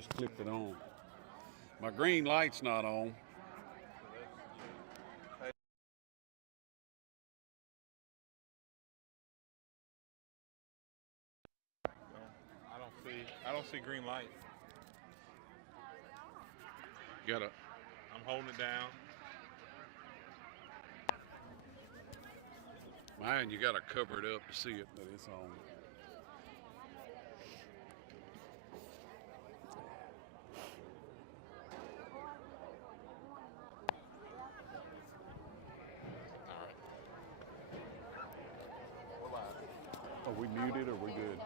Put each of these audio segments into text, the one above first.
just clipped it on. My green light's not on. I don't see green light. I'm holding it down. Mine, you gotta cover it up to see it, but it's on. Are we muted or we good?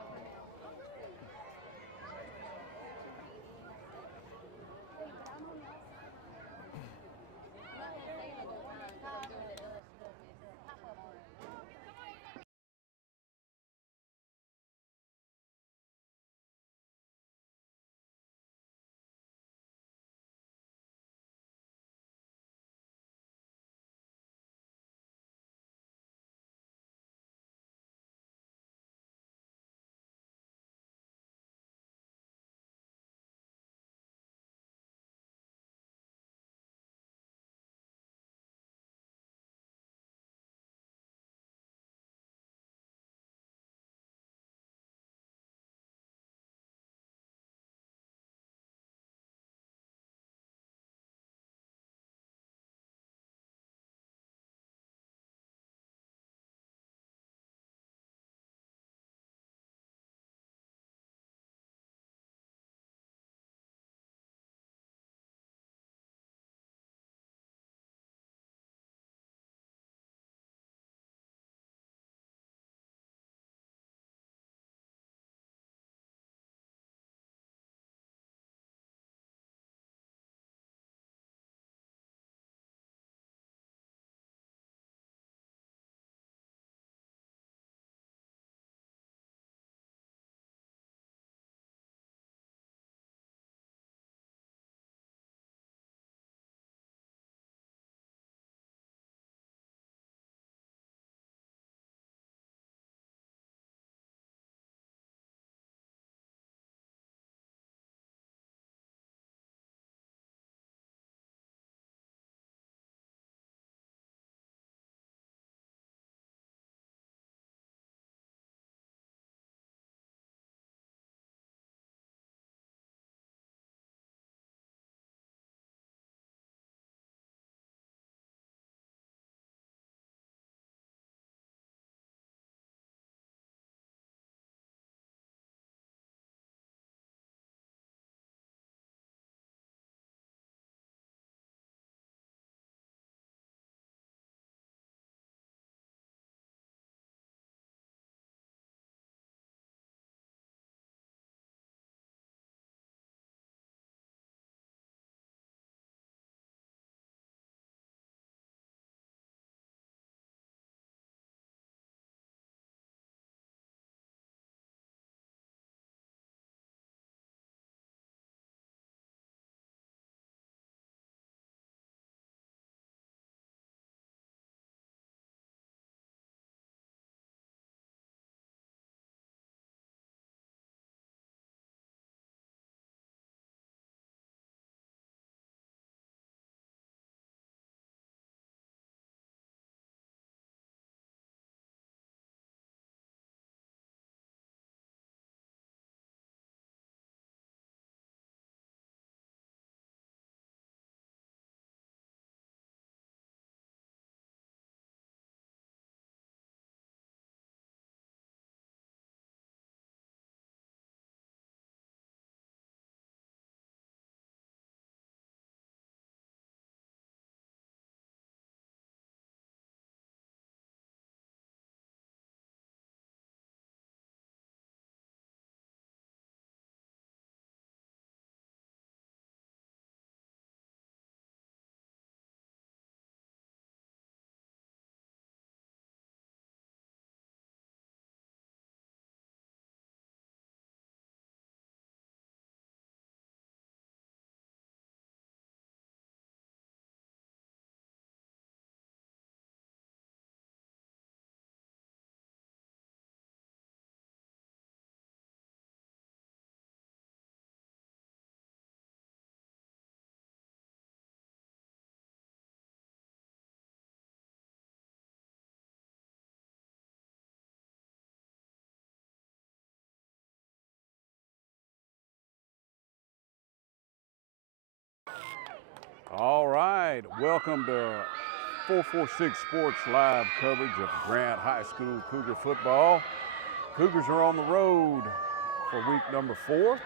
All right, welcome to 446 Sports live coverage of Grant High School Cougar football. Cougars are on the road for week number 4.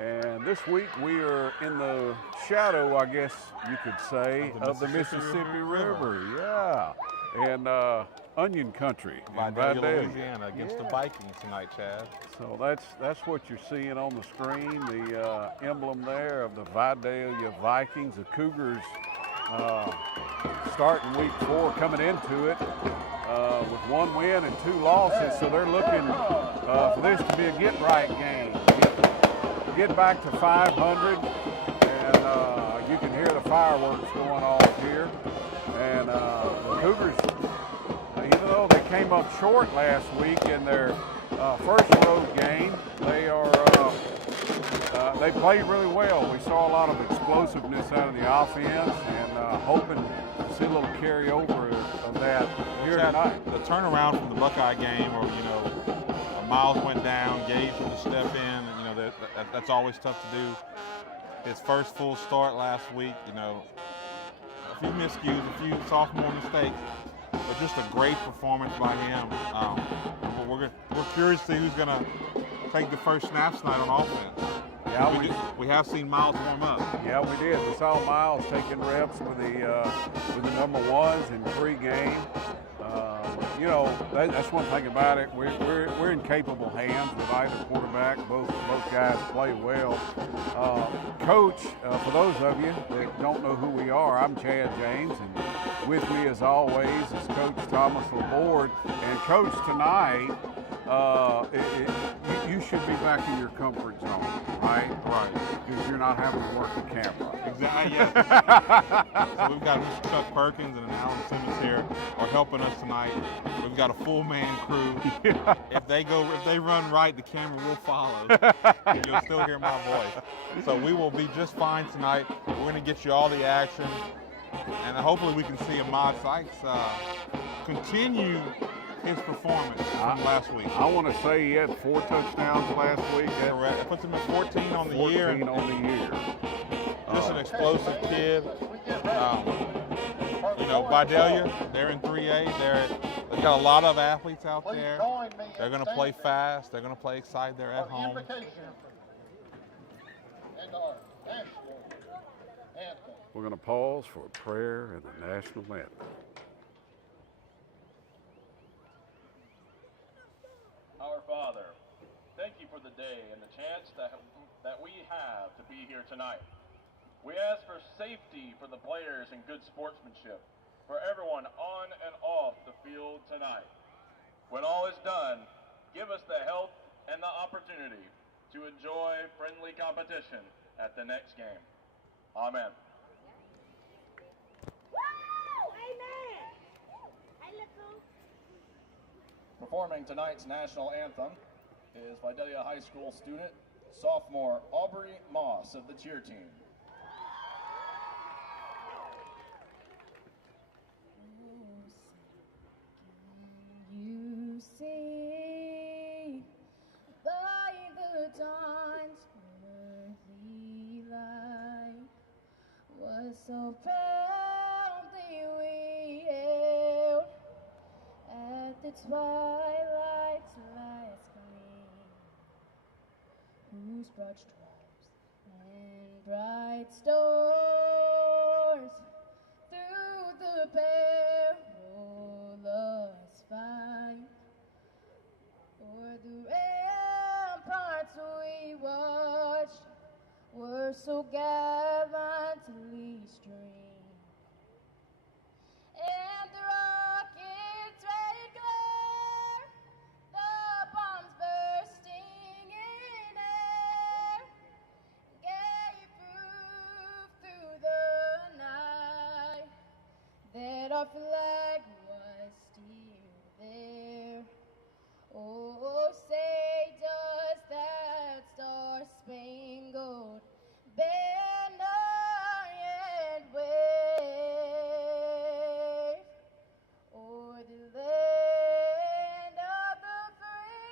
And this week we are in the shadow, I guess you could say, of the Mississippi River. Yeah. And Onion Country. Vidalia, Louisiana against the Vikings tonight, Chad. So that's what you're seeing on the screen, the emblem there of the Vidalia Vikings. The Cougars starting week 4, coming into it with 1 win and 2 losses. So they're looking for this to be a get-right game. Get back to 500, and you can hear the fireworks going off here. And the Cougars, even though they came up short last week in their first road game, they played really well. We saw a lot of explosiveness out of the offense, and hoping to see a little carryover of that here tonight. The turnaround from the Buckeye game, where Miles went down, Gage had to step in. That's always tough to do. His first full start last week, a few miscues, a few sophomore mistakes, but just a great performance by him. We're curious to see who's going to take the first snaps tonight on offense. Yeah, we have seen Miles warm up. Yeah, we did. We saw Miles taking reps with the number 1s in pregame. That's one thing about it. We're in capable hands with either quarterback. Both guys play well. Coach, for those of you that don't know who we are, I'm Chad James, and with me as always is Coach Thomas Laborde. And Coach, tonight, you should be back in your comfort zone, right? Right. Because you're not having to work the camera. Exactly. Yes. So we've got Chuck Perkins and Alan Simmons here are helping us tonight. We've got a full man crew. Yeah. If they run right, the camera will follow. You'll still hear my voice. So we will be just fine tonight. We're going to get you all the action, and hopefully we can see Ahmad Sykes continue his performance from last week. I want to say he had 4 touchdowns last week. Correct. It puts him at 14 on the year. 14 on the year. Just an explosive kid. Vidalia, they're in 3A. They've got a lot of athletes out there. They're going to play fast. They're going to play excited. They're at home. We're going to pause for a prayer and the national anthem. Our Father, thank you for the day and the chance that we have to be here tonight. We ask for safety for the players and good sportsmanship for everyone on and off the field tonight. When all is done, give us the health and the opportunity to enjoy friendly competition at the next game. Amen. Performing tonight's national anthem is Vidalia High School student, sophomore Aubrey Moss of the cheer team. You see by the dawn's early light was so proudly we hailed at the twilight's last gleam, whose broad stripes and bright stars through the perilous fight o'er the ramparts we watched were so gallantly streamed, and the rockets' red glare, the bombs bursting in air, gave proof through the night that our flag was still there. Oh, say does that star-spangled banner yet wave o'er the land of the free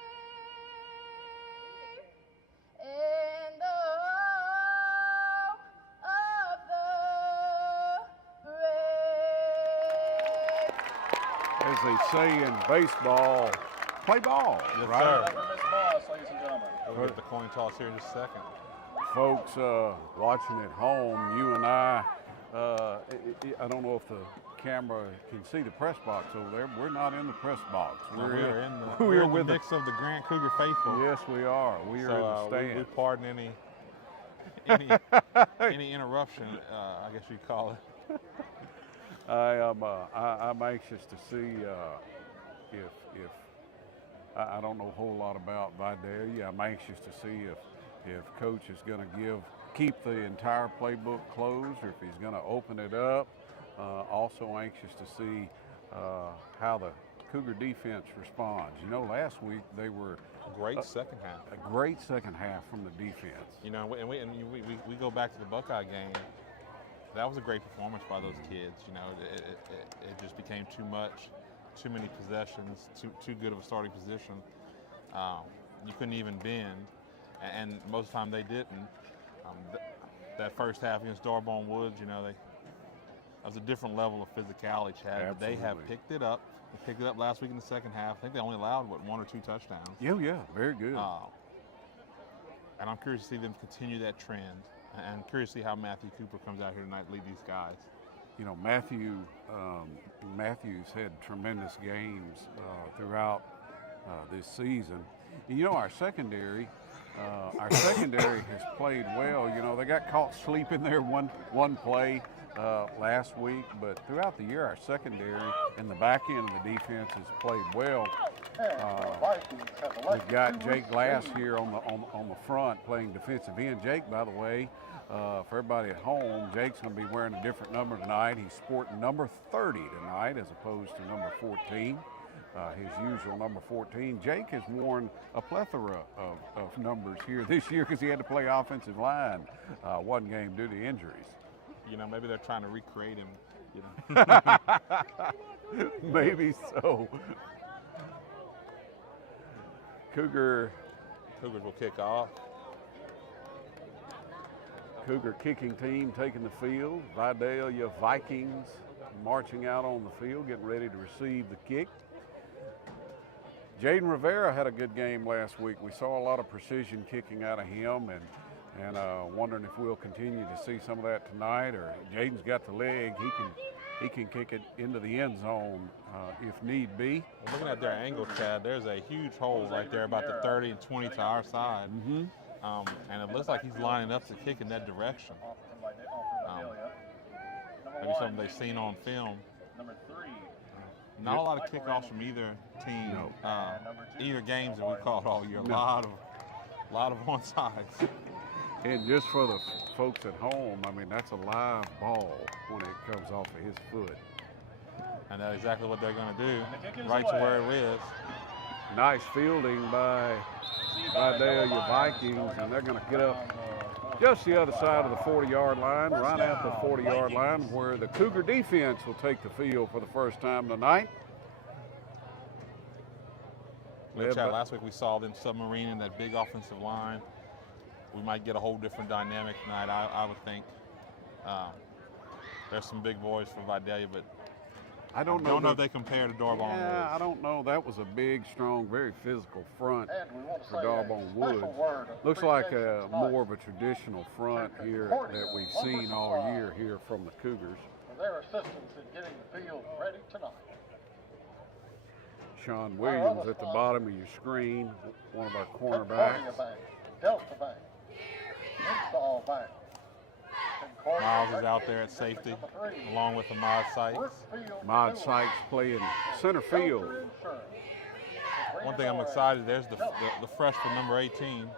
and the home of the as they say in baseball, play ball, Yes, right? sir. Miss Moss, ladies and gentlemen. We'll get the coin toss here in just a second. Folks watching at home, you and I don't know if the camera can see the press box over there. We're not in the press box. We're in we're the with mix of the Grant Cougar faithful. Yes, we are. We are in the stand. We pardon any interruption, I guess you'd call it. I'm anxious to see if I don't know a whole lot about Vidalia. I'm anxious to see if Coach is going to keep the entire playbook closed or if he's going to open it up. Also anxious to see how the Cougar defense responds. You know, last week they were Great second half. a great second half from the defense. You know, and we go back to the Buckeye game. That was a great performance by those kids. You know, it just became too much, too many possessions, too good of a starting position. You couldn't even bend, and most of the time they didn't. That first half against Darbone Woods, you know, that was a different level of physicality, Chad. They have picked it up. They picked it up last week in the second half. I think they only allowed, 1 or 2 touchdowns. Yeah, very good. And I'm curious to see them continue that trend. And curious to see how Matthew Cooper comes out here tonight to lead these guys. You know, Matthew's had tremendous games throughout this season. And, you know, our secondary has played well. You know, they got caught sleeping there one play last week, but throughout the year, our secondary and the back end of the defense has played well. We've got Jake Glass here on the front playing defensive end. Jake, by the way, for everybody at home, Jake's going to be wearing a different number tonight. He's sporting number 30 tonight as opposed to number 14, his usual number 14. Jake has worn a plethora of numbers here this year because he had to play offensive line one game due to injuries. You know, maybe they're trying to recreate him. You know. Maybe so. Cougars will kick off. Cougar kicking team taking the field. Vidalia Vikings marching out on the field, getting ready to receive the kick. Jaden Rivera had a good game last week. We saw a lot of precision kicking out of him, and wondering if we'll continue to see some of that tonight. Or Jaden's got the leg; he can kick it into the end zone if need be. Well, looking at their angle, Chad, there's a huge hole right there, about the 30 and 20 to our side. Mm-hmm. And it looks like he's lining up to kick in that direction. Maybe something they've seen on film. Not a lot of kickoffs from either team. No. Either games that we've called all year. A lot of onside. And just for the folks at home, I mean, that's a live ball when it comes off of his foot. And that's exactly what they're going to do, right to where it is. Nice fielding by Vidalia Vikings, and they're going to get up just the other side of the 40-yard line, right at the 40-yard line, where the Cougar defense will take the field for the first time tonight. Chad, last week we saw them submarining that big offensive line. We might get a whole different dynamic tonight, I would think. There's some big boys for Vidalia, but I don't know if they compare to Darbone Woods. Yeah, I don't know. That was a big, strong, very physical front for Darbone Woods. Looks like more of a traditional front here that we've seen all year here from the Cougars. Their assistance in getting the field ready tonight. Sean Williams at the bottom of your screen, one of our cornerbacks. Delta Bank. Install Bank. Miles is out there at safety, along with Ahmad Sykes. Ahmad Sykes playing center field. One thing I'm excited, there's the freshman number 18.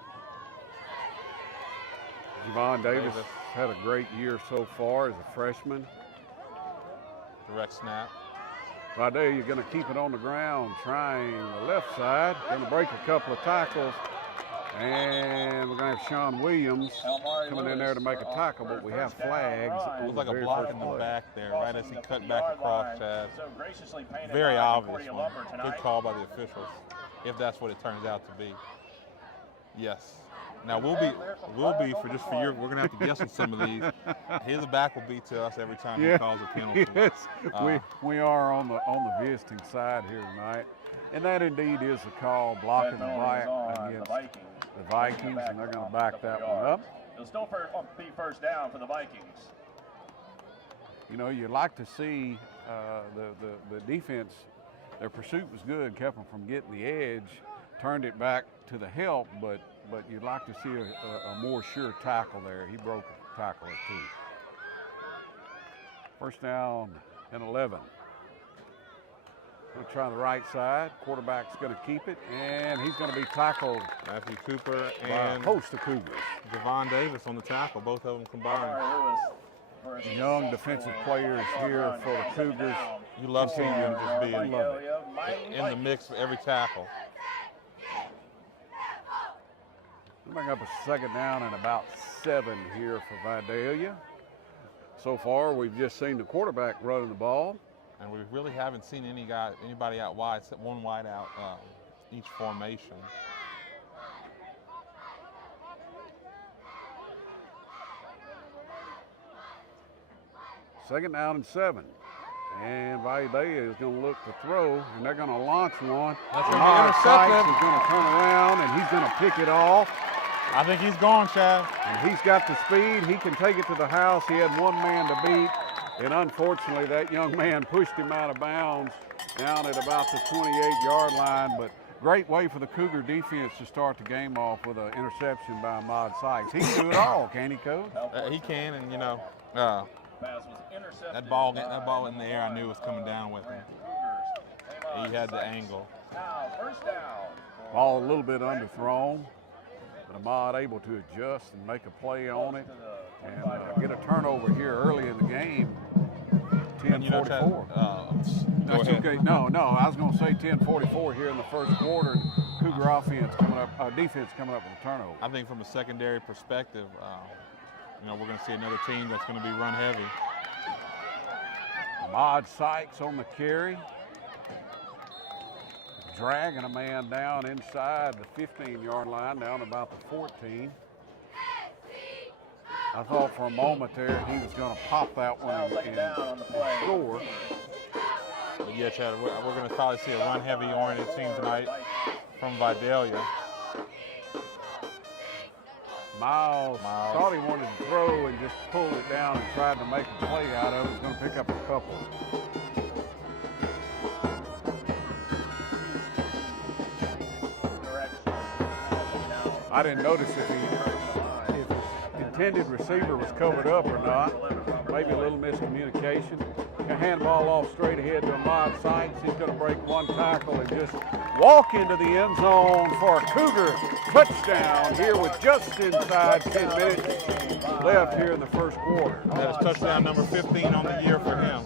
Javon Davis had a great year so far as a freshman. Direct snap. Vidalia, you're going to keep it on the ground, trying the left side. Going to break a couple of tackles. And we're going to have Sean Williams coming in there to make a tackle, but we have flags. It was like a block in the back there, right as he cut back across, Chad. Very obvious one. Good call by the officials, if that's what it turns out to be. Yes. Now we'll be for your. We're gonna have to guess on some of these. His back will be to us every time he calls a penalty. Yes, we are on the visiting side here tonight, and that indeed is a call blocking the back against the Vikings, and they're going to back that one up. It'll still be first down for the Vikings. You know, you'd like to see the defense. Their pursuit was good, kept them from getting the edge, turned it back to the help, but you'd like to see a more sure tackle there. He broke a tackle or two. First down and 11. Going to try the right side. Quarterback's going to keep it, and he's going to be tackled. Matthew Cooper by and a host of Cougars. Javon Davis on the tackle, both of them combined. Young defensive players here for the Cougars. You love seeing them just being in the mix for every tackle. Bring up a second down and about 7 here for Vidalia. So far, we've just seen the quarterback running the ball. And we really haven't seen anybody out wide, except one wide out each formation. Second down and 7. And Vidalia is going to look to throw, and they're going to launch one. That's going to be intercepted. He's going to turn around, and he's going to pick it off. I think he's gone, Chad. And he's got the speed. He can take it to the house. He had one man to beat. And unfortunately, that young man pushed him out of bounds down at about the 28-yard line. But great way for the Cougar defense to start the game off with an interception by Ahmad Sykes. He can do it all, can he, Coach? He can, and you know, that ball in the air, I knew it was coming down with him. He had the angle. Ball a little bit underthrown, but Ahmad able to adjust and make a play on it and get a turnover here early in the game. 10:44. That's okay. No, I was going to say 10:44 here in the first quarter. And Cougar defense coming up with a turnover. I think from a secondary perspective, you know, we're going to see another team that's going to be run heavy. Ahmad Sykes on the carry, dragging a man down inside the 15-yard line, down about the 14. I thought for a moment there he was going to pop that one and score. But yeah, Chad, we're going to probably see a run-heavy oriented team tonight from Vidalia. Miles thought he wanted to throw and just pulled it down and tried to make a play out of it. He's going to pick up a couple. I didn't notice if his intended receiver was covered up or not. Maybe a little miscommunication. A handball off straight ahead to Ahmad Sykes. He's going to break one tackle and just walk into the end zone for a Cougar touchdown here with just inside 10 minutes left here in the first quarter. That is touchdown number 15 on the year for him.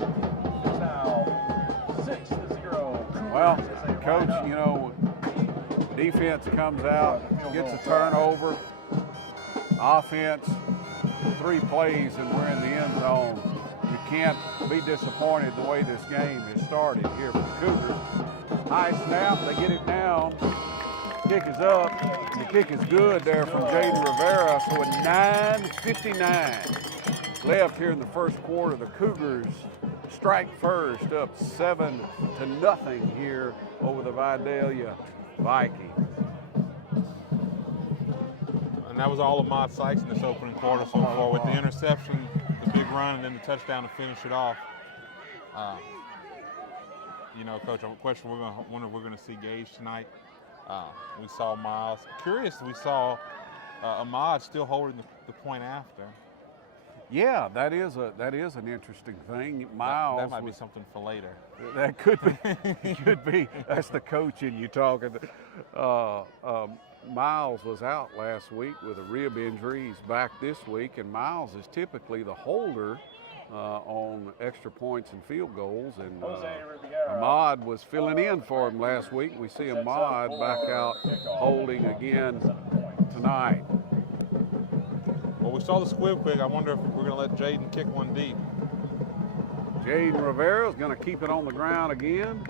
Well, Coach, you know, defense comes out, gets a turnover. Offense, 3 plays, and we're in the end zone. You can't be disappointed the way this game has started here for the Cougars. High snap, they get it down. Kick is up. The kick is good there from Jaden Rivera. So with 9:59 left here in the first quarter, the Cougars strike first, up 7-0 here over the Vidalia Vikings. And that was all Ahmad Sykes in this opening quarter so far, with the interception, the big run, and then the touchdown to finish it off. You know, Coach, a question we're going to see Gage tonight. We saw Miles. Curious, we saw Ahmad still holding the point after. Yeah, that is an interesting thing. Miles, that might be something for later. That could be. Could be. That's the coach in you talking. Miles was out last week with a rib injury. He's back this week, and Miles is typically the holder on extra points and field goals. And Ahmad was filling in for him last week. We see Ahmad back out holding again tonight. Well, we saw the squib quick. I wonder if we're going to let Jaden kick one deep. Jaden Rivera is going to keep it on the ground again.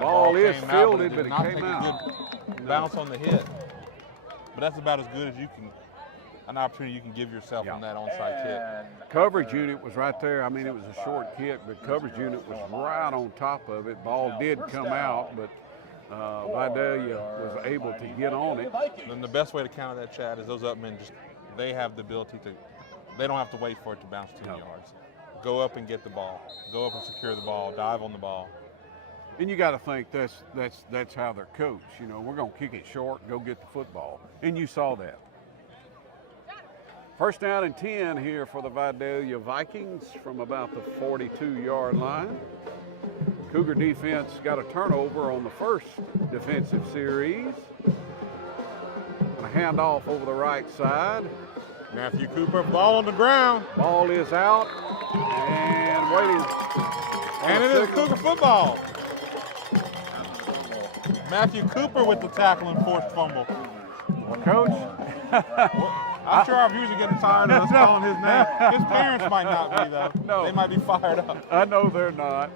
Ball is fielded, but it came out. Good bounce on the hit. but that's about as good as you can, an opportunity you can give yourself on that onside kick. Coverage unit was right there. I mean, it was a short kick, but coverage unit was right on top of it. Ball did come out, but Vidalia was able to get on it. Then the best way to counter that, Chad, is those up men they have the ability to, they don't have to wait for it to bounce 2 yards. Go up and get the ball. Go up and secure the ball. Dive on the ball. And you got to think that's how they're coached. You know, we're going to kick it short and go get the football. And you saw that. First down and 10 here for the Vidalia Vikings from about the 42-yard line. Cougar defense got a turnover on the first defensive series. And a handoff over the right side. Matthew Cooper, ball on the ground. Ball is out and waiting. And it is Cougar football. Matthew Cooper with the tackle and forced fumble. Well, Coach, I'm sure our viewers are getting tired of us calling his name. His parents might not be, though. No. They might be fired up. I know they're not.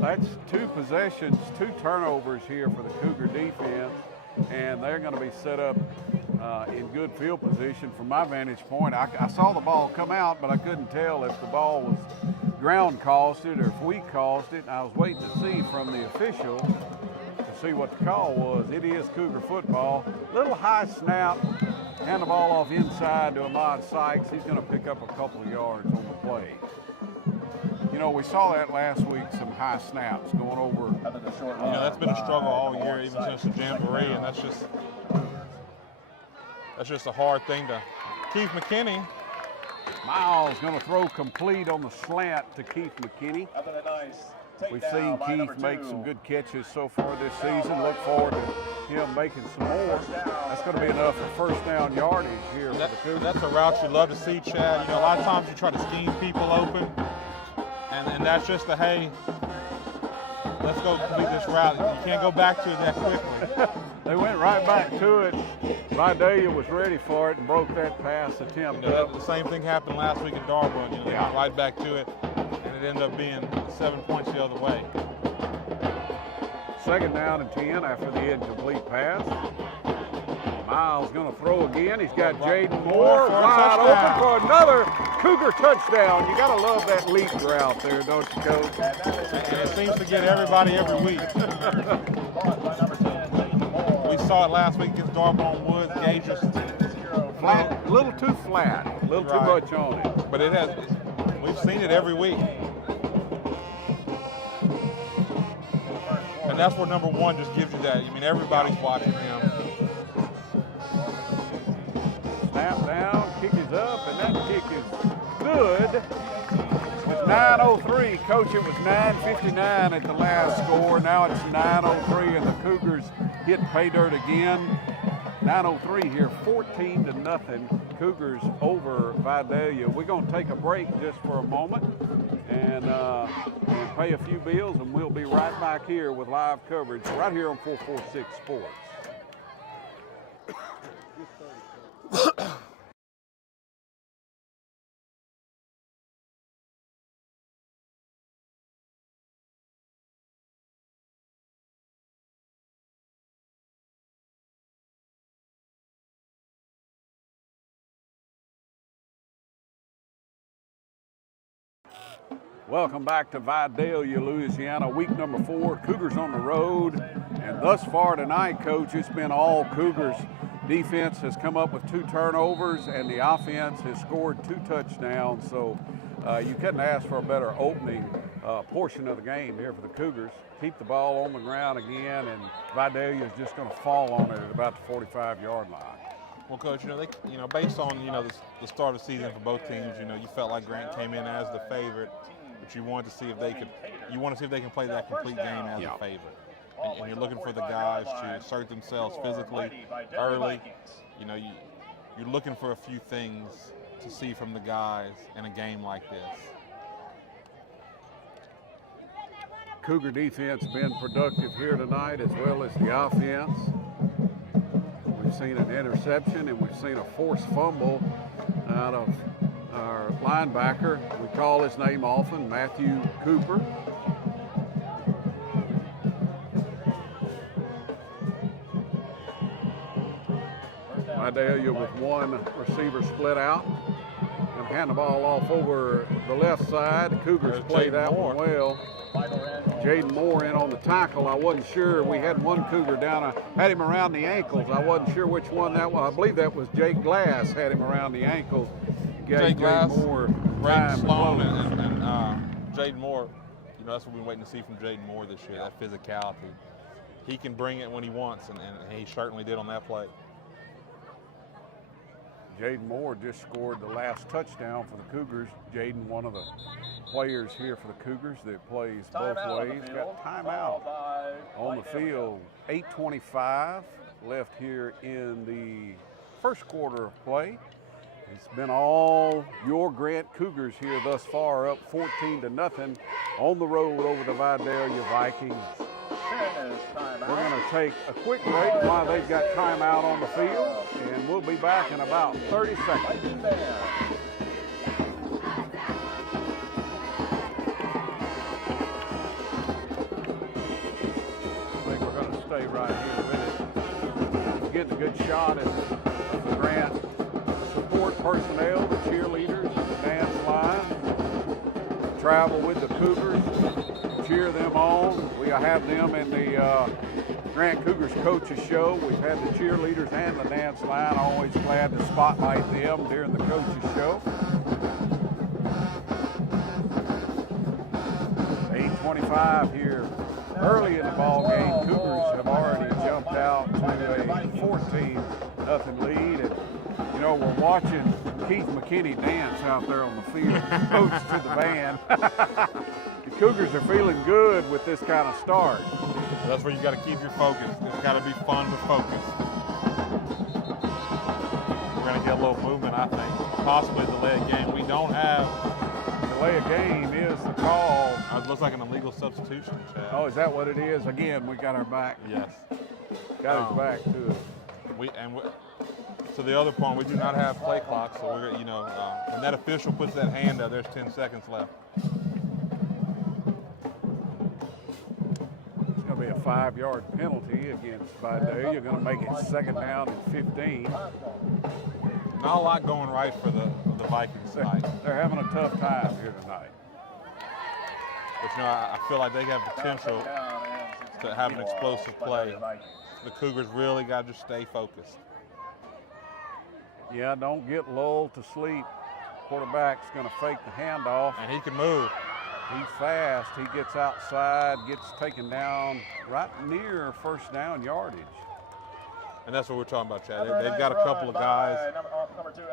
That's 2 possessions, 2 turnovers here for the Cougar defense, and they're going to be set up in good field position. From my vantage point, I saw the ball come out, but I couldn't tell if the ball was ground caused it or if we caused it. And I was waiting to see from the official to see what the call was. It is Cougar football. Little high snap, hand the ball off inside to Ahmad Sykes. He's going to pick up a couple of yards on the play. You know, we saw that last week, some high snaps going over. You know, that's been a struggle all year, even since the Jamboree, and that's just a hard thing to Keith McKinney. Miles going to throw complete on the slant to Keith McKinney. We've seen Keith make some good catches so far this season. Look forward to him making some more. That's going to be enough for first down yardage here for the Cougars. That's a route you love to see, Chad. You know, a lot of times you try to scheme people open, and that's just the, hey, let's go complete this route. You can't go back to it that quickly. They went right back to it. Vidalia was ready for it and broke that pass attempt. You know, the same thing happened last week in Darburg. You know, they went right back to it, and it ended up being 7 points the other way. Second down and 10 after the incomplete pass. Miles going to throw again. He's got Jaden Moore wide open for another Cougar touchdown. You got to love that leap route there, don't you, Coach? And it seems to get everybody every week. We saw it last week against Darburg Woods. Gage just flat, a little too flat, a little too much on it. But we've seen it every week. And that's where number 1 just gives you that. I mean, everybody's watching him. Snap down, kick is up, and that kick is good. With 9:03, Coach, it was 9:59 at the last score. Now it's 9:03, and the Cougars hit pay dirt again. 9:03 here, 14-0. Cougars over Vidalia. We're going to take a break just for a moment and pay a few bills, and we'll be right back here with live coverage right here on 446 Sports. Welcome back to Vidalia, Louisiana, week number 4. Cougars on the road, and thus far tonight, Coach, it's been all Cougars. Defense has come up with 2 turnovers, and the offense has scored 2 touchdowns. So you couldn't ask for a better opening portion of the game here for the Cougars. Keep the ball on the ground again, and Vidalia is just going to fall on it at about the 45-yard line. Well, Coach, based on the start of the season for both teams, you felt like Grant came in as the favorite, but you wanted to see if they can play that complete game as a favorite. And you're looking for the guys to assert themselves physically early. You're looking for a few things to see from the guys in a game like this. Cougar defense been productive here tonight, as well as the offense. We've seen an interception and we've seen a forced fumble out of our linebacker. We call his name often, Matthew Cooper. Vidalia with one receiver split out and hand the ball off over the left side. The Cougars play that one well. Jaden Moore in on the tackle. I wasn't sure. We had one Cougar down. I had him around the ankles. I wasn't sure which one that was. I believe that was Jake Glass had him around the ankles. Jake Glass, Moore, Braden Sloan, and Jaden Moore. You know, that's what we've been waiting to see from Jaden Moore this year, that physicality. He can bring it when he wants, and he certainly did on that play. Jaden Moore just scored the last touchdown for the Cougars. Jaden, one of the players here for the Cougars that plays both ways. Got timeout on the field. 8:25 left here in the first quarter of play. It's been all your Grant Cougars here thus far, up 14-0 on the road over the Vidalia Vikings. We're going to take a quick break while they've got timeout on the field, and we'll be back in about 30 seconds. I think we're going to stay right here a minute. Getting a good shot at the Grant support personnel, the cheerleaders, the dance line. Travel with the Cougars, cheer them on. We have them in the Grant Cougars Coaches Show. We've had the cheerleaders and the dance line. Always glad to spotlight them during the Coaches Show. 8:25 here. Early in the ball game, Cougars have already jumped out to a 14-0 lead. And, you know, we're watching Keith McKinney dance out there on the field, coach to the band. The Cougars are feeling good with this kind of start. That's where you got to keep your focus. It's got to be fun with focus. We're going to get a little movement, I think. Possibly delay a game. We don't have. Delay a game is the call. It looks like an illegal substitution, Chad. Oh, is that what it is? Again, we got our back. Yes. Got his back to it. To the other point, we do not have play clock, so we're, you know, when that official puts that hand up, there's 10 seconds left. It's going to be a 5-yard penalty against Vidalia. You're going to make it 2nd down and 15. Not a lot going right for the Vikings tonight. They're having a tough time here tonight. But, you know, I feel like they have potential to have an explosive play. The Cougars really got to just stay focused. Yeah, don't get lulled to sleep. Quarterback's going to fake the handoff. And he can move. He's fast. He gets outside, gets taken down right near 1st down yardage. And that's what we're talking about, Chad. They've got a couple of guys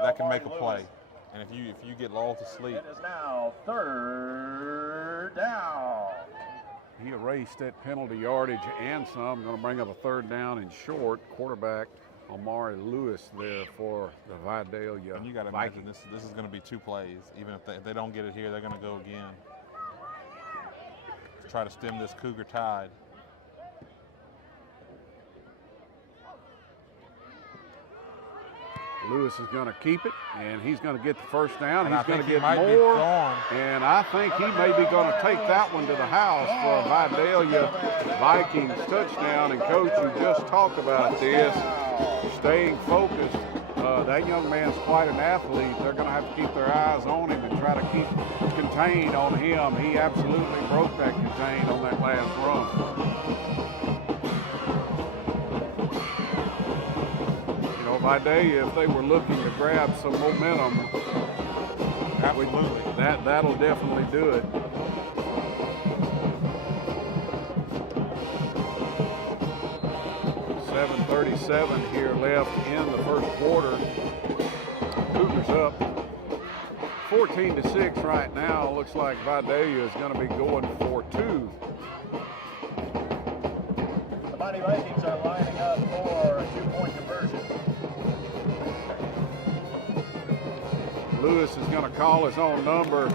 that can make a play. And if you get lulled to sleep. It is now 3rd down. He erased that penalty yardage and some. Going to bring up a 3rd down and short. Quarterback Omari Lewis there for the Vidalia. And you got to imagine this is going to be 2 plays. Even if they don't get it here, they're going to go again to try to stem this Cougar tide. Lewis is going to keep it, and he's going to get the 1st down. And he's going to get more, and I think he may be going to take that one to the house for a Vidalia Vikings touchdown. And Coach, you just talked about this, staying focused. That young man's quite an athlete. They're going to have to keep their eyes on him and try to keep contained on him. He absolutely broke that contain on that last run. Vidalia, if they were looking to grab some momentum, absolutely, that'll definitely do it. .37 here left in the first quarter. Cougars up 14-6 right now. Looks like Vidalia is going to be going for 2. The Mighty Vikings are lining up for a 2-point conversion. Lewis is going to call his own number,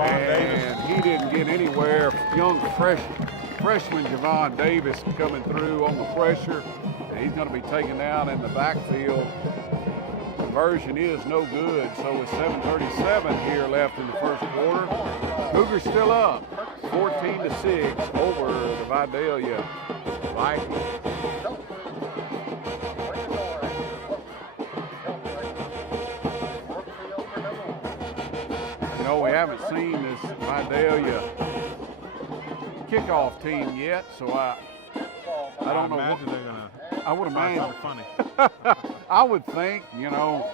and he didn't get anywhere. Young freshman Javon Davis coming through on the pressure, and he's going to be taken down in the backfield. Conversion is no good, so with 7:37 here left in the first quarter, Cougars still up 14-6 over the Vidalia Vikings. know, we haven't seen this Vidalia kickoff team yet, so I don't know imagine what they're gonna I would try imagine. something funny. I would think, you know,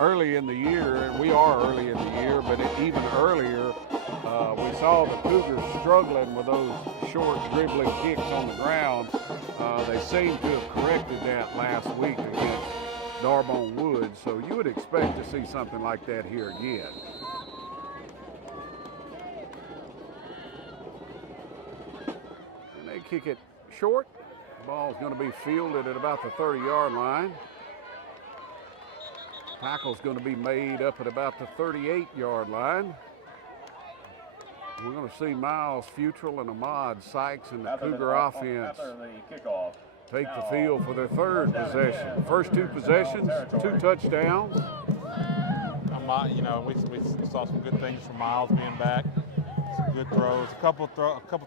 early in the year, we are early in the year, but even earlier, we saw the Cougars struggling with those short dribbling kicks on the ground. They seem to have corrected that last week against Darbone Woods, so you would expect to see something like that here again. And they kick it short. The ball's going to be fielded at about the 30-yard line. Tackle's going to be made up at about the 38-yard line. We're going to see Miles Futrell and Ahmad Sykes and the Cougar offense After the kickoff. take the field for their third possession. First two possessions, 2 touchdowns. You know, we saw some good things from Miles being back. Some good throws. A couple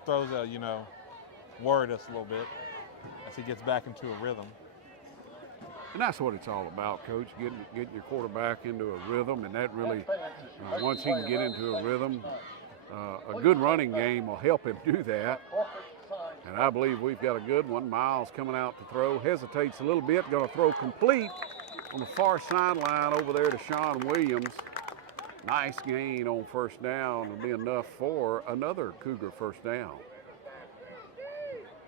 throws that, you know, worried us a little bit as he gets back into a rhythm. And that's what it's all about, Coach, getting your quarterback into a rhythm, and that really, once he can get into a rhythm, a good running game will help him do that. And I believe we've got a good one. Miles coming out to throw, hesitates a little bit, going to throw complete on the far sideline over there to Sean Williams. Nice gain on first down. Will be enough for another Cougar first down.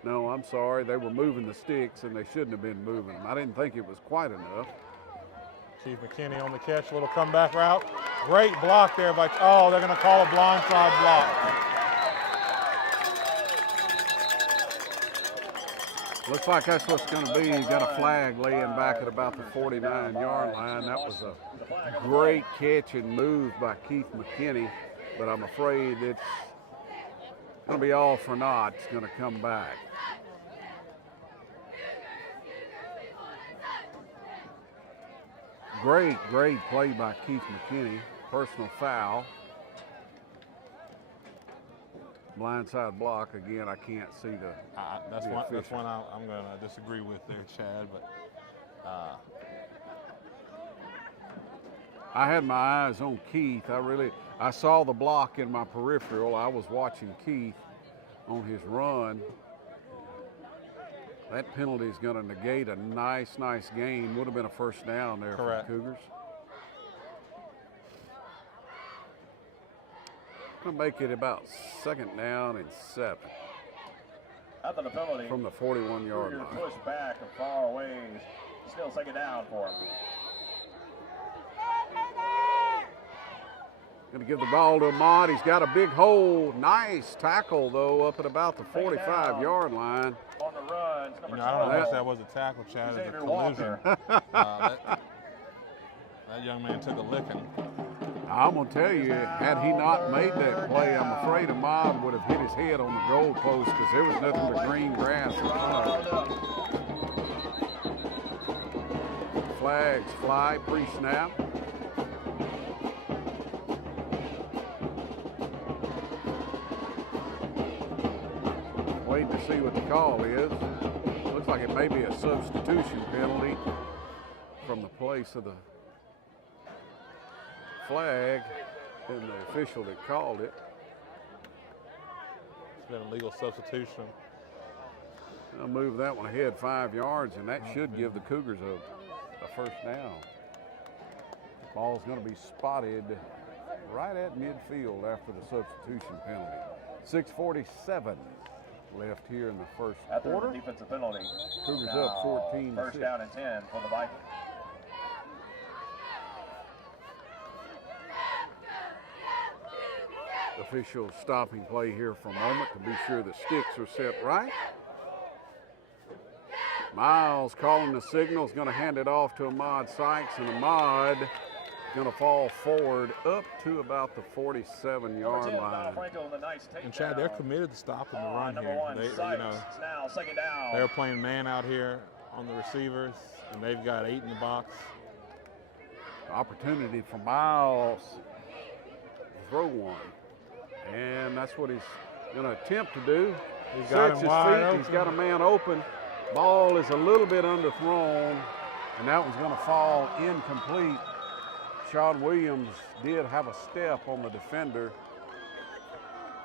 No, I'm sorry. They were moving the sticks, and they shouldn't have been moving them. I didn't think it was quite enough. Chief McKinney on the catch, a little comeback route. Great block there by, oh, they're going to call a blindside block. Looks like that's what's going to be. He's got a flag laying back at about the 49-yard line. That was a great catch and move by Keith McKinney, but I'm afraid it's going to be all for naught. It's going to come back. Great play by Keith McKinney. Personal foul. Blindside block again. I can't see the. That's one I'm going to disagree with there, Chad. But I had my eyes on Keith. I saw the block in my peripheral. I was watching Keith on his run. That penalty is going to negate a nice gain. Would have been a first down there Correct. for the Cougars. Going to make it about 2nd down and 7 After the penalty, from the 41-yard Cougar line. pushed back and far away. Still 2nd down for him. Going to give the ball to Ahmad. He's got a big hole. Nice tackle, though, up at about the 45-yard line. On the run, you know, I don't know if that was a tackle, Chad, it was a collision. That young man took a licking. I'm going to tell you, had he not made that play, I'm afraid Ahmad would have hit his head on the goalpost because there was nothing but green grass in front of him. Flags fly pre-snap. Waiting to see what the call is. Looks like it may be a substitution penalty from the place of the flag and the official that called it. It's been a legal substitution. I'll move that one ahead 5 yards, and that should give the Cougars a first down. Ball's going to be spotted right at midfield after the substitution penalty. 6:47 left here in the first After quarter. the defensive penalty. Cougars Now, up 14-6. First down and 10 for the Vikings. Official stopping play here for a moment to be sure the sticks are set right. Miles calling the signal, is going to hand it off to Ahmad Sykes, and Ahmad is going to fall forward up to about the 47-yard line. And Chad, they're committed to stopping the run here. They, you know, now 2nd down. they're playing man out here on the receivers, and they've got 8 in the box. Opportunity for Miles to throw one. And that's what he's going to attempt to do. He's got him wide open. He's got a man open. Ball is a little bit underthrown, and that one's going to fall incomplete. Sean Williams did have a step on the defender.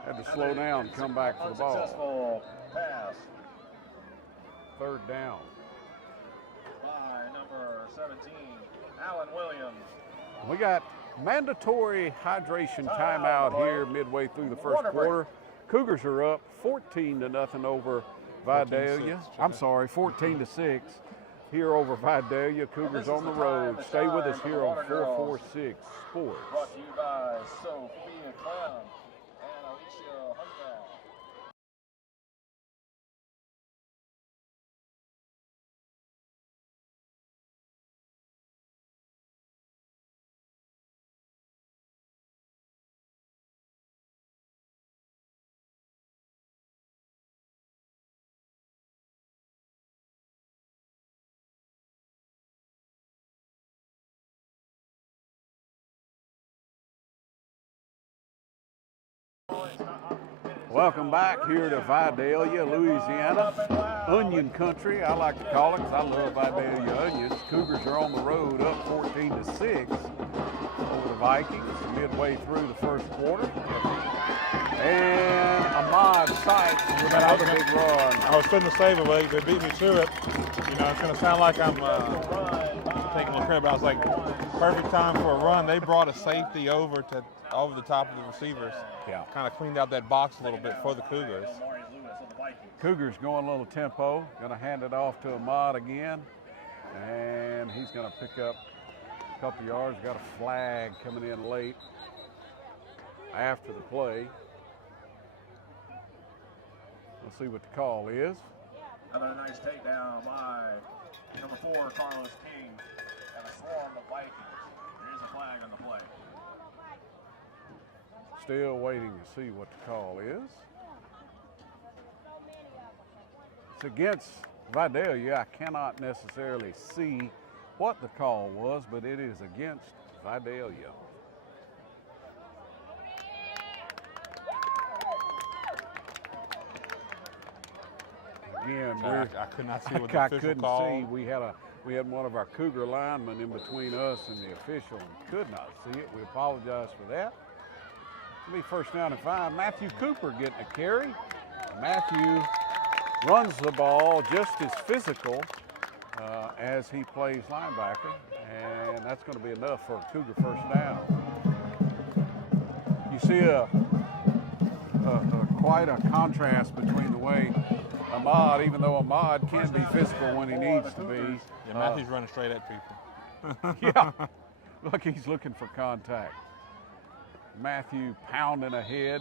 Had to slow down, come back for the ball. Unsuccessful pass 3rd down. by number 17, Alan Williams. We got mandatory hydration timeout here midway through the first quarter. Cougars are up 14-0 over Vidalia. I'm sorry, 14-6 here over Vidalia. Cougars on the road. Stay with us here on 446 Sports. Brought to you by Sophia Clown and Alicia Hunter. Welcome back here to Vidalia, Louisiana. Onion country, I like to call it, because I love Vidalia onions. Cougars are on the road up 14-6 over the Vikings midway through the first quarter. And Ahmad Sykes with another big run. I was fitting to save it, but they beat me to it. You know, it's going to sound like I'm taking a credit, but I was like, perfect time for a run. They brought a safety over the top of the receivers. Yeah. Kind of cleaned out that box a little bit for the Cougars. Cougars going a little tempo. Going to hand it off to Ahmad again. And he's going to pick up a couple yards. Got a flag coming in late after the play. We'll see what the call is. Another nice takedown by number 4, Carlos King, and a swarm of Vikings. There is a flag on the play. Still waiting to see what the call is. It's against Vidalia. I cannot necessarily see what the call was, but it is against Vidalia. Again, I could not see what the I official couldn't called. see. We had one of our Cougar linemen in between us and the official and could not see it. We apologize for that. It'll be 1st down and 5. Matthew Cooper getting a carry. Matthew runs the ball just as physical as he plays linebacker, and that's going to be enough for a Cougar 1st down. You see quite a contrast between the way Ahmad, even though Ahmad can be physical when he needs to be. Yeah, Matthew's running straight at people. Yeah, look, he's looking for contact. Matthew pounding ahead.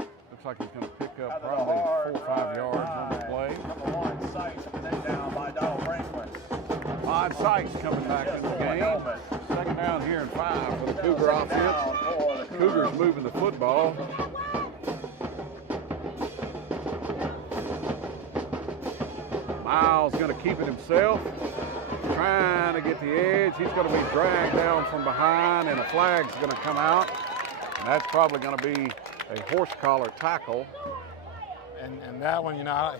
Looks like he's going to pick up probably 4 or 5 yards on the play. Number 1, Sykes, takedown by Donald Franklin. Ahmad Sykes coming back in the game. 2nd down here and 5 for the Cougar offense. Cougars moving the football. Miles going to keep it himself, trying to get the edge. He's going to be dragged down from behind, and a flag's going to come out. And that's probably going to be a horse collar tackle. And that one, you know,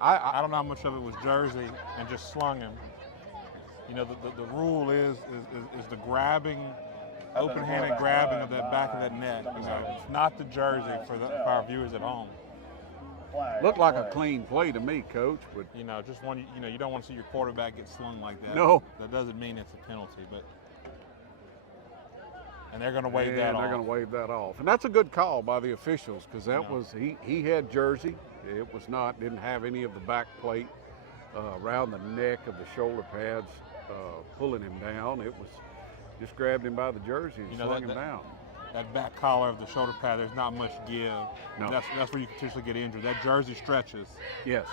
I don't know how much of it was jersey and just slung him. You know, the rule is the grabbing, open-handed grabbing of that back of that neck. You know, it's not the jersey for our viewers at home. Looked like a clean play to me, Coach. But you know, just one. You know, you don't want to see your quarterback get slung like that. No. That doesn't mean it's a penalty, but. And they're going to waive that off. They're going to waive that off. And that's a good call by the officials, because that was, he had jersey. It was not, didn't have any of the back plate around the neck of the shoulder pads pulling him down. It was just grabbed him by the jersey and slung him down. That back collar of the shoulder pad, there's not much give. No. That's where you can potentially get injured. That jersey stretches. Yes.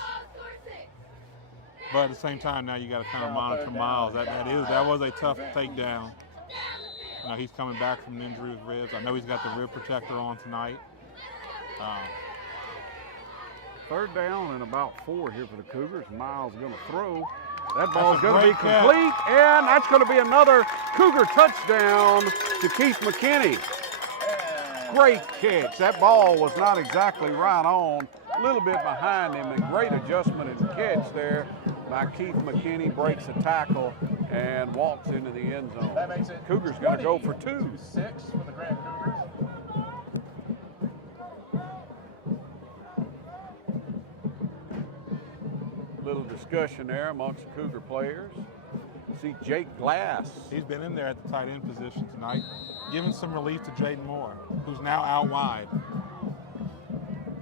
But at the same time, now you got to kind of monitor Miles. That was a tough takedown. You know, he's coming back from an injury with ribs. I know he's got the rib protector on tonight. 3rd down and about 4 here for the Cougars. Miles going to throw. That ball's going to be complete, and that's going to be another Cougar touchdown to Keith McKinney. Great catch. That ball was not exactly right on, a little bit behind him, and great adjustment and catch there by Keith McKinney. Breaks a tackle and walks into the end zone. That makes it Cougars going to go for 2. 2-6 for the Grant Cougars. Little discussion there amongst the Cougar players. See Jake Glass. He's been in there at the tight end position tonight, giving some relief to Jaden Moore, who's now out wide.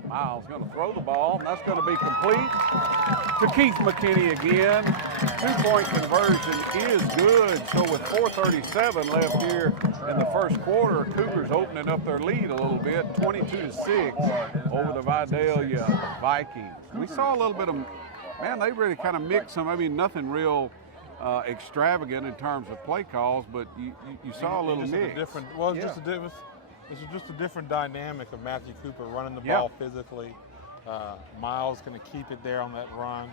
Miles going to throw the ball, and that's going to be complete to Keith McKinney again. 2-point conversion is good. So with 4:37 left here in the first quarter, Cougars opening up their lead a little bit, 22-6 over the Vidalia Vikings. We saw a little bit of, man, they really kind of mixed some. I mean, nothing real extravagant in terms of play calls, but you saw a little mix. This is just a different dynamic of Matthew Cooper running the ball physically. Miles going to keep it there on that run.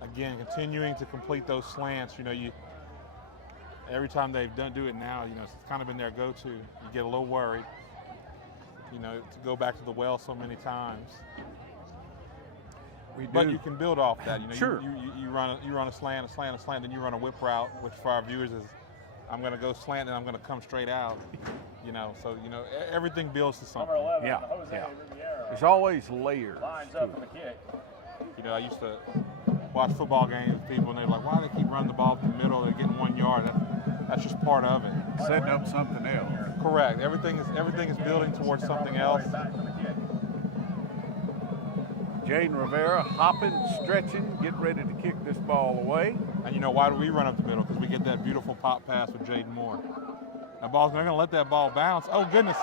Again, continuing to complete those slants. You know, every time they've do it now, you know, it's kind of been their go-to. You get a little worried, you know, to go back to the well so many times. But you can build off that. You know, sure. You run a slant, then you run a whip route, which for our viewers is, I'm going to go slant and I'm going to come straight out. You know, so, you know, everything builds to something. Number 11, Yeah, Jose yeah. Riviera. There's always layers. Lines to up it. for the kick. You know, I used to watch football games with people, and they're like, why do they keep running the ball to the middle? They're getting 1 yard. That's just part of it. Setting up something else. Correct. Everything is building towards something else. Back for the kick. Jaden Rivera hopping, stretching, getting ready to kick this ball away. And, you know, why do we run up the middle? Because we get that beautiful pop pass with Jaden Moore. They're going to let that ball bounce. Oh, goodness.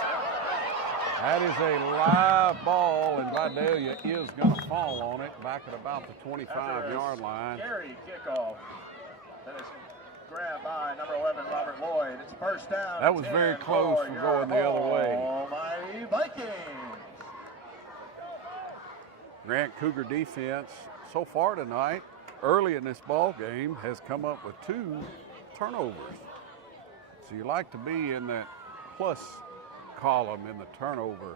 That is a live ball, and Vidalia is going to fall on it back at about the 25-yard line. Scary kickoff. That is grabbed by number 11, Robert Lloyd. It's first down. That was very close from going the other way. Almighty Vikings. Grant Cougar defense so far tonight, early in this ball game, has come up with 2 turnovers. So you like to be in that plus column in the turnover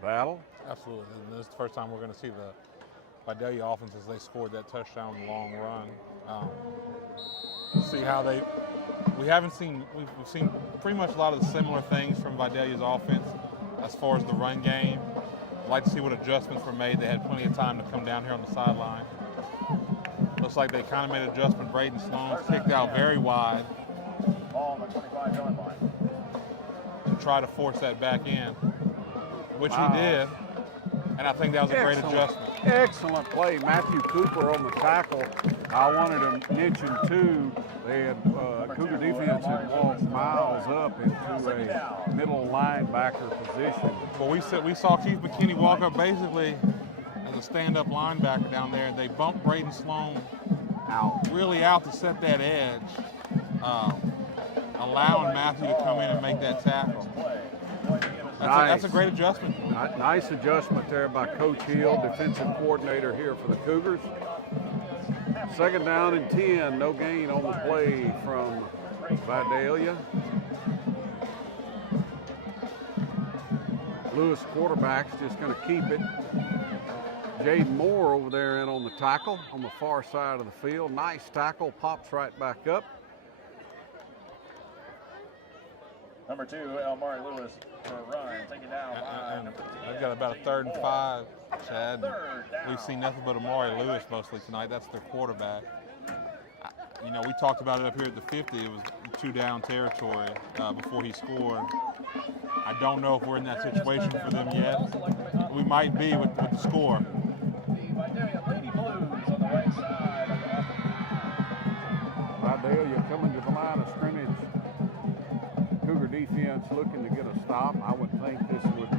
battle. Absolutely. And this is the first time we're going to see the Vidalia offense as they scored that touchdown long run. See how we've seen pretty much a lot of the similar things from Vidalia's offense as far as the run game. I'd like to see what adjustments were made. They had plenty of time to come down here on the sideline. Looks like they kind of made an adjustment. Braden Sloan's kicked out very wide. Ball on the 25-yard line. To try to force that back in, which he did, and I think that was a great adjustment. Excellent play. Matthew Cooper on the tackle. I wanted to mention, too, they had Cougar defense had walked Miles up into a middle linebacker position. Well, we saw Keith McKinney walk up basically as a stand-up linebacker down there, and they bumped Braden Sloan really out to set that edge. Allowing Matthew to come in and make that tackle. That's a great adjustment. Nice adjustment there by Coach Hill, defensive coordinator here for the Cougars. Second down and 10, no gain on the play from Vidalia. Lewis quarterback's just going to keep it. Jaden Moore over there in on the tackle on the far side of the field. Nice tackle, pops right back up. Number 2, Elmari Lewis for a run. Taken down by number 10. They've got about a 3rd and 5, Chad. We've seen nothing but Amari Lewis mostly tonight. That's their quarterback. You know, we talked about it up here at the 50. It was 2-down territory before he scored. I don't know if we're in that situation for them yet. We might be with the score. The Vidalia Lady Blues on the right side of the Vidalia coming to the line of scrimmage. Cougar defense looking to get a stop. I would think this would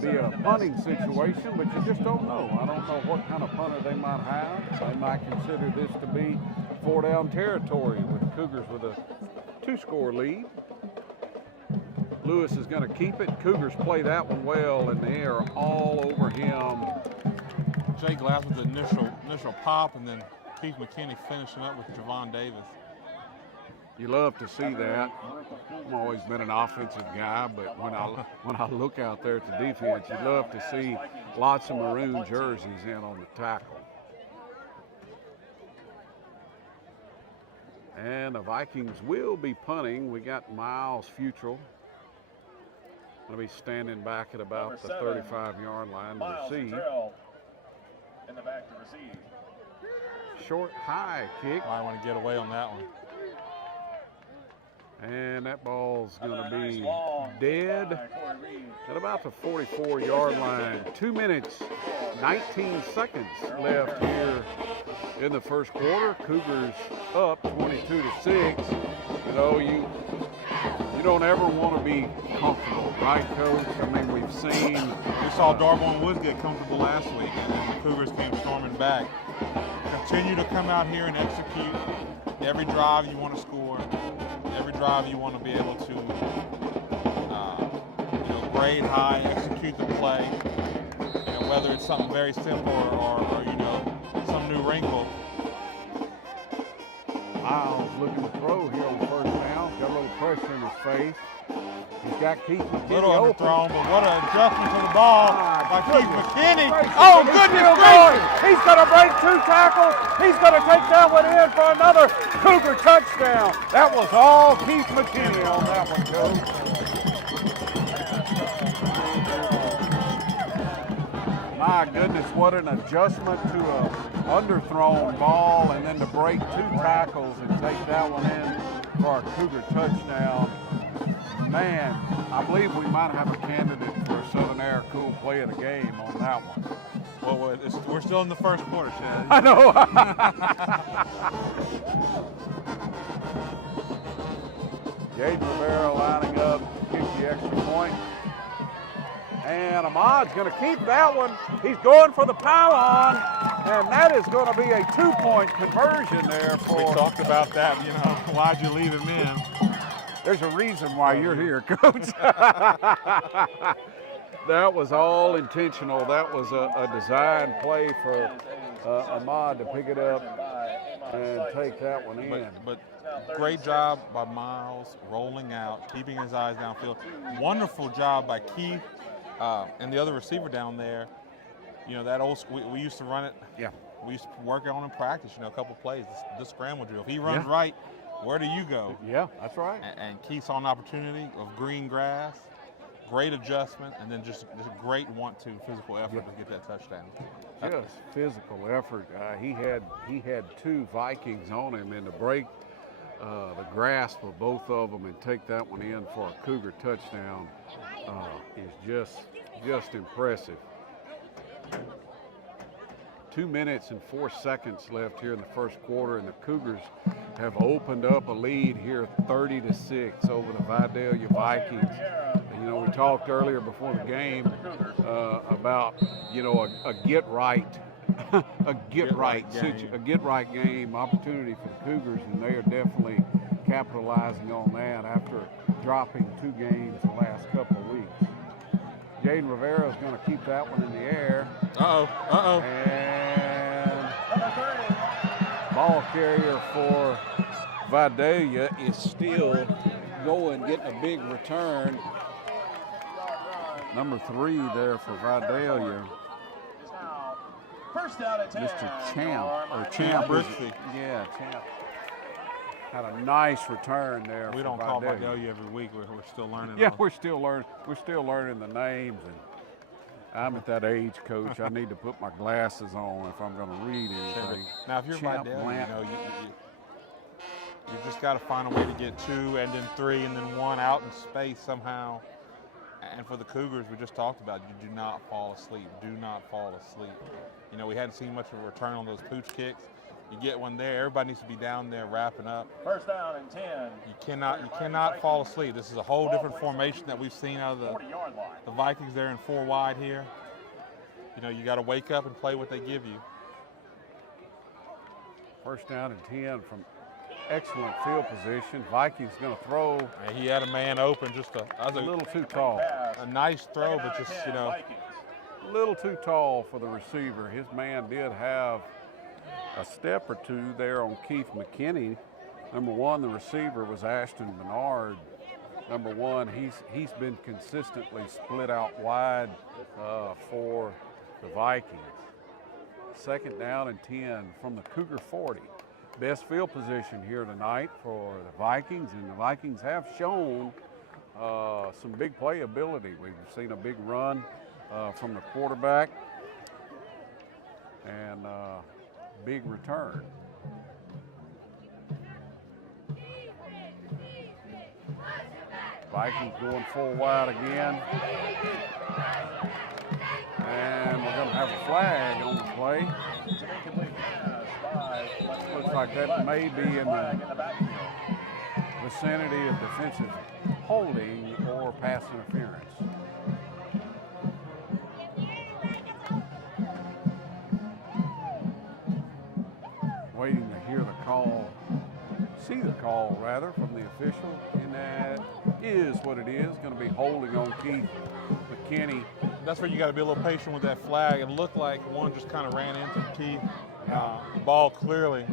be a punting situation, but you just don't know. I don't know what kind of punter they might have. They might consider this to be 4-down territory with the Cougars with a 2-score lead. Lewis is going to keep it. Cougars play that one well, and they are all over him. Jay Glass with the initial pop, and then Keith McKinney finishing up with Javon Davis. You love to see that. I've always been an offensive guy, but when I look out there at the defense, you love to see lots of maroon jerseys in on the tackle. And the Vikings will be punting. We got Miles Futrell going to be standing back at about the 35-yard line to Miles receive. Trail in the back to receive. Short, high kick. Might want to get away on that one. And that ball's going to Another nice be long dead by Corey Reed. at about the 44-yard line. 2 minutes, 19 seconds left here in the first quarter. Cougars up 22-6. You know, you don't ever want to be comfortable, right, Coach? I mean, we saw Darvon Woods get comfortable last week, and then the Cougars came storming back. Continue to come out here and execute. Every drive you want to score. Every drive you want to be able to grade high, execute the play. Whether it's something very simple or some new wrinkle. Miles looking to throw here on first down. Got a little pressure in his face. He's got Keith McKinney Little open. underthrown, but what an adjustment to the ball by Keith goodness McKinney. gracious. Oh, He's goodness still going. gracious. He's going to break 2 tackles. He's going to take that one in for another Cougar touchdown. That was all Keith McKinney on that one, Coach. My goodness, what an adjustment to a underthrown ball, and then to break 2 tackles and take that one in for a Cougar touchdown. Man, I believe we might have a candidate for a Southern Air Cool play of the game on that one. Well, we're still in the first quarter, Chad. I know. Jaden Rivera lining up, kick the extra point. And Ahmad's going to keep that one. He's going for the pylon, and that is going to be a 2-point conversion there for. We talked about that, why'd you leave him in? There's a reason why you're here, Coach. That was all intentional. That was a design play for Ahmad to pick it up and take that one in. But great job by Miles rolling out, keeping his eyes downfield. Wonderful job by Keith and the other receiver down there. That old we used to run it. Yeah. We used to work it on in practice. A couple plays. The scramble drill. If he runs right, where do you go? Yeah, that's right. And Keith saw an opportunity of green grass. Great adjustment, and then just a great physical effort to get that touchdown. Just physical effort. He had 2 Vikings on him, and to break the grasp of both of them and take that one in for a Cougar touchdown is just impressive. 2 minutes and 4 seconds left here in the first quarter, and the Cougars have opened up a lead here 30-6 over the Vidalia Vikings. We talked earlier before the game about, a get right game opportunity for the Cougars, and they are definitely capitalizing on that after dropping 2 games the last couple of weeks. Jaden Rivera is going to keep that one in the air. And ball carrier for Vidalia is still going, getting a big return. Number 3 there for Vidalia. First down at 10. Mr. Champ. Brixey. Yeah, Champ. Had a nice return there. We don't call Vidalia every week. We're still learning. Yeah, we're still learning the names, and I'm at that age, Coach. I need to put my glasses on if I'm going to read anything. Now, if you're Vidalia, you just got to find a way to get 2 and then 3 and then 1 out in space somehow. And for the Cougars, we just talked about, you do not fall asleep. Do not fall asleep. We hadn't seen much of a return on those pooch kicks. You get one there, everybody needs to be down there wrapping up. First down and 10. You cannot fall asleep. This is a whole different formation that we've seen out of the Vikings there in 4 wide here. You got to wake up and play what they give you. First down and 10 from excellent field position. Vikings going to throw. And he had a man open, a little too tall. A nice throw, but just, a little too tall for the receiver. His man did have a step or 2 there on Keith McKinney. Number 1, the receiver was Ashton Bernard. Number 1, he's been consistently split out wide for the Vikings. Second down and 10 from the Cougar 40. best field position here tonight for the Vikings, and the Vikings have shown some big playability. We've seen a big run from the quarterback and big return. Vikings going full wide again. And we're going to have a flag on the play. Looks like that may be in the vicinity of defensive holding or pass interference. Waiting to hear the call, see the call rather, from the official, and that is what it is. Going to be holding on Keith McKinney. That's where you got to be a little patient with that flag. It looked like one just kind of ran into Keith. The ball clearly,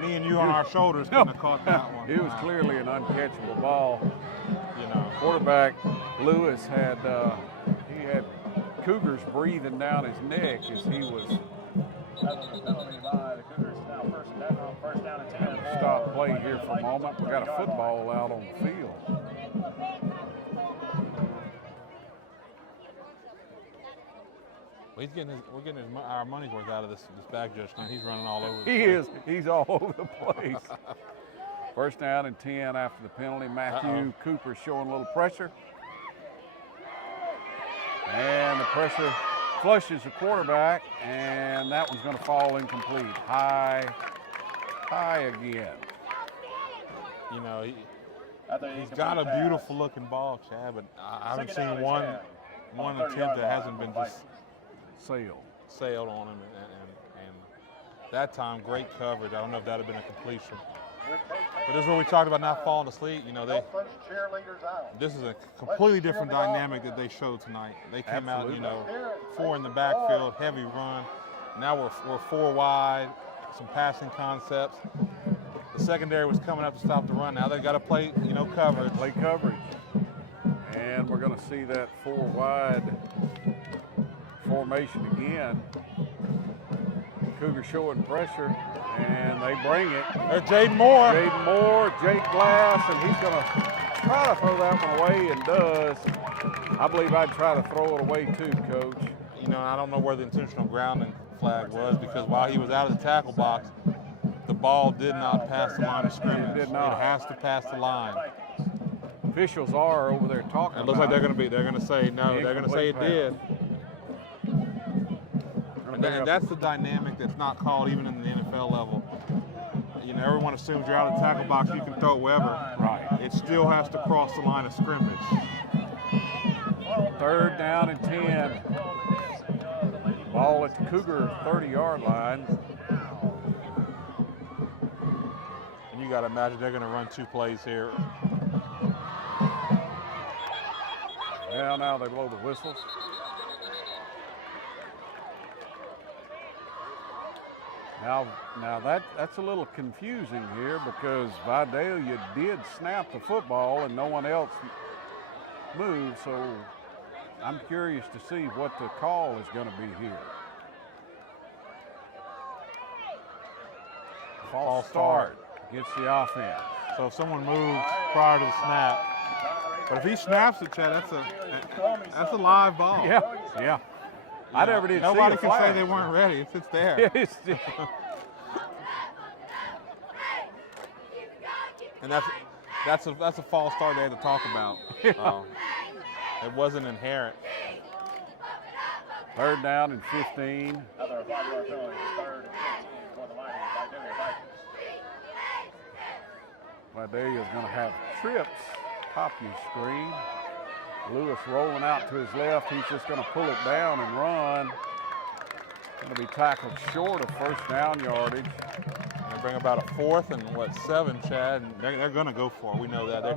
me and you on our shoulders couldn't have caught that one. It was clearly an uncatchable ball. You know, Quarterback Lewis had he had Cougars breathing down his neck as he was. Stop play here for a moment. We got a football out on the field. well, we're getting our money's worth out of this back judge now. He's running all over. He is. He's all over the place. First down and 10 after the penalty. Matthew Cooper showing a little pressure. And the pressure flushes the quarterback, and that one's going to fall incomplete. High again. You know, he's got a beautiful looking ball, Chad, but I haven't seen one attempt that hasn't been just sailed on him, and that time great coverage. I don't know if that had been a completion. But this is what we talked about, not falling asleep. You know, this is a completely different dynamic that they showed tonight. They came out, you know, 4 in the backfield, heavy run. Now we're 4 wide, some passing concepts. The secondary was coming up to stop the run. Now they've got to play, you know, coverage. Play coverage. And we're going to see that 4 wide formation again. Cougars showing pressure, and they bring it. There's Jaden Moore. Jake Glass, and he's going to try to throw that one away, and does. I believe I'd try to throw it away too, Coach. You know, I don't know where the intentional grounding flag was, because while he was out of the tackle box, the ball did not pass the line of scrimmage. It did not. It has to pass the line. Officials are over there talking. It looks like they're going to say no. They're going to say it did. And that's the dynamic that's not called even in the NFL level. You know, everyone assumes you're out of the tackle box, you can throw it wherever. Right. It still has to cross the line of scrimmage. 3rd down and 10. Ball at the Cougar 30-yard line. And you got to imagine they're going to run 2 plays here. Now they blow the whistles. Now that's a little confusing here, because Vidalia did snap the football and no one else moved, so I'm curious to see what the call is going to be here. False start against the offense. So if someone moves prior to the snap, but if he snaps it, Chad, that's a live ball. Yeah. I never did see Nobody a can flag. say they weren't ready. It's there. And that's a false start they had to talk about. It wasn't inherent. 3rd down and 15. Another 5-yard penalty, 3rd and 15 for the Vikings. Vidalia's going to have trips. Top your screen. Lewis rolling out to his left. He's just going to pull it down and run. Going to be tackled short of 1st down yardage. They bring about a 4th and 7, Chad. And they're going to go for it. We know that. They're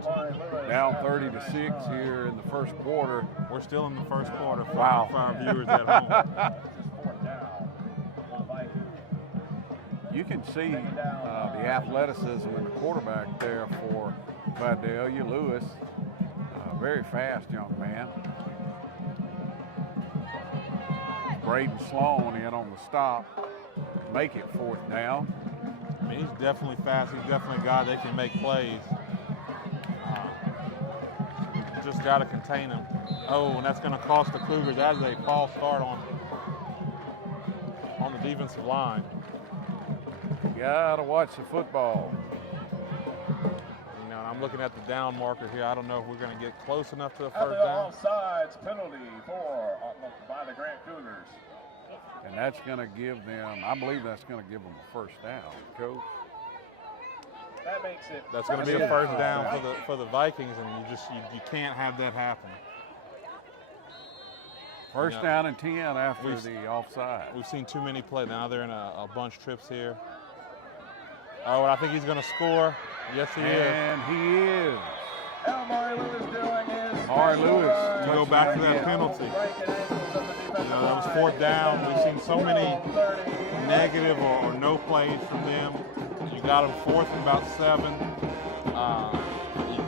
down 30-6 here in the 1st quarter. We're still in the 1st quarter for Wow. our viewers at home. You can see the athleticism in the quarterback there for Vidalia. Lewis, very fast young man. Braden Sloan in on the stop. Make it 4th down. I mean, he's definitely fast. He's definitely a guy that can make plays. Just got to contain him. Oh, and that's going to cost the Cougars. That is a false start on the defensive line. Gotta watch the football. You know, and I'm looking at the down marker here. I don't know if we're going to get close enough to the And first the down. offsides penalty by the Grant Cougars. And that's going to give them, I believe that's going to give them a first down, Coach. That makes it. That's going to be a first down for the Vikings, and you can't have that happen. First You know, down and 10 after the offside. We've seen too many plays. Now they're in a bunch trips here. Oh, and I think he's going to score. Yes, he is. And he is. How Mari Lewis doing is. Mari Lewis. You go back to that penalty. You know, that was fourth down. We've seen so many negative or no plays from them. You got them fourth and about 7.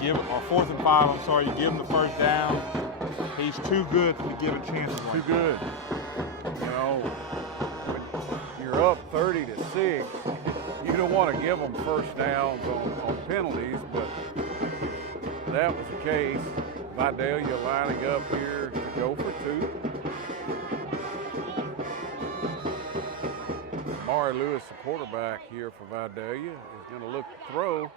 Or 4th and 5. I'm sorry. You give him the first down. He's too good to give a chance. Too good. You know, when you're up 30-6. You don't want to give them first downs on penalties, but that was the case. Vidalia lining up here to go for 2. Mari Lewis, the quarterback here for Vidalia, is going to look to throw,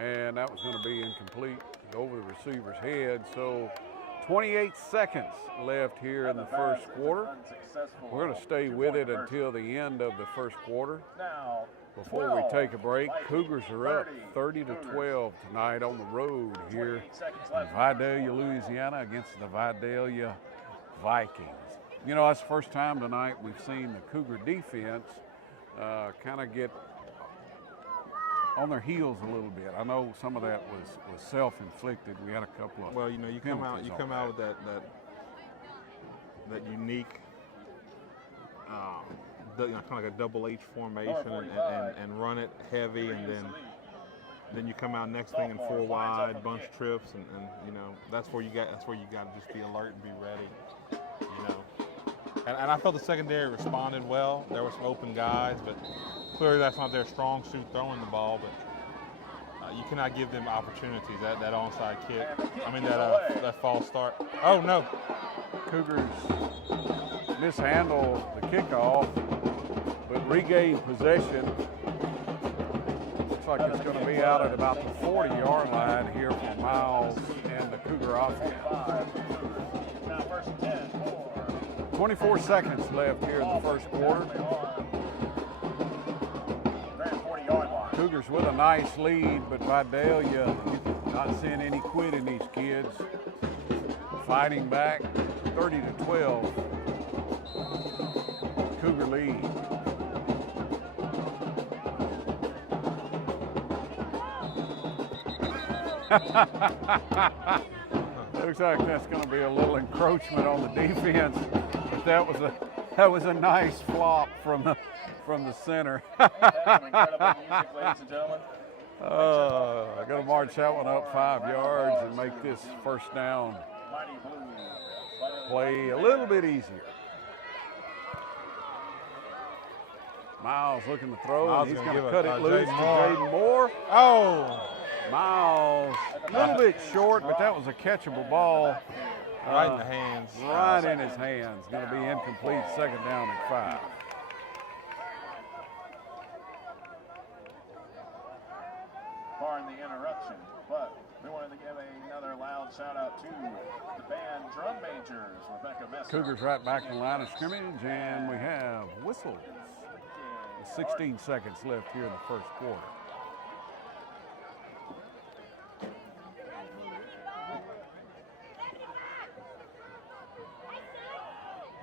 and that was going to be incomplete over the receiver's head. So 28 seconds left here in the first quarter. We're going to stay with it until the end of the first quarter. Now, Before we take a break, Cougars are up 30-12 tonight on the road here in Vidalia, Louisiana against the Vidalia Vikings. You know, that's the first time tonight we've seen the Cougar defense kind of get on their heels a little bit. I know some of that was self-inflicted. We had a couple of you know, you come out with that unique kind of like a double H formation and run it heavy, and then you come out next thing in 4 wide, bunch trips, and you know that's where you got to just be alert and be ready, you know. And I felt the secondary responded well. There were some open guys, but clearly that's not their strong suit, throwing the ball. But you cannot give them opportunities. That onside kick, that false start. Oh no, Cougars mishandle the kickoff, but regain possession. Looks like it's going to be out at about the 40-yard line here for Miles and the Cougar offense. now first and 10 for 24 seconds left here in the first quarter. Grant 40-yard line. Cougars with a nice lead, but Vidalia not seeing any quit in these kids. Fighting back 30-12. Cougar lead. Looks like that's going to be a little encroachment on the defense, but that was a nice flop from the center. That's some incredible music, ladies and gentlemen. I'm going to march that one up 5 yards and make this first down Mighty Blues. play a little bit easier. Miles looking to throw, Miles and he's gonna going to give cut it, it loose to Jaden Jaden Moore. oh, Miles, a little bit short, but that was a catchable ball. right in the hands. Right in his hands. Going to be incomplete, second down and 5. Barring the interruption, but we wanted to give another loud shout out to the band drum majors, Rebecca Messer. Cougars right back in the line of scrimmage, and we have whistles. 16 seconds left here in the first quarter.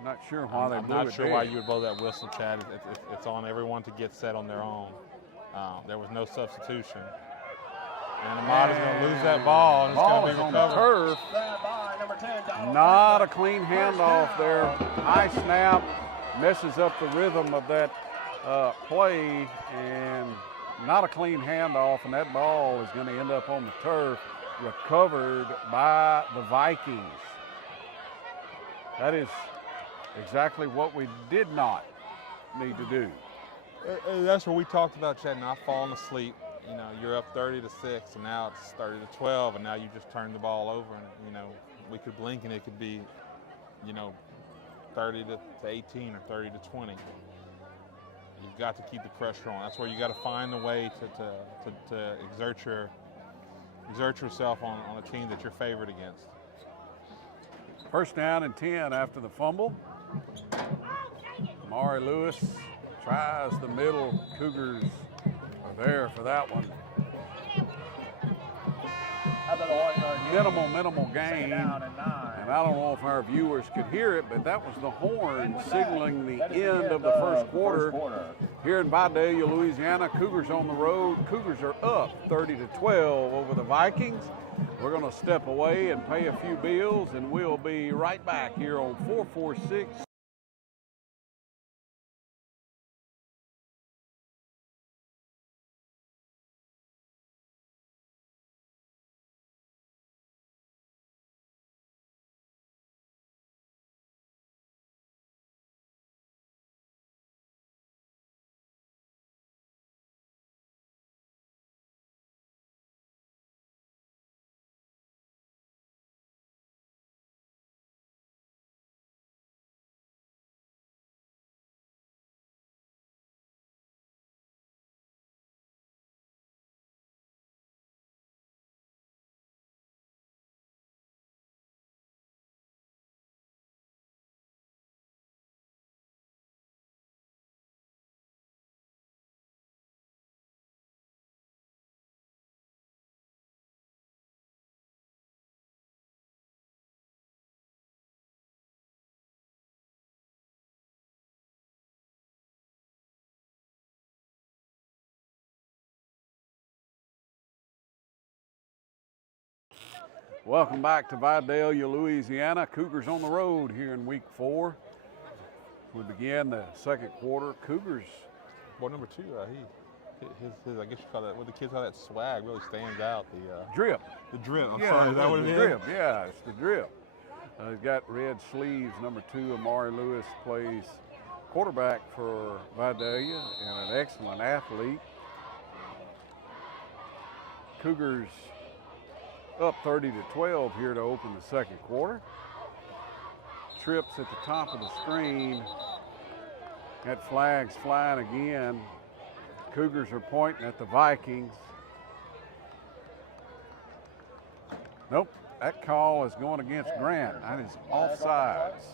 Not sure why they I'm blew not it sure dead. why you would blow that whistle, Chad. It's on everyone to get set on their own. There was no substitution. And Ahmad is going to lose that ball, and it's Ball going is to be on the recovered. turf. Stand by, number 10, Donald Not a Franklin. clean handoff there. High snap messes up the rhythm of that play, and not a clean handoff, and that ball is going to end up on the turf, recovered by the Vikings. That is exactly what we did not need to do. That's what we talked about, Chad, not falling asleep. You know, you're up 30-6, and now it's 30-12, and now you just turned the ball over, and you know, we could blink and it could be, you know, 30-18 or 30-20. You've got to keep the pressure on. That's where you got to find a way to exert yourself on a team that you're favored against. First down and 10 after the fumble. Amari Lewis tries the middle. Cougars are there for that one. Minimal gain. And I don't know if our viewers could hear it, but that was the horn signaling the end of the first quarter. Here in Vidalia, Louisiana, Cougars on the road. Cougars are up 30-12 over the Vikings. We're going to step away and pay a few bills, and we'll be right back here on 446. Welcome back to Vidalia, Louisiana. Cougars on the road here in week 4. We begin the second quarter. Cougars. Well, number 2, his I guess you call that, what the kids call that swag really stands out. The drip. The drip. I'm Yeah, sorry, is that what it the is? drip. Yeah, it's the drip. He's got red sleeves. Number 2, Amari Lewis, plays quarterback for Vidalia and an excellent athlete. Cougars up 30-12 here to open the second quarter. Trips at the top of the screen. That flag's flying again. Cougars are pointing at the Vikings. Nope, that call is going against Grant. That is offsides.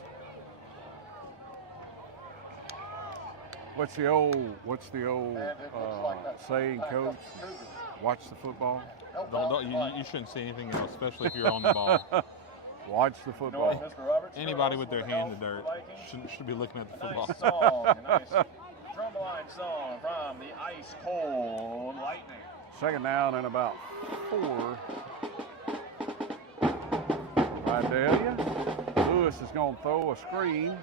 What's the old saying, Coach? Watch the football. You shouldn't see anything else, especially if you're on the ball. Watch the football. Anybody with their hand in the dirt should be looking at the football. Nice song, a nice drumline song from the Ice Cold Lightning. Second down and about 4. Vidalia. Lewis is going to throw a screen.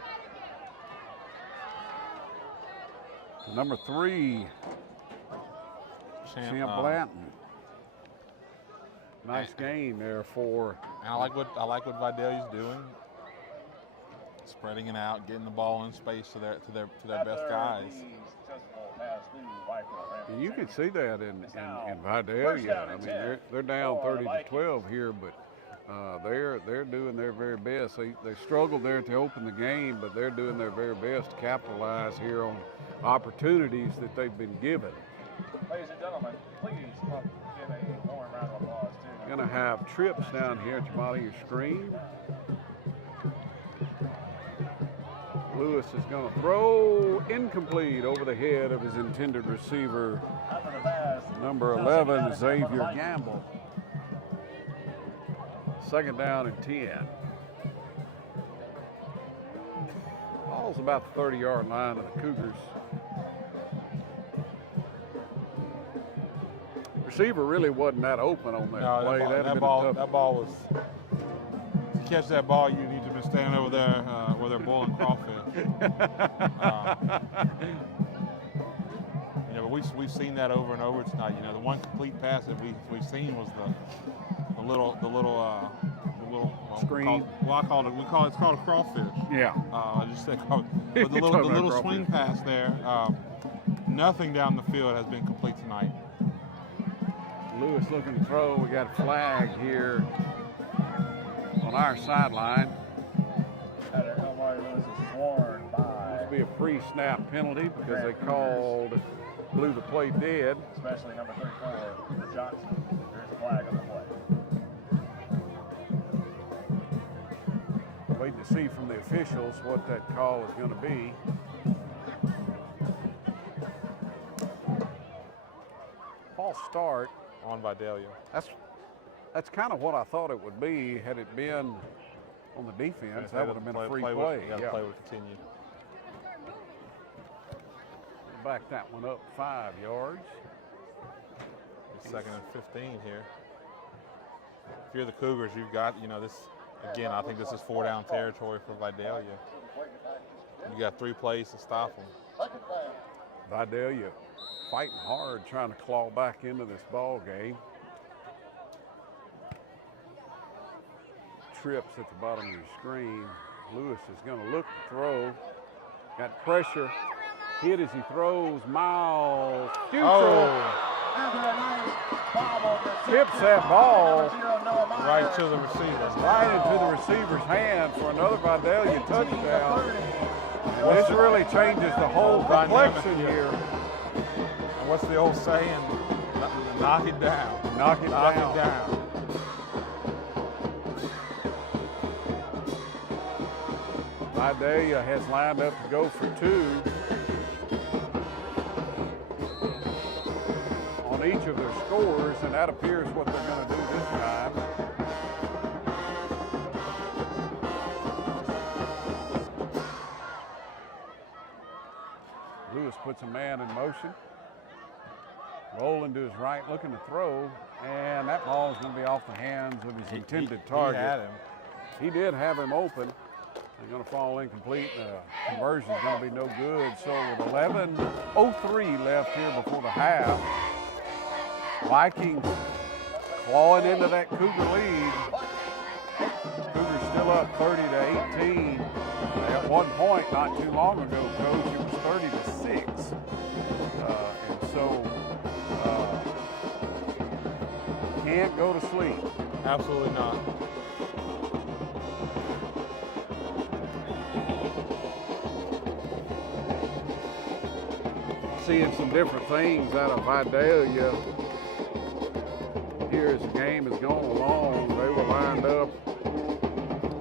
Number 3, Champ Blanton. Nice game there for. And I like what Vidalia's doing. Spreading it out, getting the ball in space to their best guys. And you can see that in Vidalia. I mean, they're down 30-12 here, but they're doing their very best. They struggled there to open the game, but they're doing their very best to capitalize here on opportunities that they've been given. Ladies and gentlemen, please give a warm round of applause to. Going to have trips down here at the bottom of your screen. Lewis is going to throw incomplete over the head of his intended receiver, number 11, Xavier Gamble. Second down and 10. Ball's about the 30-yard line of the Cougars. Receiver really wasn't that open on that play. That ball was. To catch that ball, you need to have been standing over there where they're boiling crawfish. But we've seen that over and over tonight. The one complete pass that we've seen was the little screen. It's called a crawfish. Yeah. I just said, but the little swing pass there. nothing down the field has been complete tonight. Lewis looking to throw. We got a flag here on our sideline. Must be a pre-snap penalty because they blew the play dead. Especially number 34, Johnson. There's a flag on the play. Waiting to see from the officials what that call is going to be. False start. On Vidalia. That's kind of what I thought it would be had it been on the defense. That would have been a free play. The play would continue. Back that one up 5 yards. Second and 15 here. If you're the Cougars, you've got, this, again, I think this is 4-down territory for Vidalia. You got 3 plays to stop them. Vidalia fighting hard, trying to claw back into this ball game. Trips at the bottom of your screen. Lewis is going to look to throw. Got pressure. Hit as he throws. Miles. Tips that ball right to the receiver. Right into the receiver's hand for another Vidalia touchdown. And this really changes the whole complexion here. And what's the old saying? Knock it down. Knock it down. Vidalia has lined up to go for 2 on each of their scores, and that appears what they're going to do this time. Lewis puts a man in motion. Rolling to his right, looking to throw, and that ball is going to be off the hands of his intended target. He had him. He did have him open. They're going to fall incomplete. Conversion is going to be no good. So with 11:03 left here before the half, Vikings clawing into that Cougar lead. Cougars still up 30-18. At one point, not too long ago, Coach, it was 30-6. And so can't go to sleep. Absolutely not. Seeing some different things out of Vidalia here as the game has gone along. They were lined up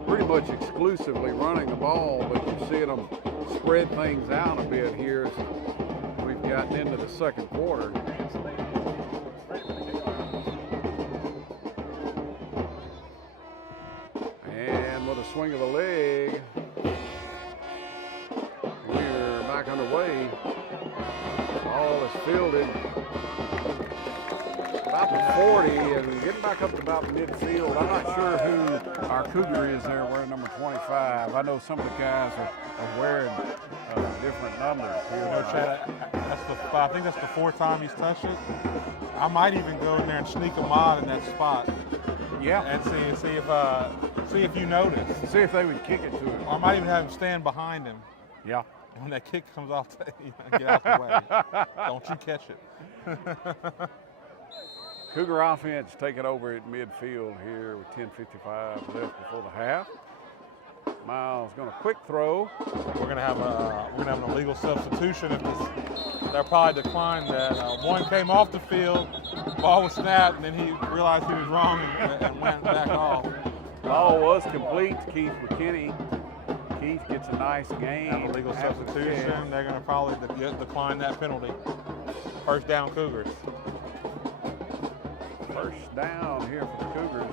pretty much exclusively running the ball, but you're seeing them spread things out a bit here as we've gotten into the second quarter. And with a swing of the leg, we're back underway. Ball is fielded about the 40 and getting back up to about midfield. I'm not sure who our Cougar is there wearing number 25. I know some of the guys are wearing different numbers here. Chad, I think that's the 4th time he's touched it. I might even go in there and sneak him out in that spot. Yeah. And see if you notice. See if they would kick it to him. I might even have him stand behind him. Yeah. When that kick comes off, get out the way. Don't you catch it. Cougar offense taking over at midfield here with 10:55 left before the half. Miles going to quick throw. We're gonna have an illegal substitution if they'll probably decline that. One came off the field, ball was snapped, and then he realized he was wrong and went back off. Ball was complete to Keith McKinney. Keith gets a nice gain. Illegal substitution. They're going to probably decline that penalty. First down, Cougars. First down here for the Cougars.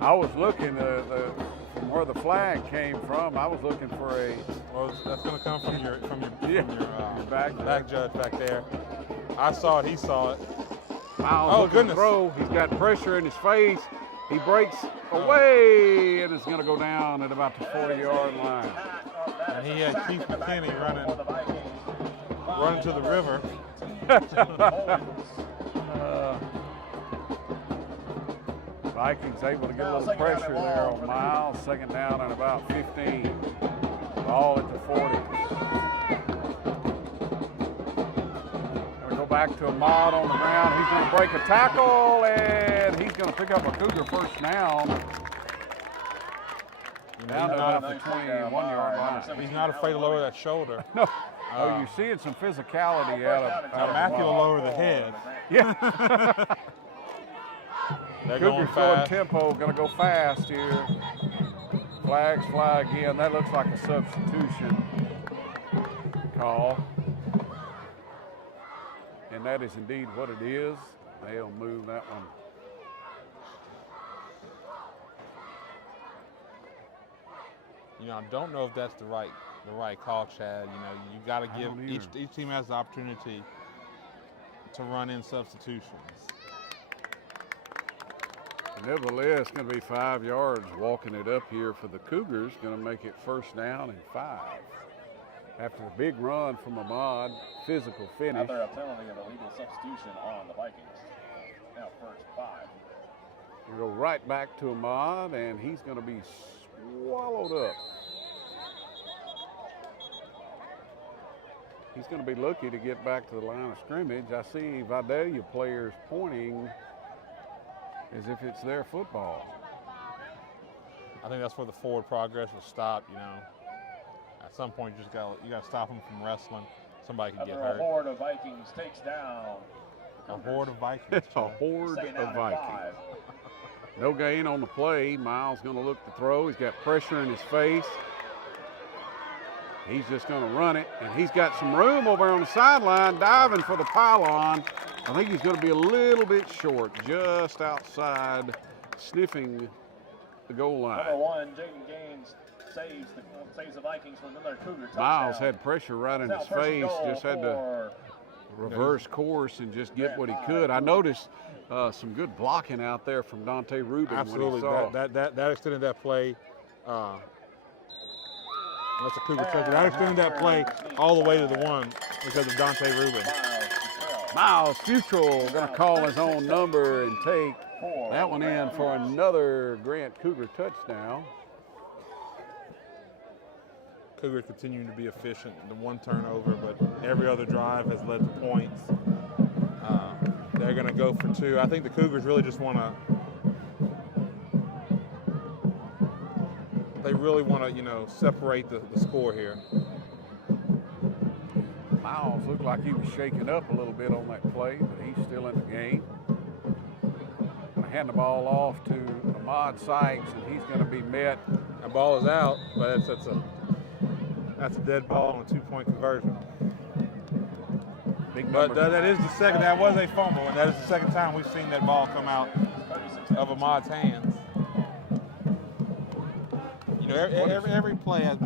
I was looking from where the flag came from. I was looking for a. Well, that's going to come from your back judge back there. I saw it. He saw it. Miles goodness! Throw. He's got pressure in his face. He breaks away, and it's going to go down at about the 40-yard line. And he had Keith McKinney running to the river. Vikings able to get a little pressure there on Miles. Second down and about 15. Ball at the 40. back to Ahmad on the ground. He's going to break a tackle, and he's going to pick up a Cougar first down. Down to about the 21-yard line. He's not afraid to lower that shoulder. No. Oh, you're seeing some physicality out of Matthew will lower the head. Yeah. They're Cougars going going fast. tempo, going to go fast here. Flags fly again. That looks like a substitution call. And that is indeed what it is. They'll move that one. You know, I don't know if that's the right call, Chad. You know, you got to give each team has the opportunity to run in substitutions. Nevertheless, going to be 5 yards walking it up here for the Cougars. Going to make it first down and 5. After a big run from Ahmad, physical finish. After a penalty and a legal substitution on the Vikings. Now first 5. We go right back to Ahmad, and he's going to be swallowed up. He's going to be lucky to get back to the line of scrimmage. I see Vidalia players pointing as if it's their football. I think that's where the forward progress will stop. You know, at some point you got to stop them from wrestling. Somebody can get hurt. A horde of Vikings takes down. A horde of Vikings. It's a horde of Vikings. No gain on the play. Miles going to look to throw. He's got pressure in his face. He's just going to run it, and he's got some room over on the sideline, diving for the pylon. I think he's going to be a little bit short, just outside, sniffing the goal line. Number 1, Jaden Gaines saves the Vikings from another Cougar touchdown. Miles had pressure right in his face, just had to reverse course and just get what he could. I noticed some good blocking out there from Dante Rubin. Absolutely, when he saw. that extended that play. That's a Cougar touchdown. That extended that play all the way to the 1 because of Dante Rubin. Miles Futrell going to call his own number and take that one in for another Grant Cougar touchdown. Cougars continuing to be efficient. The 1 turnover, but every other drive has led to points. They're going to go for 2. I think the Cougars really just want to. They really want to, you know, separate the score here. Miles looked like he was shaken up a little bit on that play, but he's still in the game. Going to hand the ball off to Ahmad Sykes, and he's going to be met. That ball is out, but that's a dead ball on a 2-point conversion. But that is the second. That was a fumble, and that is the second time we've seen that ball come out of Ahmad's hands. You know, every play, as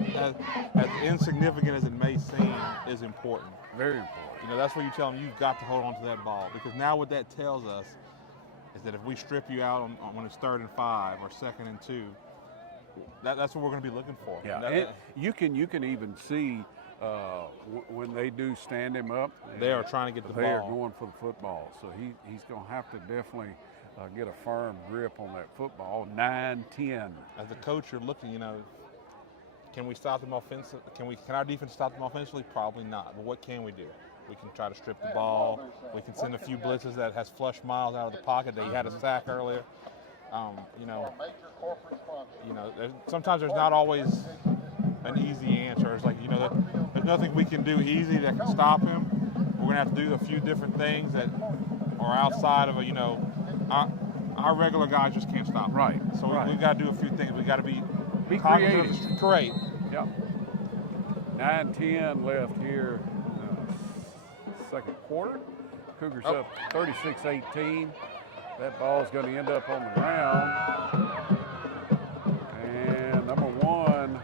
insignificant as it may seem, is important. Very important. You know, that's where you tell them you've got to hold on to that ball, because now what that tells us is that if we strip you out on when it's 3rd and 5 or 2nd and 2, that's what we're going to be looking for. Yeah, you can even see when they do stand him up. They are trying to get the ball. They are going for the football, so he's going to have to definitely get a firm grip on that football. 9-10. As a coach, you're looking, you know, can we stop them offensively? Can our defense stop them offensively? Probably not. But what can we do? We can try to strip the ball. We can send a few blitzes that has flushed Miles out of the pocket. He had a sack earlier. You know, sometimes there's not always an easy answer. It's like, you know, there's nothing we can do easy that can stop him. We're gonna have to do a few different things that are outside of our regular guys just can't stop him. Right. So we've got to do a few things. We've got to be creative. Great. Yep. 9-10 left here, second quarter. Cougars up 36-18. That ball is going to end up on the ground. And number 1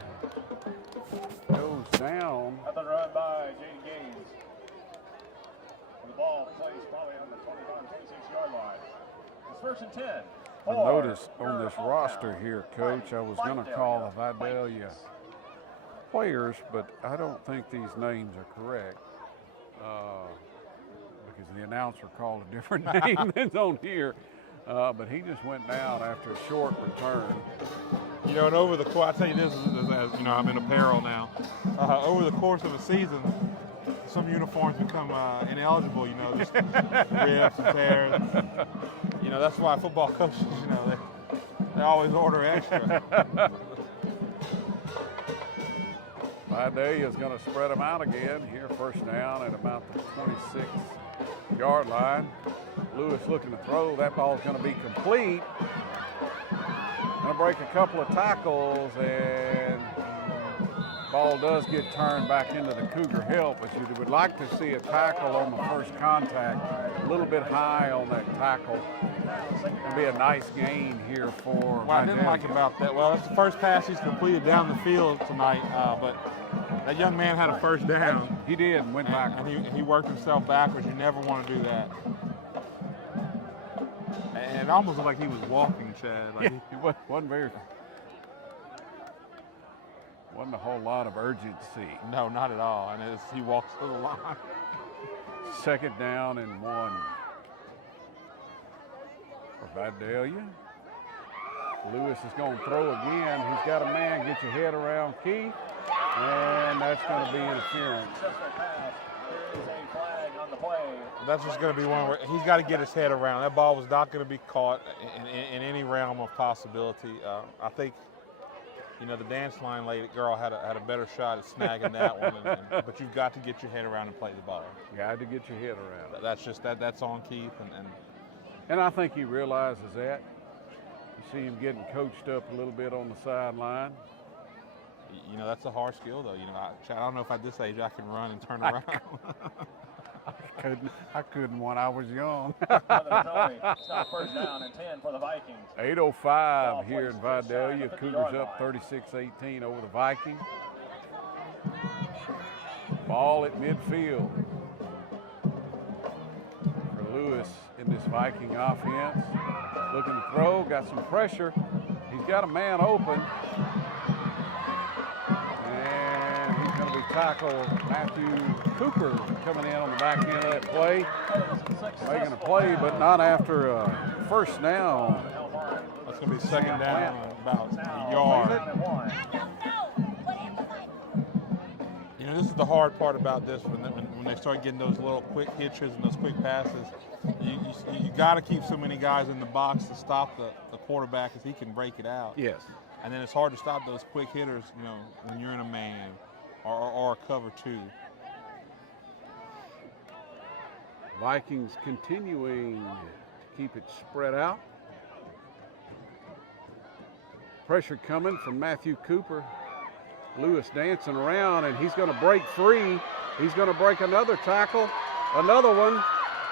goes down. Another run by Jaden Gaines. The ball plays probably on the 25-26-yard line. It's 1st and 10. I noticed on this roster here, Coach, I was going to call the Vidalia players, but I don't think these names are correct because the announcer called a different name than's on here. But he just went down after a short return. You know, and over the course, I tell you this, as you know, I'm in apparel now. Over the course of a season, some uniforms become ineligible, you know, just ribs and tears. You know, that's why football coaches, you know, they always order extra. Vidalia is going to spread them out again here, first down at about the 26-yard line. Lewis looking to throw. That ball's going to be complete. Going to break a couple of tackles, and ball does get turned back into the Cougar help, but you would like to see a tackle on the first contact, a little bit high on that tackle. It'll be a nice gain here for What I didn't like about that, well, that's the first pass he's completed down the field tonight, but that young man had a first down. He did, and went backwards. And he worked himself backwards. You never want to do that. And it almost looked like he was walking, Chad. Like He wasn't a whole lot of urgency. No, not at all. And he walks to the line. Second down and 1 for Vidalia. Lewis is going to throw again. He's got a man. Get your head around Keith. And that's going to be interference. That's just going to be one where he's got to get his head around. That ball was not going to be caught in any realm of possibility. I think, you know, the dance line lady girl had a better shot at snagging that one. But you've got to get your head around and play the ball. Got to get your head around. That's just that's on Keith. And I think he realizes that. You see him getting coached up a little bit on the sideline. You know, that's a hard skill, though. You know, I don't know if at this age I can run and turn around. I couldn't when I was young. Stop first down and 10 for the Vikings. 8:05 here in Vidalia. Cougars up 36-18 over the Viking. Ball at midfield for Lewis in this Viking offense. Looking to throw, got some pressure. He's got a man open. And he's going to be tackled. Matthew Cooper coming in on the back end of that play. Making a play, but not after a first down. That's going to be second down, about a yard. You know, this is the hard part about this when they start getting those little quick hitches and those quick passes. You got to keep so many guys in the box to stop the quarterback as he can break it out. Yes. And then it's hard to stop those quick hitters, you know, when you're in a man or a cover 2. Vikings continuing to keep it spread out. Pressure coming from Matthew Cooper. Lewis dancing around, and he's going to break free. He's going to break another tackle, another one,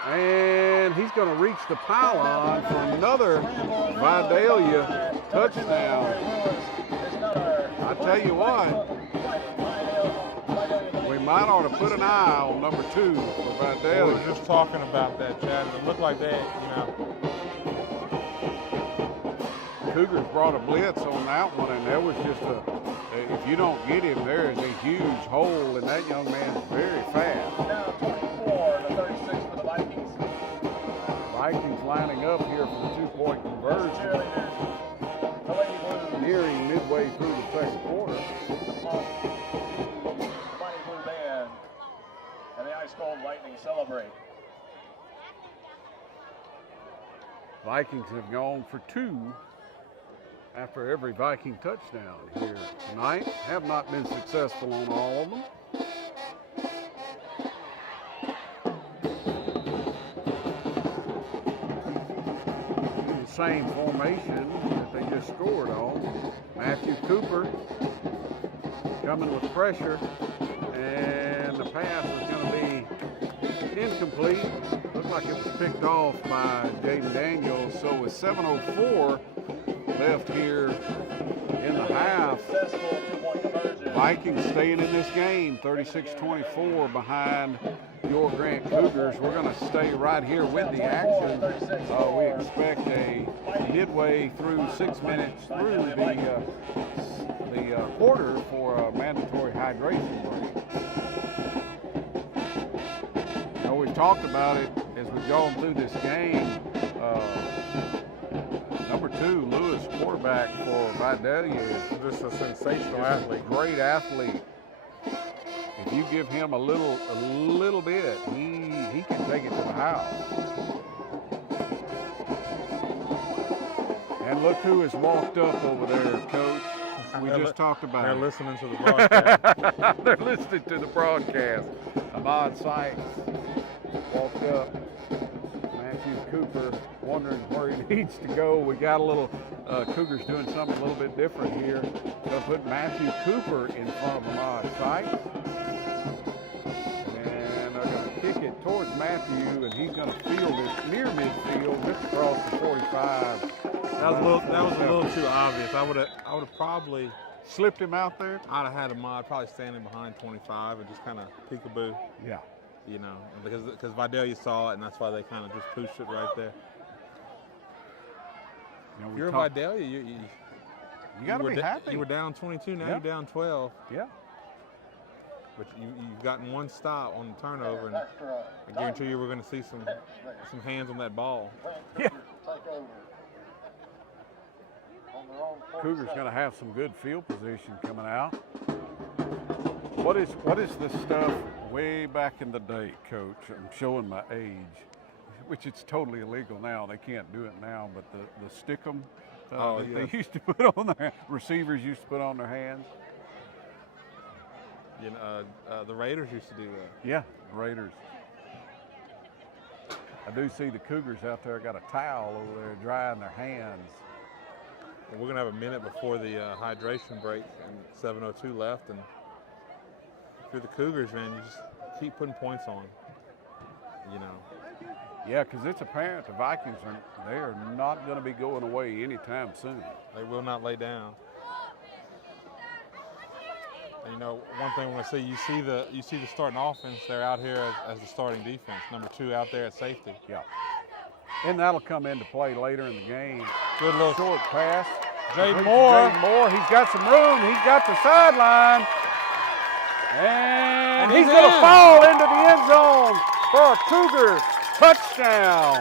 and he's going to reach the pylon for another Vidalia touchdown. I tell you what, we might ought to put an eye on number 2 for Vidalia. We were just talking about that, Chad. It looked like that, you know. Cougars brought a blitz on that one, and there was just if you don't get him, there is a huge hole, and that young man's very fast. Now 24-36 for the Vikings. Vikings lining up here for the 2-point conversion. Nearing midway through the second quarter. Mighty Blue Band and the Ice Cold Lightning celebrate. Vikings have gone for 2 after every Viking touchdown here tonight. Have not been successful on all of them. The same formation that they just scored on. Matthew Cooper coming with pressure, and the pass is going to be incomplete. Looked like it was picked off by Jaden Daniels. So with 7:04 left here in the half, Vikings staying in this game, 36-24 behind your Grant Cougars. We're going to stay right here with the action. We expect a midway through 6 minutes through the quarter for a mandatory hydration break. Now, we've talked about it as we've gone through this game. Number 2, Lewis, quarterback for Vidalia, is Just a sensational athlete. Great athlete. If You give him a little bit, he can take it to the house. And look who has walked up over there, Coach. We just talked about They're it. listening to the broadcast. They're listening to the broadcast. Ahmad Sykes walked up. Matthew Cooper wondering where he needs to go. We got a little, Cougars doing something a little bit different here. They'll put Matthew Cooper in front of Ahmad Sykes. And they're going to kick it towards Matthew, and he's going to field it near midfield, just across the 45. That was a little too obvious. I would have probably Slipped him out there? I'd have had Ahmad probably standing behind 25 and just kind of peekaboo, Yeah. you know, because Vidalia saw it, and that's why they kind of just pushed it right there. You know, If you're Vidalia, you got to were be happy. You were down 22, now Yeah. you're down 12. Yeah. But you've gotten one stop on the turnover, and I guarantee you we're going to see some hands on that ball. Yeah. Take over. On their own Cougars 47. going to have some good field position coming out. What is this stuff way back in the day, Coach? I'm showing my age, which it's totally illegal now. They can't do it now, but the stick-em that they used to put on their receivers used to put on their hands. You know, the Raiders used to do that. Yeah, Raiders. I do see the Cougars out there got a towel over there drying their hands. And we're going to have a minute before the hydration break, and 7:02 left. And if you're the Cougars, man, you just keep putting points on, you know. Yeah, because it's apparent the Vikings they are not going to be going away anytime soon. They will not lay down. And, you know, one thing we're going to see, you see the starting offense. They're out here as the starting defense. Number 2 out there at safety. Yeah. And that'll come into play later in the game. Good little Short pass. Jaden Moore. Jaden Moore. He's got some room. He's got the sideline. And he's going to fall into the end zone for a Cougar touchdown.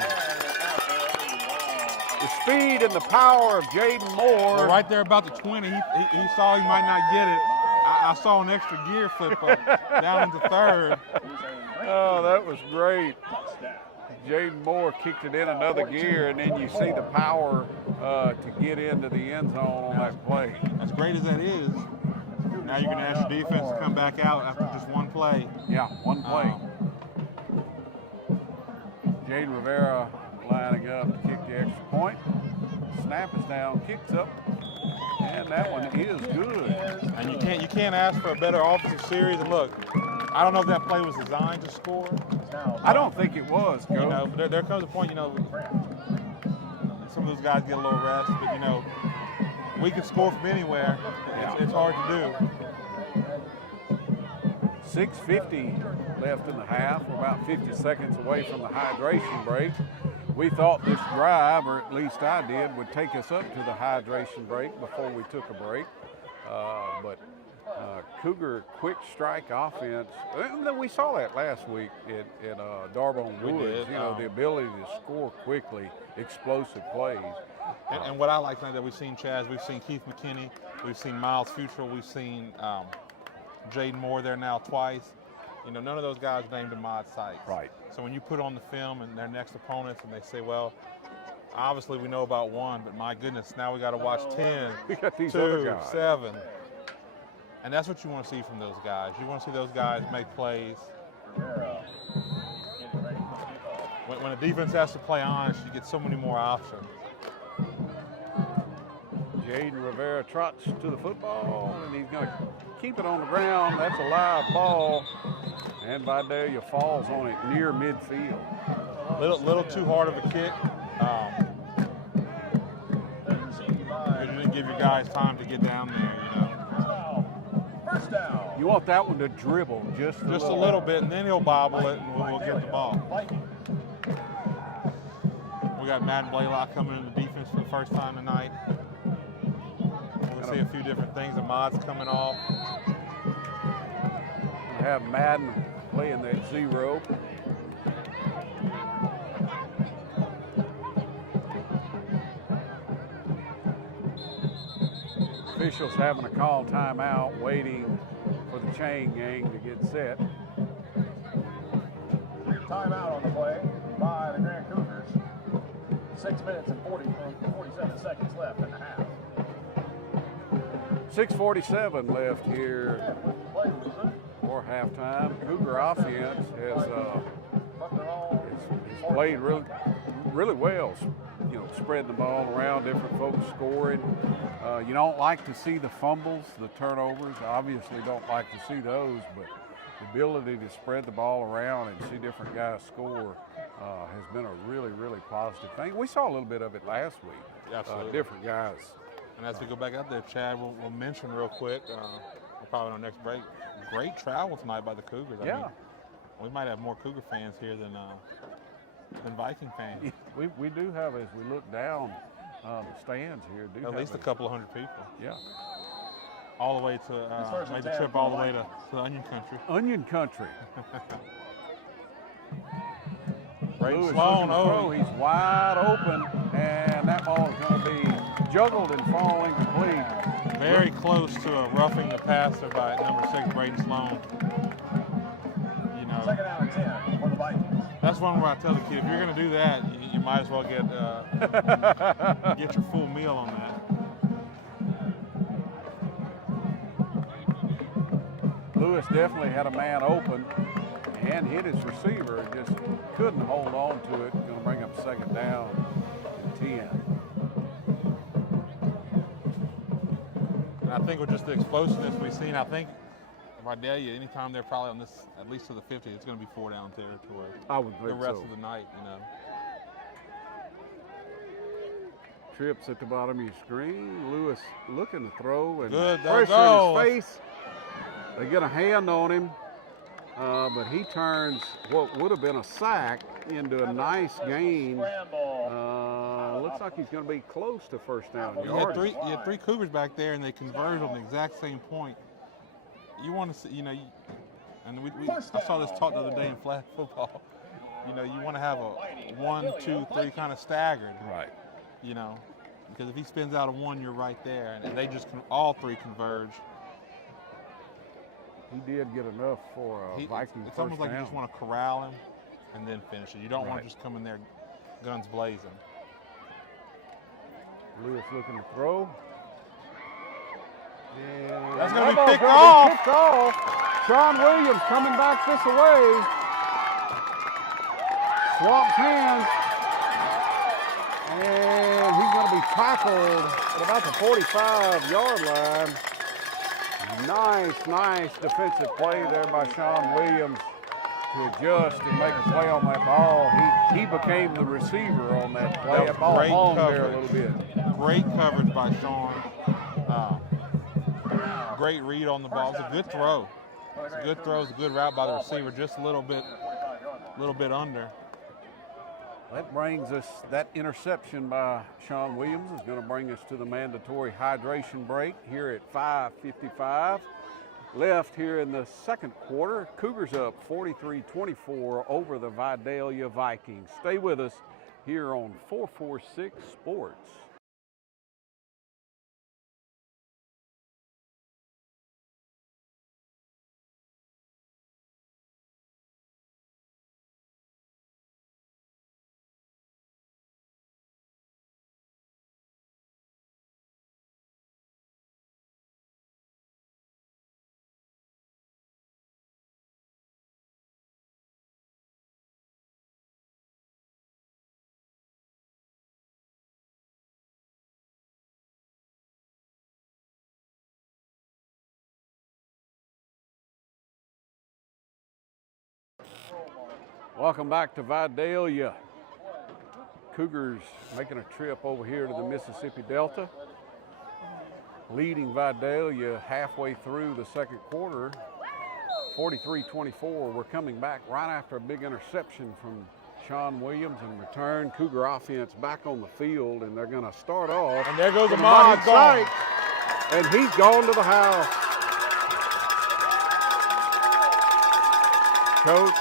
The speed and the power of Jaden Moore. Well, right there about the 20, he saw he might not get it. I saw an extra gear flip up down into third. Oh, that was great. Jaden Moore kicked it in another gear, and then you see the power to get into the end zone on that play. As great as that is, now you're going to ask your defense to come back out after just one play. Yeah, one play. Jaden Rivera lining up to kick the extra point. Snap is down, kicks up, and that one is good. And you can't ask for a better offensive series. And look, I don't know if that play was designed to score. I don't think it was, Coach. You know, but there comes a point, you know, some of those guys get a little rest, but you know, we can score from anywhere. It's hard to do. 6:50 left in the half. We're about 50 seconds away from the hydration break. We thought this drive, or at least I did, would take us up to the hydration break before we took a break. But Cougar quick strike offense. We saw that last week at Darbone Woods. You know, the ability to score quickly, explosive plays. And what I like tonight that we've seen Chaz, we've seen Keith McKinney, we've seen Miles Futrell, we've seen Jaden Moore there now twice. You know, none of those guys named Ahmad Sykes. Right. So when you put on the film and their next opponents and they say, well, obviously we know about 1, but my goodness, now we got to watch 10, We got these 2, other guys. 7. And that's what you want to see from those guys. You want to see those guys make plays. When a defense has to play honest, you get so many more options. Jaden Rivera trots to the football, and he's going to keep it on the ground. That's a live ball, and Vidalia falls on it near midfield. Little too hard of a kick. You didn't give your guys time to get down there, you know. First down. You want that one to dribble just A little bit, and then he'll bobble it, and we'll get the ball. We got Madden Blaylock coming in the defense for the first time tonight. We'll see a few different things. Ahmad's coming off. Have Madden playing that 0. Officials having a call timeout, waiting for the chain gang to get set. Timeout on the play by the Grant Cougars. 6 minutes and 47 seconds left in the half. 6:47 left here for halftime. Cougar offense has played really well. You know, spreading the ball around, different folks scoring. You don't like to see the fumbles, the turnovers. Obviously, don't like to see those, but the ability to spread the ball around and see different guys score has been a really, really positive thing. We saw a little bit of it last week. Absolutely. Different guys. And as we go back out there, Chad, we'll mention real quick, probably on our next break, great travel tonight by the Cougars. I mean, we might have more Cougar fans here than Viking fans. We do have, as we look down the stands here, at least a couple of hundred people. Yeah. All the way to, made the trip all the way to Onion Country. Onion Country. Braden Sloan, he's wide open, and that ball is going to be juggled and fall incomplete. Very close to a roughing the passer by number 6, Braden Sloan. You know, Second down and 10 for the Vikings. That's one where I tell the kid, if you're going to do that, you might as well get your full meal on that. Lewis definitely had a man open and hit his receiver, just couldn't hold on to it. Going to bring up second down and 10. And I think with just the explosiveness we've seen, I think if I dare you, anytime they're probably on this, at least to the 50, it's going to be 4-down territory. I would think the rest so. of the night, you know. Trips at the bottom of your screen. Lewis looking to throw and Good, pressure in his face. They get a hand on him, but he turns what would have been a sack into a nice gain. Looks like he's going to be close to first down. You had three Cougars back there, and they converged on the exact same point. You want to see, you know, I saw this talk the other day in flag football. You know, you want to have a 1, 2, 3 kind of staggered. Right. You know, because if he spins out a 1, you're right there, and they just all three converge. He did get enough for a Viking It's first almost like down. you just want to corral him and then finish it. You don't want to just come in there guns blazing. Lewis looking to throw. And That's going to be ball's picked gonna off. be picked off. Sean Williams coming back this way. Swaps hands. And he's going to be tackled at about the 45-yard line. Nice defensive play there by Sean Williams to adjust and make a play on that ball. He became the receiver on that play. That ball hung there a little bit. Great coverage by Sean. Great read on the ball. It's a good throw. It's a good throw. It's a good route by the receiver. Just a little bit under. That brings us, that interception by Sean Williams is going to bring us to the mandatory hydration break here at 5:55 left here in the second quarter. Cougars up 43-24 over the Vidalia Vikings. Stay with us here on 446 Sports. Welcome back to Vidalia. Cougars making a trip over here to the Mississippi Delta. Leading Vidalia halfway through the second quarter, 43-24. We're coming back right after a big interception from Sean Williams and return. Cougar offense back on the field, and they're going to start off. And there goes Ahmad Sykes, and he's gone to the house. Coach.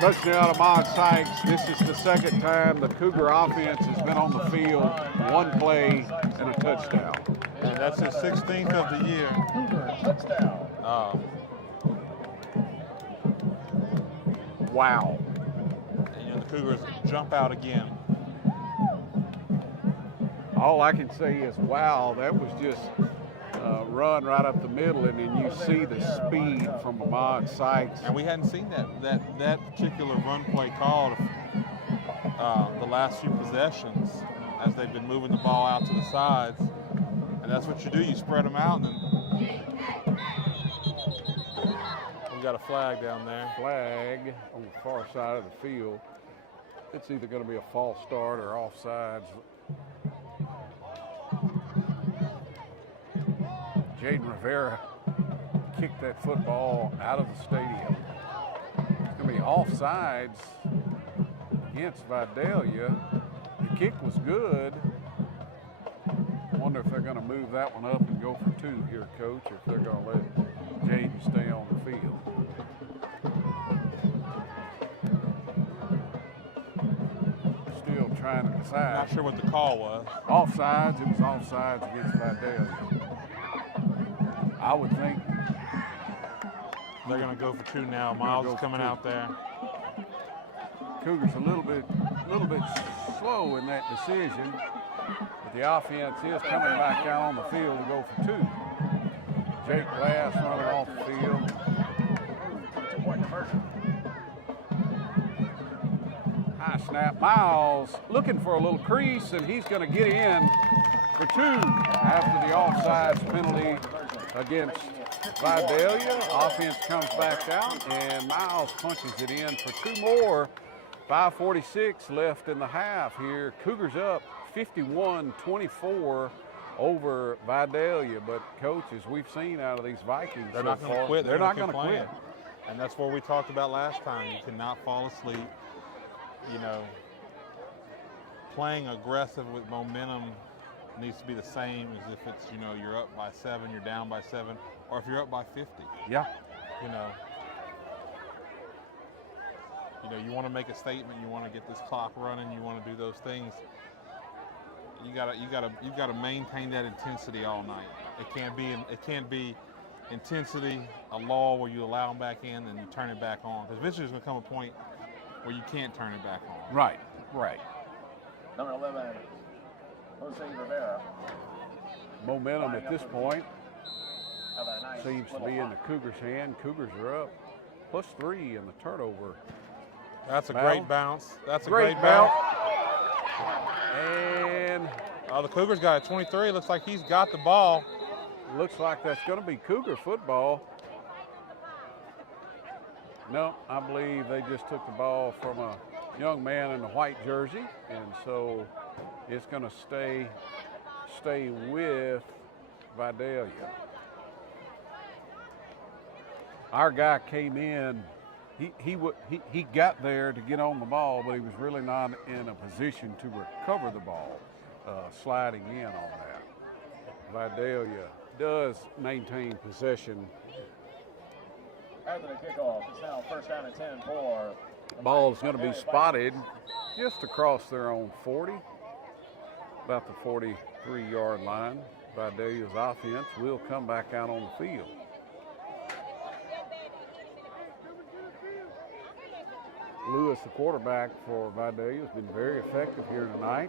Touchdown, Ahmad Sykes. This is the second time the Cougar offense has been on the field, one play and a touchdown. And that's his 16th of the year. Touchdown. Wow. And the Cougars jump out again. All I can say is, wow, that was just run right up the middle, and then you see the speed from Ahmad Sykes. And we hadn't seen that particular run play called the last few possessions as they've been moving the ball out to the sides. And that's what you do. You spread them out, and then we got a flag down there. Flag on the far side of the field. It's either going to be a false start or offsides. Jaden Rivera kicked that football out of the stadium. It's going to be offsides against Vidalia. The kick was good. I wonder if they're going to move that one up and go for 2 here, Coach, or if they're going to let Jaden stay on the field. Still trying to decide. Not sure what the call was. Offsides, it was offsides against Vidalia. I would think they're going to go for 2 now. Miles is coming out there. Cougars a little bit slow in that decision, but the offense is coming back out on the field to go for 2. Jake Glass running off the field. High snap. Miles looking for a little crease, and he's going to get in for 2 after the offsides penalty against Vidalia. Offense comes back out, and Miles punches it in for 2 more. 5:46 left in the half here. Cougars up 51-24 over Vidalia. But, Coach, as we've seen out of these Vikings they're so not going to far, quit. They're not going to quit. And that's what we talked about last time. You cannot fall asleep. You know, playing aggressive with momentum needs to be the same as if it's, you know, you're up by 7, you're down by 7, or if you're up by 50. Yeah. You know, you want to make a statement, you want to get this clock running, you want to do those things. You gotta maintain that intensity all night. It can't be intensity, a lull where you allow them back in and you turn it back on. Because eventually there's going to come a point where you can't turn it back on. Right. Number 11, Jose Rivera. Momentum at this point How about a nice seems to little be in the hop? Cougars' hand. Cougars are up +3 in the turnover. That's a Battle. great bounce. That's a Great great bounce. bounce. And The Cougars got a 23. Looks like he's got the ball. looks like that's going to be Cougar football. No, I believe they just took the ball from a young man in a white jersey, and so it's going to stay with Vidalia. Our guy came in. He got there to get on the ball, but he was really not in a position to recover the ball, sliding in on that. Vidalia does maintain possession. After the kickoff, it's now 1st down and 10 for. Ball is going to be spotted just across their own 40, about the 43-yard line. Vidalia's offense will come back out on the field. Lewis, the quarterback for Vidalia, has been very effective here tonight.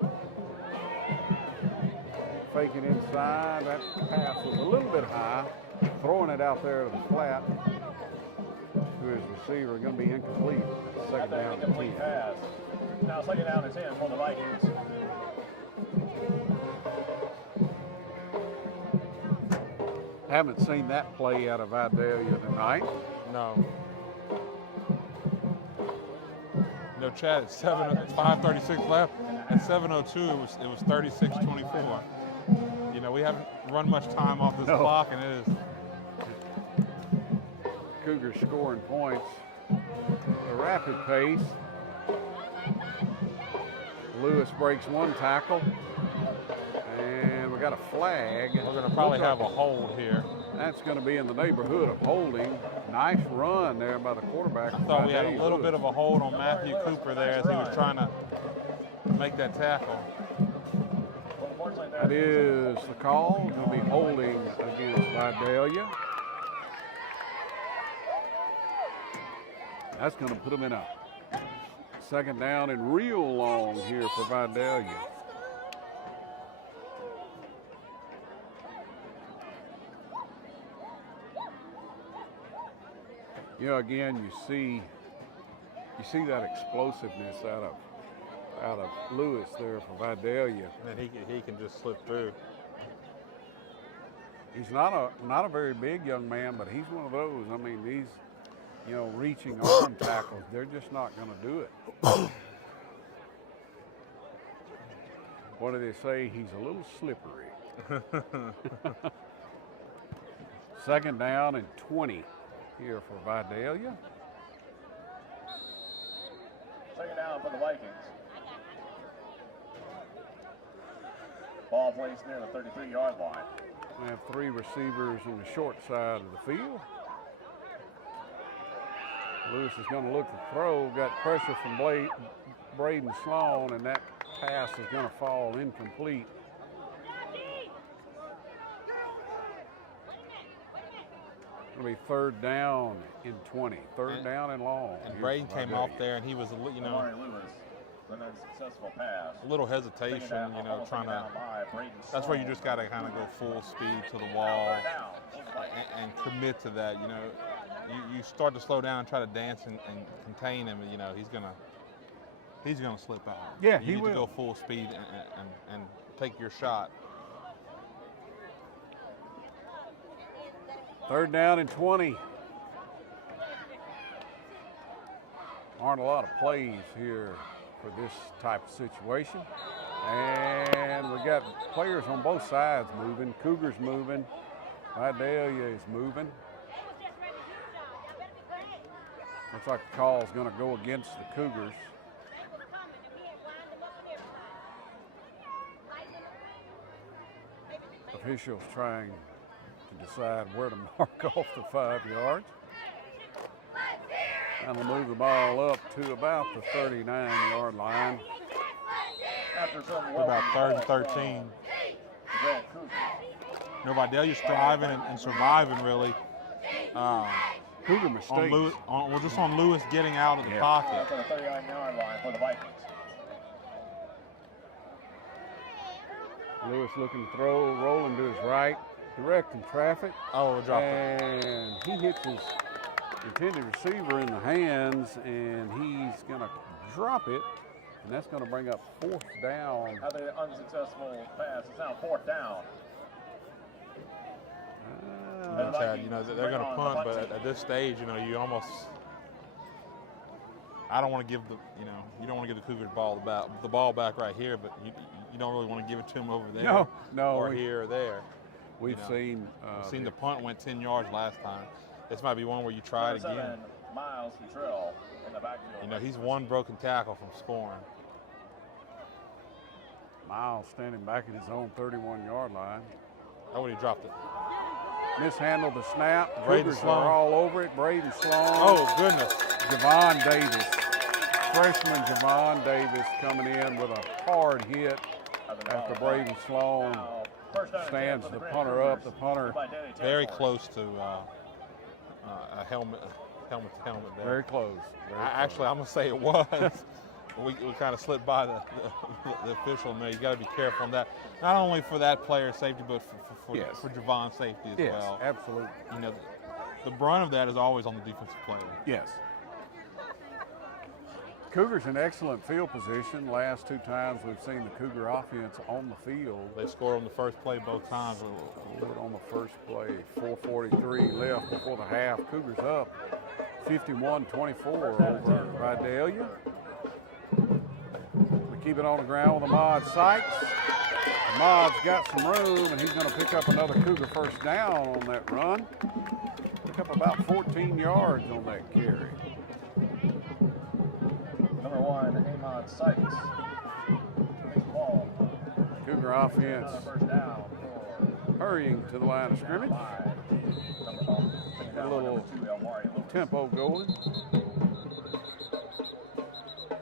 Faking inside, that pass was a little bit high, throwing it out there to the flat to his receiver, going to be incomplete. Second down and 10. Incomplete pass. Now 2nd down and 10 for the Vikings. Haven't seen that play out of Vidalia tonight. No. No, Chad, it's 5:36 left. At 7:02, it was 36-24. You know, we haven't run much time off this clock, and it is. Cougars scoring points at a rapid pace. Lewis breaks one tackle, and we got a flag. We're going to probably have a hold here. That's going to be in the neighborhood of holding. Nice run there by the quarterback. I thought we had a little bit of a hold on Matthew Cooper there as he was trying to make that tackle. That is the call. Going to be holding against Vidalia. That's going to put them in a second down and real long here for Vidalia. You know, again, you see that explosiveness out of Lewis there for Vidalia. And he can just slip through. He's not a very big young man, but he's one of those. I mean, these, you know, reaching arm tackles, they're just not going to do it. What do they say? He's a little slippery. Second down and 20 here for Vidalia. Second down for the Vikings. Ball placed near the 33-yard line. We have three receivers on the short side of the field. Lewis is going to look to throw. Got pressure from Braden Sloan, and that pass is going to fall incomplete. It'll be third down in 20. Third down and long. And Braden came off there, and he was, you know, a little hesitation, you know, trying to. That's where you just got to kind of go full speed to the wall and commit to that. You know, you start to slow down, try to dance and contain him. You know, he's gonna slip out. Yeah, you need to go full speed and take your shot. Third down and 20. Aren't a lot of plays here for this type of situation. And we got players on both sides moving. Cougars moving. Vidalia is moving. Looks like the call is going to go against the Cougars. Officials trying to decide where to mark off the 5 yards. And we'll move the ball up to about the 39-yard line. About 3rd and 13. You know, Vidalia's striving and surviving, really. Cougar mistakes. Just on Lewis getting out of the pocket. To the 39-yard line for the Vikings. Lewis looking to throw, rolling to his right, directing traffic. Oh, drop it. And he hits his intended receiver in the hands, and he's going to drop it, and that's going to bring up 4th down. Another unsuccessful pass. It's now 4th down. Chad, you know, they're going to punt, but at this stage, you know, you almost. I don't want to give you don't want to give the Cougars the ball back right here, but you don't really want to give it to them over there. No, or here or there. We've seen the punt went 10 yards last time. This might be one where you try it again. Miles Futrell in the backfield. You know, he's one broken tackle from scoring. Miles standing back at his own 31-yard line. Oh, when he dropped it. Mishandled the snap. Braden Cougars Sloan. are all over it. Braden Sloan. Oh, goodness. Javon Davis. Freshman Javon Davis coming in with a hard hit after Braden Sloan stands the punter up. The punter very close to a helmet to helmet there. very close. Actually, I'm going to say it was. we kind of slipped by the official there. You got to be careful on that. Not only for that player's safety, but for Javon's safety as well. Yes, absolutely. You know, the brunt of that is always on the defensive player. Yes. Cougars in excellent field position. Last 2 times we've seen the Cougar offense on the field. They scored on the first play both times. Scored on the first play. 4:43 left before the half. Cougars up 51-24 over Vidalia. We keep it on the ground with Ahmad Sykes. Ahmad's got some room, and he's going to pick up another Cougar first down on that run. Pick up about 14 yards on that carry. Number 1, Ahmad Sykes. Ball. Cougar offense First down for hurrying to the line of scrimmage. Get a little tempo going.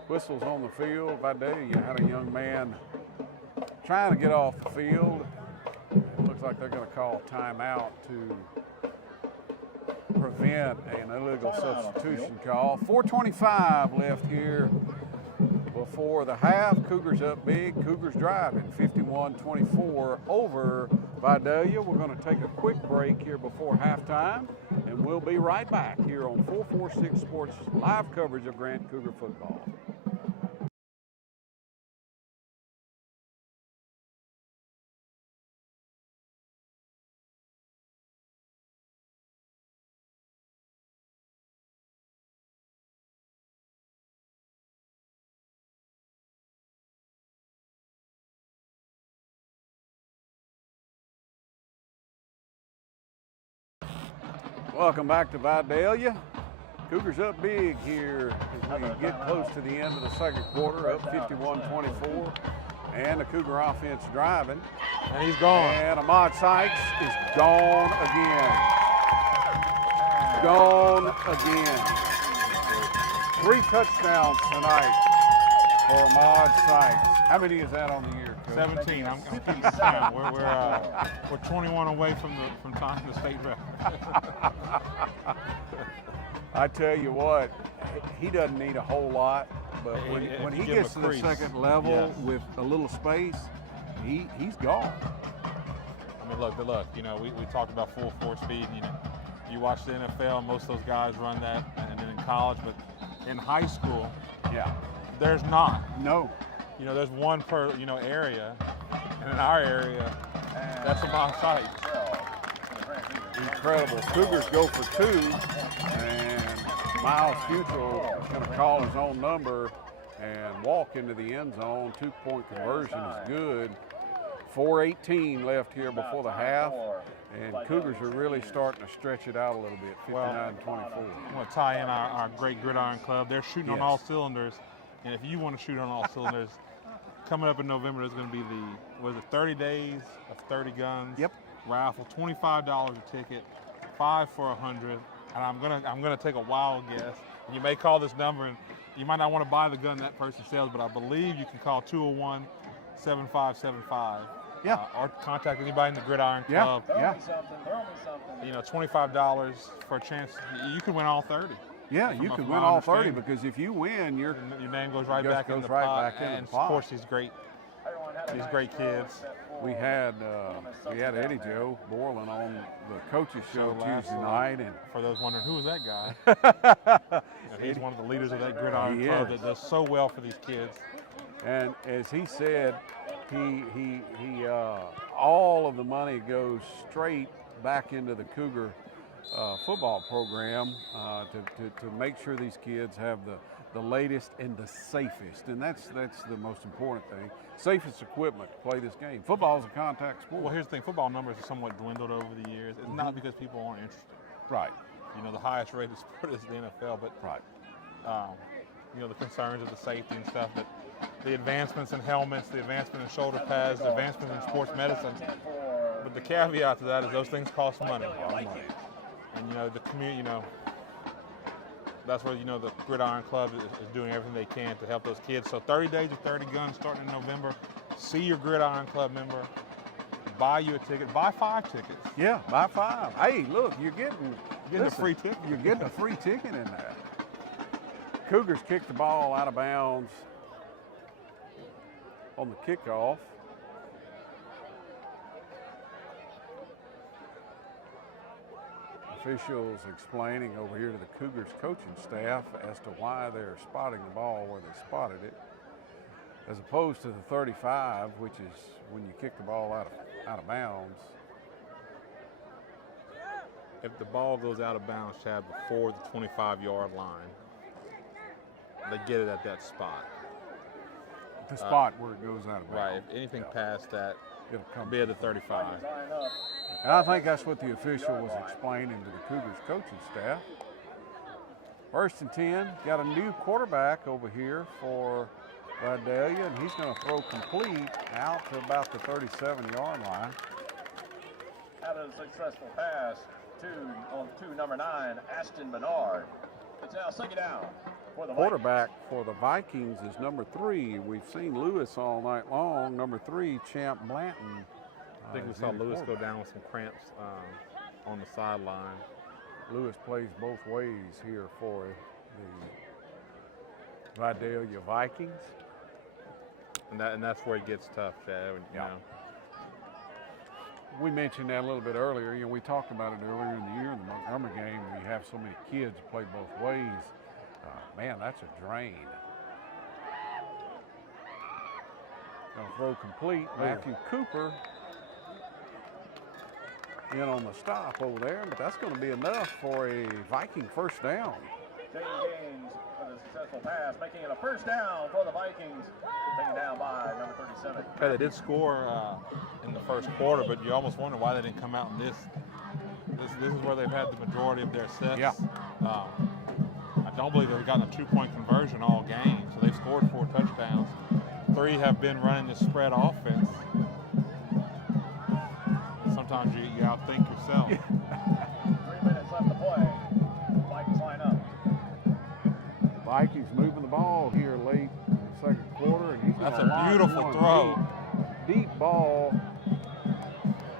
Whistles on the field. Vidalia had a young man trying to get off the field. It looks like they're going to call timeout to prevent meant an illegal substitution call. 4:25 left here before the half. Cougars up big. Cougars driving 51-24 over Vidalia. We're going to take a quick break here before halftime, and we'll be right back here on 446 Sports live coverage of Grant Cougar football. Welcome back to Vidalia. Cougars up big here as we get close to the end of the second quarter, up 51-24. And the Cougar offense driving. And he's gone. And Ahmad Sykes is gone again. Gone again. 3 touchdowns tonight for Ahmad Sykes. How many is that on the year, Coach? 17. I'm keeping count. We're 21 away from tying the state record. I tell you what, he doesn't need a whole lot, but when he gets to the second level with a little space, he's gone. I mean, look. You know, we talked about 4.4 speed. You watch the NFL, most of those guys run that, and then in college, but in high school, there's not. No. You know, there's one per area, and in our area, that's Ahmad Sykes. Incredible. Cougars go for 2, and Miles Futrell is going to call his own number and walk into the end zone. 2-point conversion is good. 4:18 left here before the half, and Cougars are really starting to stretch it out a little bit, 59-24. I want to tie in our great Gridiron Club. They're shooting on all cylinders, and if you want to shoot on all cylinders, coming up in November, there's going to be 30 days of 30 guns. Yep. Raffle, $25 a ticket, 5 for 100, and I'm gonna take a wild guess. And you may call this number, and you might not want to buy the gun that person sells, but I believe you can call 201-7575. Yeah. Or contact anybody in the Gridiron Club. Yeah. You know, $25 for a chance. You could win all 30. Yeah, you could win all 30 because if you win, your name goes right back in the pot. And of course, these great kids. We had Eddie Joe Borland on the coaches show Tuesday night, and for those wondering who is that guy, he's one of the leaders of that Gridiron Club that does so well for these kids. And as he said, he all of the money goes straight back into the Cougar football program to make sure these kids have the latest and the safest, and that's the most important thing. Safest equipment to play this game. Football is a contact sport. Well, here's the thing: football numbers are somewhat dwindled over the years. It's not because people aren't interested. Right. You know, the highest rated sport is the NFL, but you know, the concerns of the safety and stuff. But the advancements in helmets, the advancement in shoulder pads, the advancement in sports medicine. But the caveat to that is those things cost money. And you know, the community, you know, that's where, you know, the Gridiron Club is doing everything they can to help those kids. So 30 days of 30 guns starting in November. See your Gridiron Club member. Buy you a ticket. Buy 5 tickets. Yeah, buy 5. Hey, look, you're getting a free ticket. You're getting a free ticket in there. Cougars kicked the ball out of bounds on the kickoff. Officials explaining over here to the Cougars coaching staff as to why they're spotting the ball where they spotted it, as opposed to the 35, which is when you kick the ball out of bounds. If the ball goes out of bounds, Chad, before the 25-yard line, they get it at that spot. The spot where it goes out of bounds. Right. If anything past that, it'll come be at the 35. And I think that's what the official was explaining to the Cougars coaching staff. 1st and 10, got a new quarterback over here for Vidalia, and he's going to throw complete out to about the 37-yard line. Out of a successful pass to number 9, Ashton Bernard. It's now 2nd down for the quarterback for the Vikings is number 3. We've seen Lewis all night long. Number 3, Champ Blanton. I think we saw Lewis go down with some cramps on the sideline. Lewis plays both ways here for the Vidalia Vikings. And that's where it gets tough, Chad. You know. We mentioned that a little bit earlier. You know, we talked about it earlier in the year in the Montgomery game. We have so many kids play both ways. Man, that's a drain. Gonna throw complete. Matthew Cooper in on the stop over there, but that's going to be enough for a Viking first down. Taking gains with a successful pass, making it a first down for the Vikings. Taken down by number 37. Yeah, they did score in the first quarter, but you almost wonder why they didn't come out in this. This is where they've had the majority of their sets. Yeah. I don't believe they've gotten a 2-point conversion all game, so they've scored 4 touchdowns. 3 have been running the spread offense. Sometimes you outthink yourself. 3 minutes left to play. Vikings line up. Vikings moving the ball here late in the second quarter, and he's That's gonna a line beautiful one throw. Deep ball.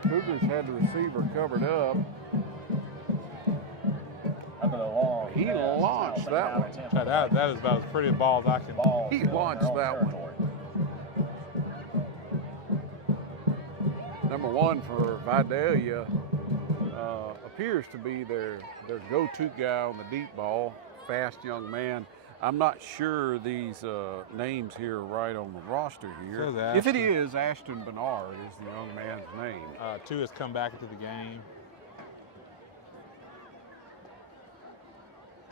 Cougars had the receiver covered up. After the long He pass, launched now that taken one. out of Tampa Chad, Bay. that is about as pretty a ball as I can. Ball He still in launched their own that one. territory. Number 1 for Vidalia appears to be their go-to guy on the deep ball, fast young man. I'm not sure these names here are right on the roster here. Says If it Ashton. is, Ashton Bernard is the young man's name. 2 has come back into the game.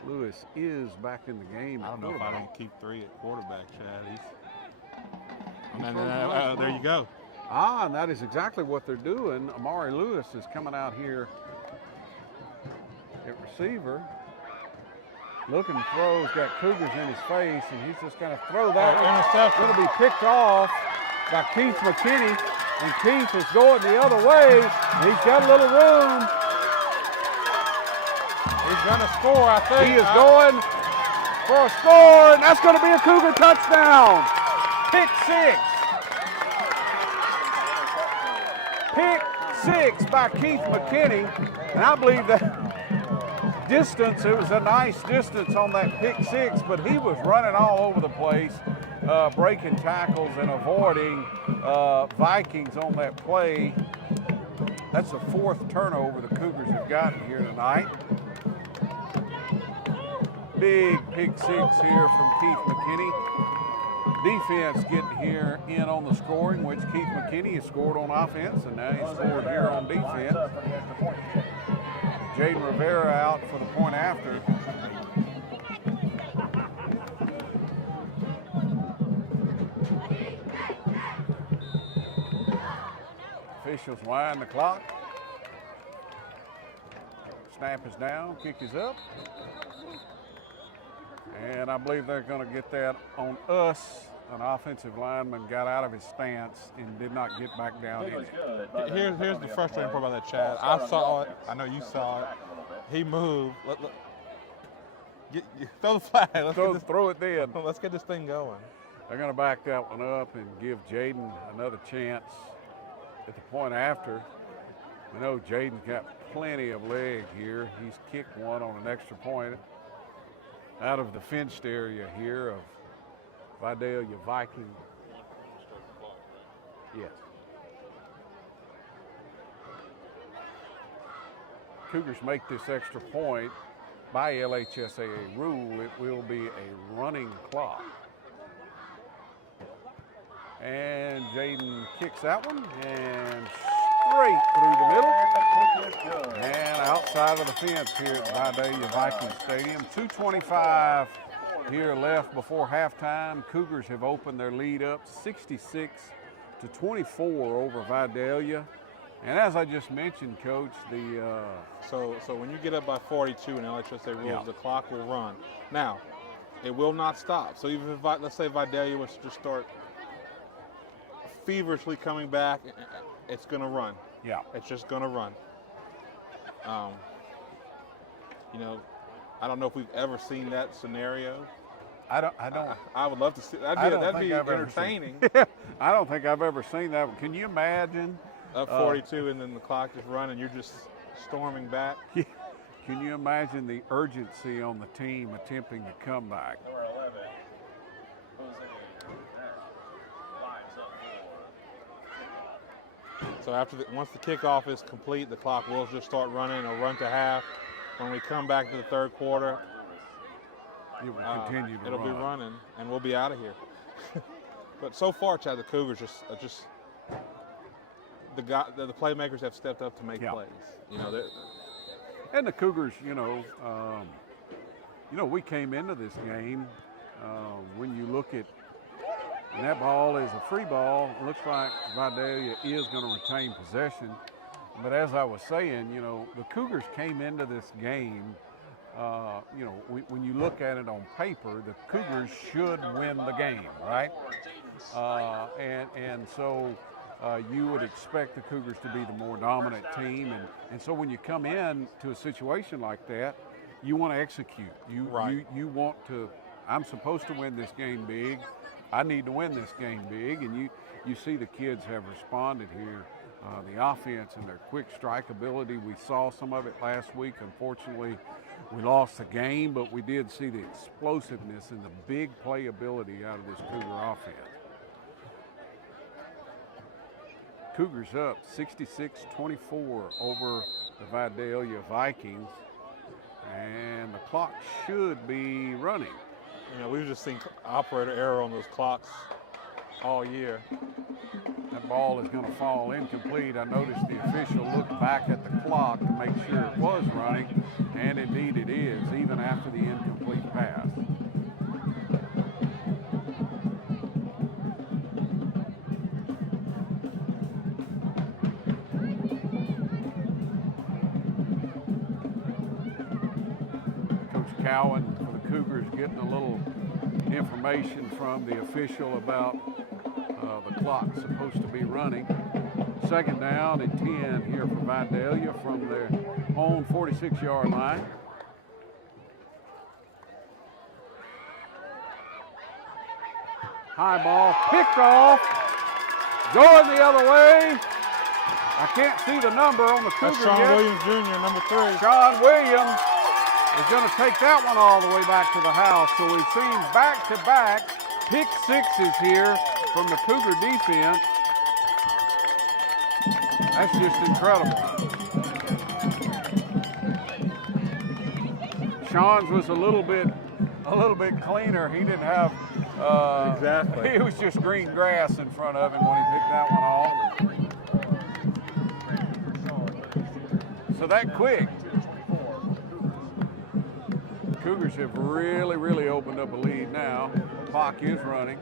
Lewis is back in the game. I at don't know if I quarterback. don't keep 3 at quarterback, Chad. There you go. And that is exactly what they're doing. Amari Lewis is coming out here at receiver. Looking throws, got Cougars in his face, and he's just going to throw that. Interception. Going to be picked off by Keith McKinney, and Keith is going the other way. He's got a little room. He's going to score, I think. He is going for a score, and that's going to be a Cougar touchdown. Pick 6. Pick 6 by Keith McKinney, and I believe that distance, it was a nice distance on that pick 6, but he was running all over the place, breaking tackles and avoiding Vikings on that play. That's the 4th turnover the Cougars have gotten here tonight. Big pick 6 here from Keith McKinney. Defense getting here in on the scoring, which Keith McKinney has scored on offense, and now he's scored here on defense. Jaden Rivera out for the point after. Officials wind the clock. Snap is down, kick is up. And I believe they're going to get that on us. An offensive lineman got out of his stance and did not get back down in it. Here's the frustrating part about that, Chad. I saw it. I know you saw it. He moved. Throw the flag. Throw it then. Let's get this thing going. They're going to back that one up and give Jaden another chance at the point after. I know Jaden's got plenty of leg here. He's kicked one on an extra point out of the fenced area here of Vidalia Viking. Yes. Cougars make this extra point. By LHSAA rule, it will be a running clock. And Jaden kicks that one and straight through the middle and outside of the fence here at Vidalia Viking Stadium. 2:25 here left before halftime. Cougars have opened their lead up 66-24 over Vidalia. And as I just mentioned, Coach, the so when you get up by 42 in LHSA rules, the clock will run. Now, it will not stop. So even if, let's say Vidalia was to just start feverishly coming back, it's going to run. Yeah. It's just going to run. I don't know if we've ever seen that scenario. I don't. I would love to see. That'd be entertaining. I don't think I've ever seen that. Can you imagine? Up 42 and then the clock is running, you're just storming back. Can you imagine the urgency on the team attempting the comeback? Number 11, Jose lines up for kickoff. So once the kickoff is complete, the clock will just start running. It'll run to half. When we come back to the third quarter, It will continue to it'll run. be running, and we'll be out of here. But so far, Chad, the Cougars just the playmakers have stepped up to make plays. You know, And the Cougars, we came into this game, when you look at, and that ball is a free ball, it looks like Vidalia is going to retain possession. But as I was saying, the Cougars came into this game, when you look at it on paper, the Cougars should win the game, right? So you would expect the Cougars to be the more dominant team. And so when you come in to a situation like that, you want to execute. You want to, I'm supposed to win this game big. I need to win this game big. And you see the kids have responded here. The offense and their quick strike ability, we saw some of it last week. Unfortunately, we lost the game, but we did see the explosiveness and the big playability out of this Cougar offense. Cougars up 66-24 over the Vidalia Vikings, and the clock should be running. We've just seen operator error on those clocks all year. That ball is going to fall incomplete. I noticed the official looked back at the clock to make sure it was running, and indeed it is, even after the incomplete pass. Coach Cowan for the Cougars getting a little information from the official about the clock supposed to be running. Second down and 10 here for Vidalia from their own 46-yard line. High ball picked off, going the other way. I can't see the number on the Cougar That's Sean yet. Williams Jr., number 3. Sean Williams is going to take that one all the way back to the house. So we've seen back-to-back pick sixes here from the Cougar defense. That's just incredible. Sean's was a little bit cleaner. He didn't have Exactly. It was just green grass in front of him when he picked that one off. So that quick. Cougars have really opened up a lead now. Clock is running.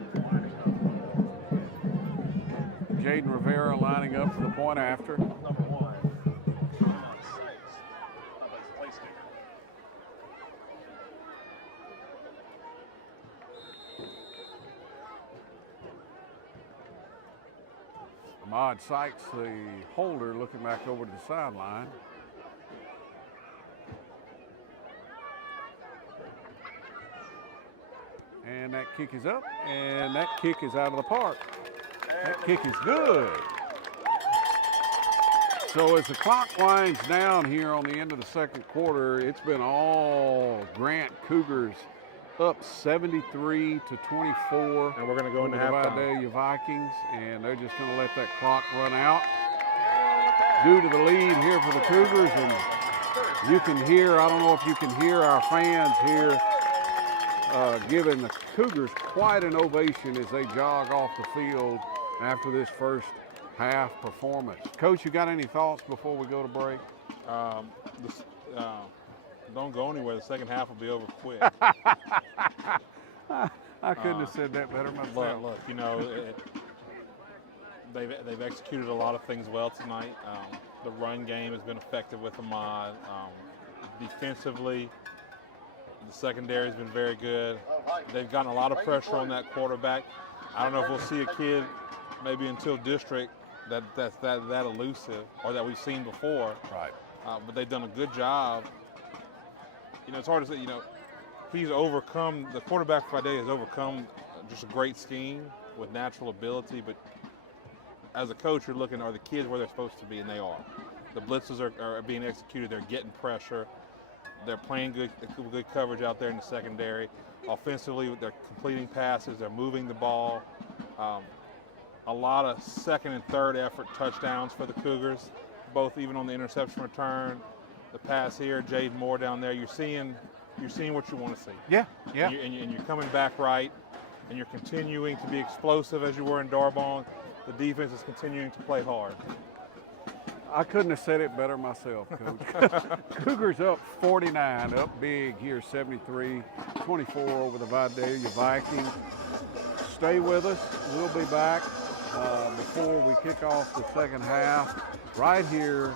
Jaden Rivera lining up for the point after. Number 1, Sykes. Placed it. Ahmad Sykes, the holder, looking back over to the sideline. And that kick is up, and that kick is out of the park. That kick is good. So as the clock winds down here on the end of the second quarter, it's been all Grant Cougars up 73-24. And we're going to go into the halftime. Vidalia Vikings, and they're just going to let that clock run out. Due to the lead here for the Cougars, and you can hear, I don't know if you can hear our fans here giving the Cougars quite an ovation as they jog off the field after this first half performance. Coach, you got any thoughts before we go to break? Don't go anywhere. The second half will be over quick. I couldn't have said that better myself. Look, they've executed a lot of things well tonight. The run game has been effective with Ahmad. Defensively, the secondary has been very good. They've gotten a lot of pressure on that quarterback. I don't know if we'll see a kid maybe until district that's that elusive or that we've seen before. Right. But they've done a good job. It's hard to say, he's overcome, the quarterback for Vidalia has overcome just a great scheme with natural ability, but as a coach, you're looking, are the kids where they're supposed to be, and they are. The blitzes are being executed, they're getting pressure. They're playing good coverage out there in the secondary. Offensively, they're completing passes. They're moving the ball. A lot of second and third effort touchdowns for the Cougars, both even on the interception return, the pass here, Jaden Moore down there. You're seeing what you want to see. Yeah. And you're coming back right, and you're continuing to be explosive as you were in Darbon. The defense is continuing to play hard. I couldn't have said it better myself, Coach. Cougars up 49, up big here, 73-24 over the Vidalia Viking. Stay with us. We'll be back before we kick off the second half right here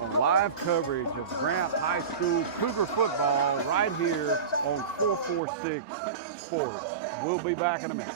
on live coverage of Grant High School Cougar football right here on 446 Sports. We'll be back in a minute.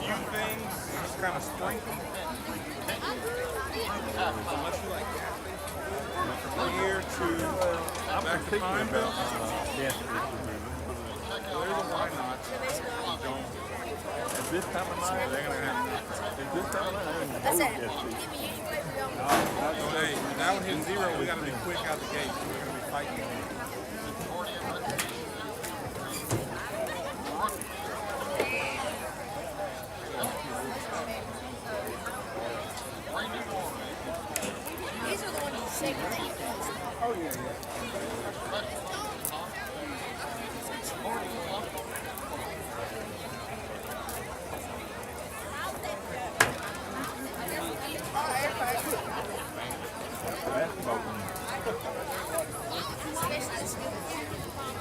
few things just kind of sprinkled. Unless you like from here to back to Pineville. Yes. There's a why not. You don't. At this time of night, They're gonna have. at this time of night, That's it. yes, Hey, when that one hits 0, we gotta be quick out the gate. We're gonna be fighting. These are the ones you shake and then you taste. Oh, yeah.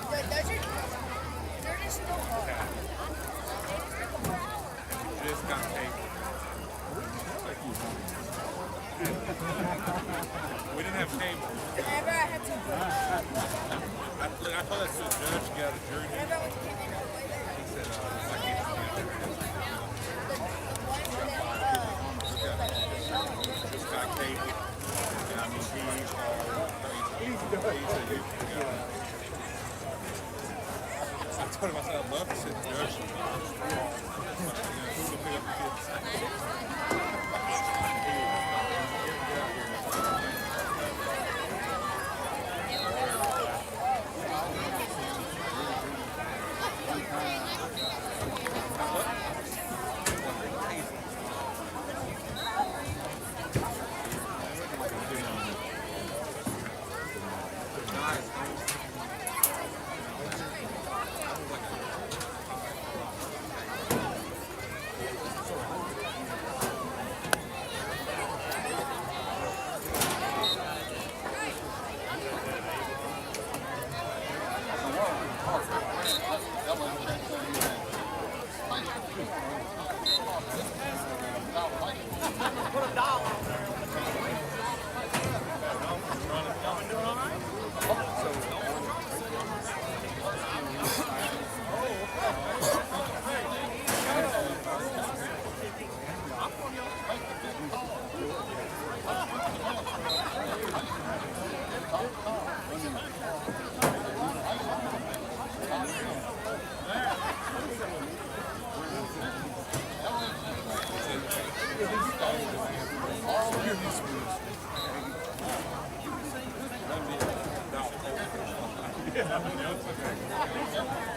But those are, they're just still Just got cake. We didn't have cable. Whenever I had to put, I told that to the judge. You got a jury. whenever I was came in all the way there, He said, just got cable. And I mean, I told him, I said, I'd love to sit judge.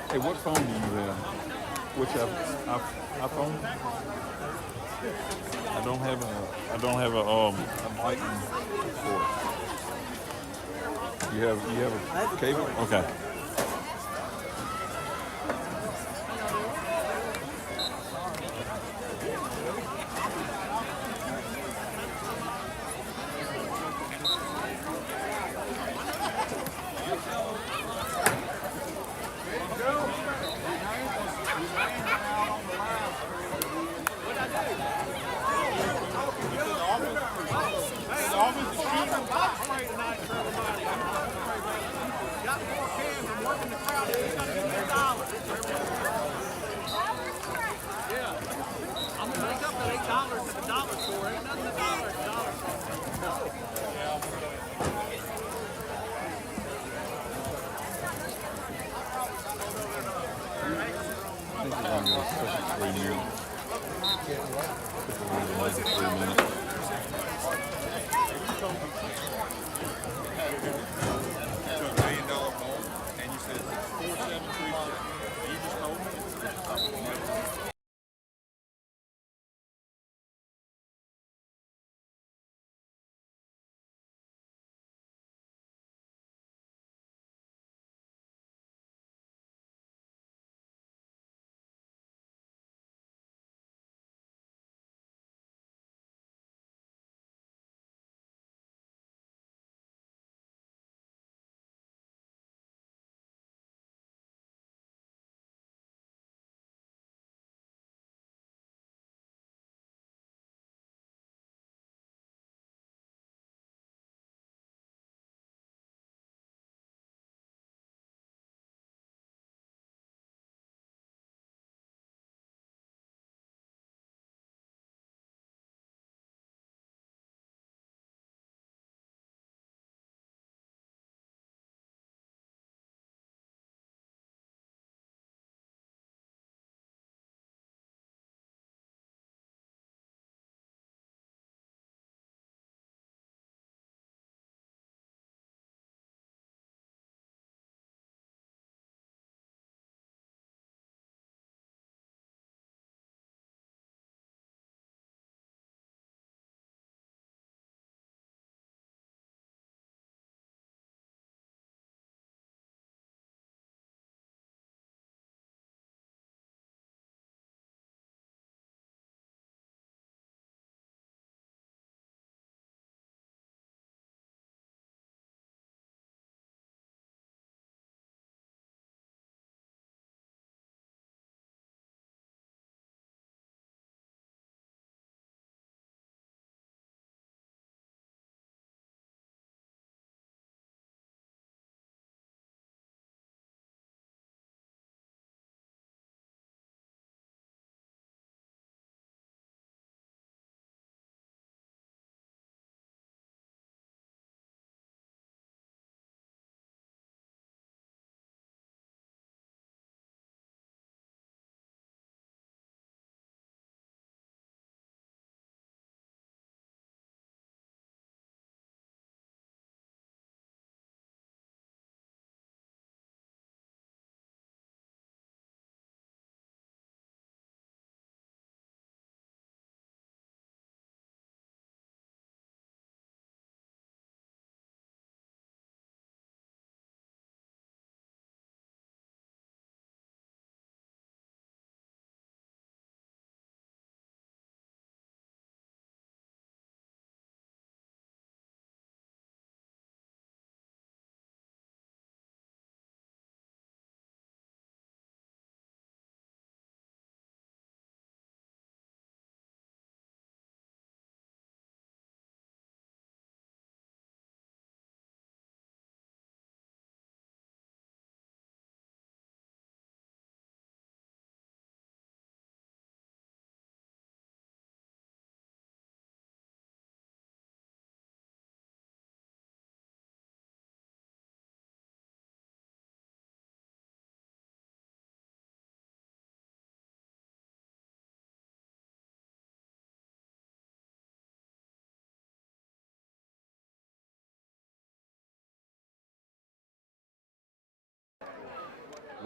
Hey, what phone do you have? Which iPhone? I don't have a Viking port. You have a cable? Okay.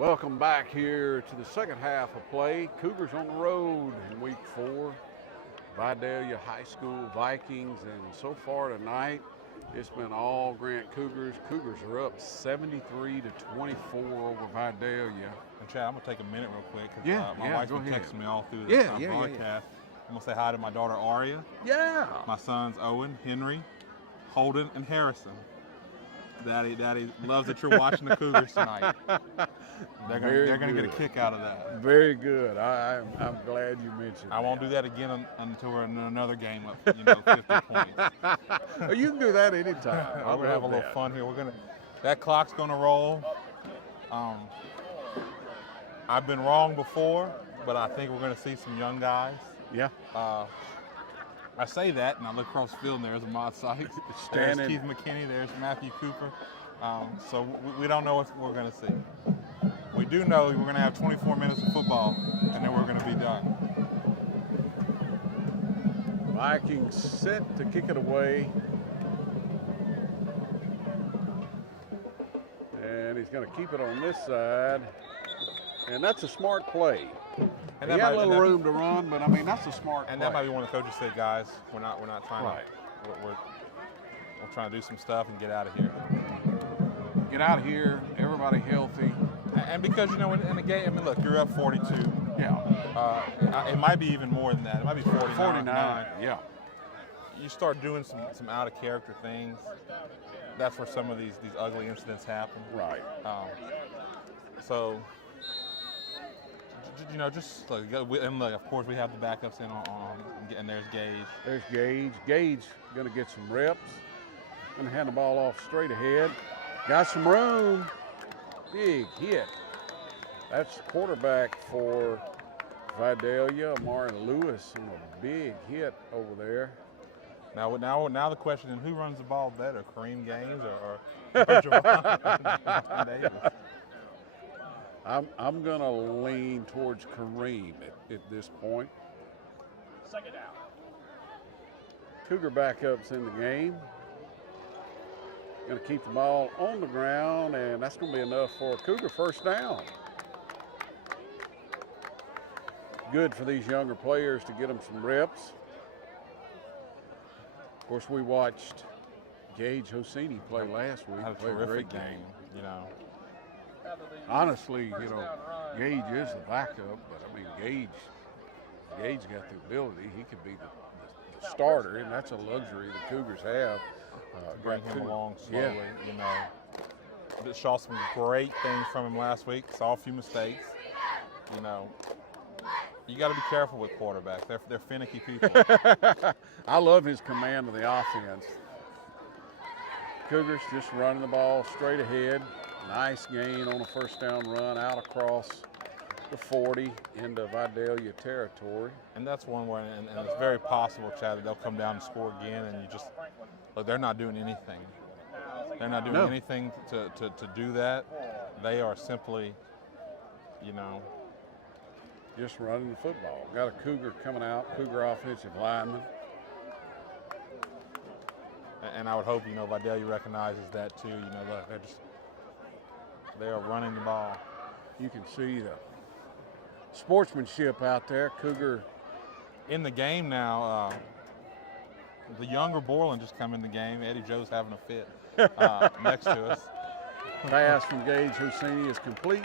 Welcome back here to the second half of play. Cougars on the road in week 4. Vidalia High School Vikings, and so far tonight, it's been all Grant Cougars. Cougars are up 73-24 over Vidalia. And Chad, I'm gonna take a minute real quick because my wife's been texting me all through the broadcast. I'm gonna say hi to my daughter Aria. Yeah. My sons Owen, Henry, Holden, and Harrison. Daddy loves that you're watching the Cougars tonight. They're gonna get a kick out of that. Very good. I'm glad you mentioned. I won't do that again until we're in another game up, 50 points. Oh, you can do that anytime. We're gonna have a little fun here. That clock's gonna roll. I've been wrong before, but I think we're gonna see some young guys. Yeah. I say that, and I look across the field, and there's Ahmad Sykes. There's Keith McKinney. There's Matthew Cooper. So we don't know what we're going to see. We do know we're going to have 24 minutes of football, and then we're going to be done. Vikings set to kick it away. And he's going to keep it on this side. And that's a smart play. And he got a little room to run, but I mean that's a smart play. And that might be one of the coaches said, guys, we're not trying to. We're trying to do some stuff and get out of here. Get out of here. Everybody healthy. And because in the game, I mean, look, you're up 42. Yeah. It might be even more than that. It might be 49. 49. Yeah. You start doing some out of character things. That's where some of these ugly incidents happen. Right. So. Just look, and look, of course, we have the backups in and there's Gage. There's Gage. Gage going to get some reps. Going to hand the ball off straight ahead. Got some room. Big hit. That's the quarterback for Vidalia, Amari Lewis, and a big hit over there. Now the question is, who runs the ball better, Kareem Gaines or Javon Davis? I'm going to lean towards Kareem at this point. Second down. Cougar backups in the game. Going to keep the ball on the ground, and that's going to be enough for a Cougar first down. Good for these younger players to get them some reps. Of course, we watched Gage Hosseini play last week. Had a terrific game, Honestly, Gage is the backup, but I mean, Gage got the ability. He could be the starter, and that's a luxury the Cougars have. Bring him along slowly, Saw some great things from him last week. Saw a few mistakes. You got to be careful with quarterbacks. They're finicky people. I love his command of the offense. Cougars just running the ball straight ahead. Nice gain on a first down run out across the 40 into Vidalia territory. And that's one where, and it's very possible, Chad, that they'll come down and score again, and they're not doing anything. They're not doing anything to do that. They are simply, just running the football. Got a Cougar coming out, Cougar offensive lineman. And I would hope, Vidalia recognizes that too. They are running the ball. You can see the sportsmanship out there. Cougar in the game now. The younger Borland just come in the game. Eddie Joe's having a fit next to us. Pass from Gage Hosseini is complete.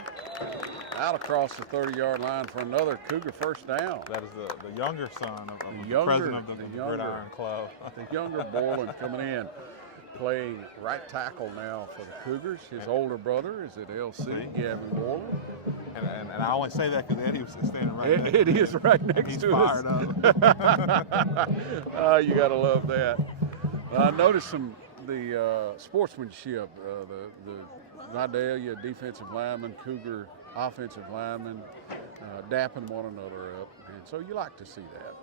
Out across the 30-yard line for another Cougar first down. That is the younger son of the president of the Gridiron Club. The younger Borland coming in. Playing right tackle now for the Cougars. His older brother is at LC, Gavin Borland. And I only say that because Eddie was standing right next to Eddie is right next to us. He's fired up. You got to love that. Notice the sportsmanship. The Vidalia defensive lineman, Cougar offensive lineman, dapping one another up. And so you like to see that.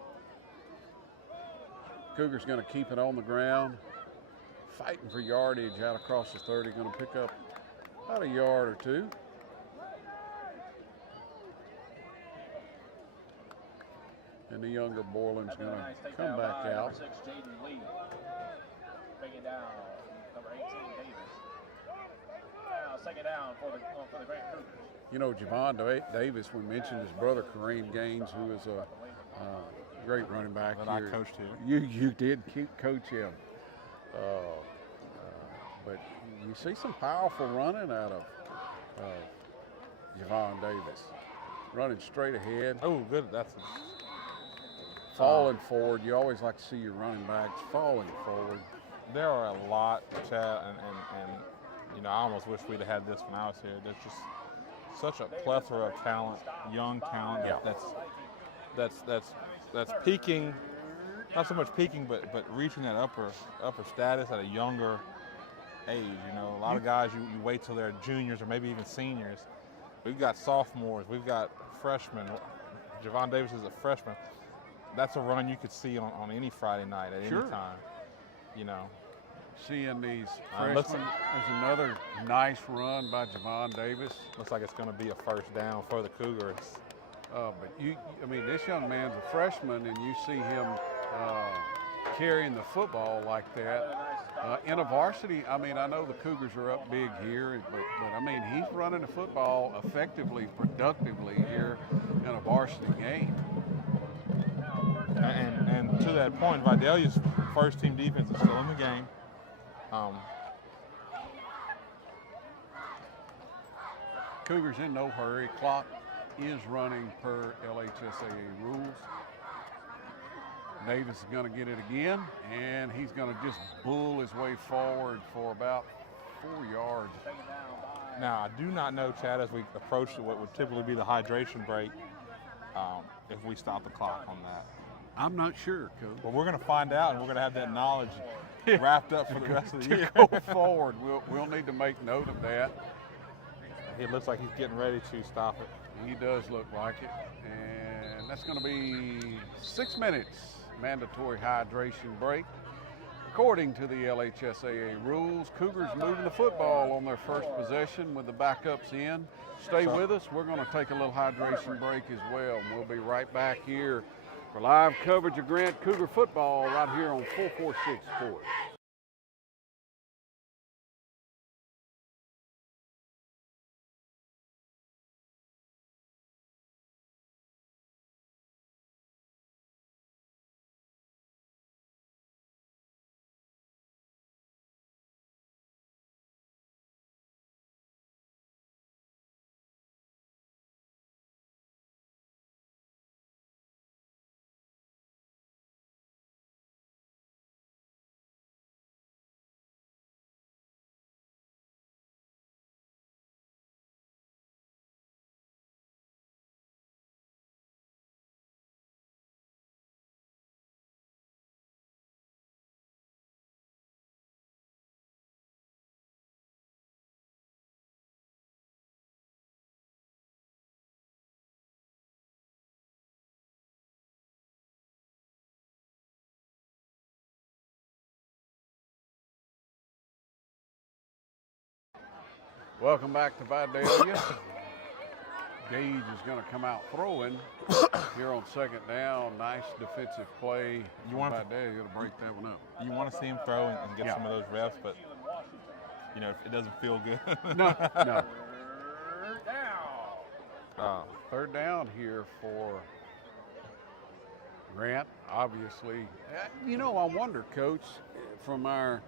Cougars going to keep it on the ground. Fighting for yardage out across the 30, going to pick up about a yard or two. And the younger Borland's going to come back out. Number 6, Jaden Lee. Bring it down. Number 18, Davis. Now second down for the Grant Cougars. You know, Javon Davis, we mentioned his brother Kareem Gaines, who is a great running back That here. I coached here. You did coach him. But you see some powerful running out of Javon Davis. Running straight ahead, Oh, good. That's falling forward. You always like to see your running backs falling forward. there are a lot, Chad, and you know, I almost wish we'd have had this when I was here. There's just such a plethora of talent, young talent. Yeah. That's peaking, not so much peaking, but reaching that upper status at a younger age. You know, a lot of guys you wait till they're juniors or maybe even seniors. We've got sophomores, we've got freshmen. Javon Davis is a freshman. That's a run you could see on any Friday night at Sure. any time. You know. Seeing these Let's- freshmen, there's another nice run by Javon Davis. Looks like it's going to be a first down for the Cougars. But I mean, this young man's a freshman, and you see him carrying the football like that in a varsity. I mean, I know the Cougars are up big here, but I mean, he's running the football effectively, productively here in a varsity game. And to that point, Vidalia's first team defense is still in the game. Cougars in no hurry. Clock is running per LHSAA rules. Davis is going to get it again, and he's going to just bull his way forward for about 4 yards. Now, I do not know, Chad, as we approach what would typically be the hydration break, if we stop the clock on that. I'm not sure, Coach. But we're going to find out, and we're going to have that knowledge wrapped up for the rest of the year. Go forward. We'll need to make note of that. It looks like he's getting ready to stop it. He does look like it, and that's going to be 6 minutes mandatory hydration break. According to the LHSAA rules, Cougars moving the football on their first possession with the backups in. Stay with us. We're going to take a little hydration break as well. And we'll be right back here for live coverage of Grant Cougar football right here on 446 Sports. Welcome back to Vidalia. Gage is going to come out throwing here on second down. Nice defensive play. You want Vidalia to break that one up. You want to see him throw and get Yeah. some of those reps, but you know, it doesn't feel good. No. Third down. Third down here for Grant, obviously. You know, I wonder, Coach, from our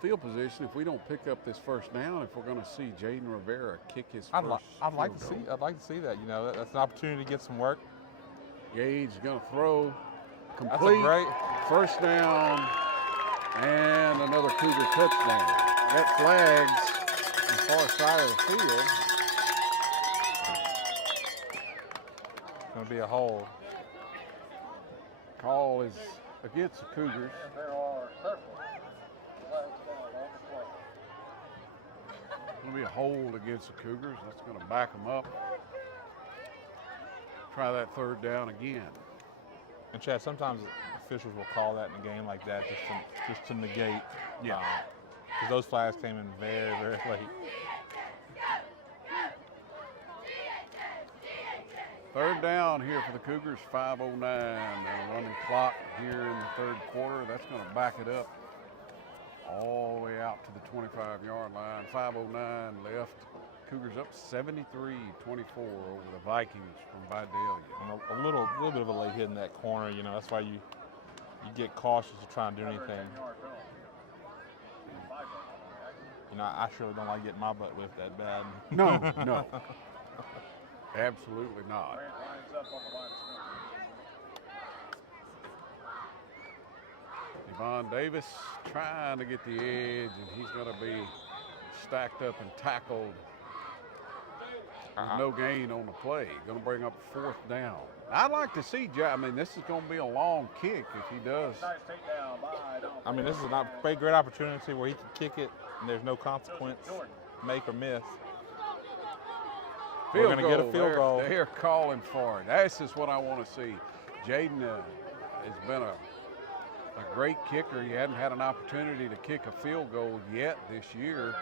field position, if we don't pick up this first down, if we're going to see Jaden Rivera kick his I'd first like to field see. goal. I'd like to see that. You know, that's an opportunity to get some work. Gage is going to throw That's a complete. great. First down and another Cougar touchdown. That flags the far side of the field. Going to be a hold. Call is against the Cougars. There are several flags down on the play. It'll be a hold against the Cougars. That's going to back them up. Try that third down again. And Chad, sometimes officials will call that in a game like that just to negate. Yeah. Because those flags came in very, very late. Third down here for the Cougars, 5:09. The running clock here in the third quarter. That's going to back it up all the way out to the 25-yard line. 5:09 left Cougars up 73-24 over the Vikings from Vidalia. And a little bit of a late hit in that corner. You know, that's why you get cautious to try and do anything. You know, I surely don't like getting my butt whipped that bad. No, no. Absolutely not. Grant lines up on the line of Devon Davis trying to get the edge, and he's going to be stacked up and tackled. With no gain on the play. Going to bring up 4th down. I'd like to see, I mean, this is going to be a long kick if he does. Nice takedown by Donald. I mean, this is a great opportunity where he can kick it and there's no consequence, make or miss. We're going to get a field goal. They're calling for it. This is what I want to see. Jaden has been a great kicker. He hadn't had an opportunity to kick a field goal yet this year.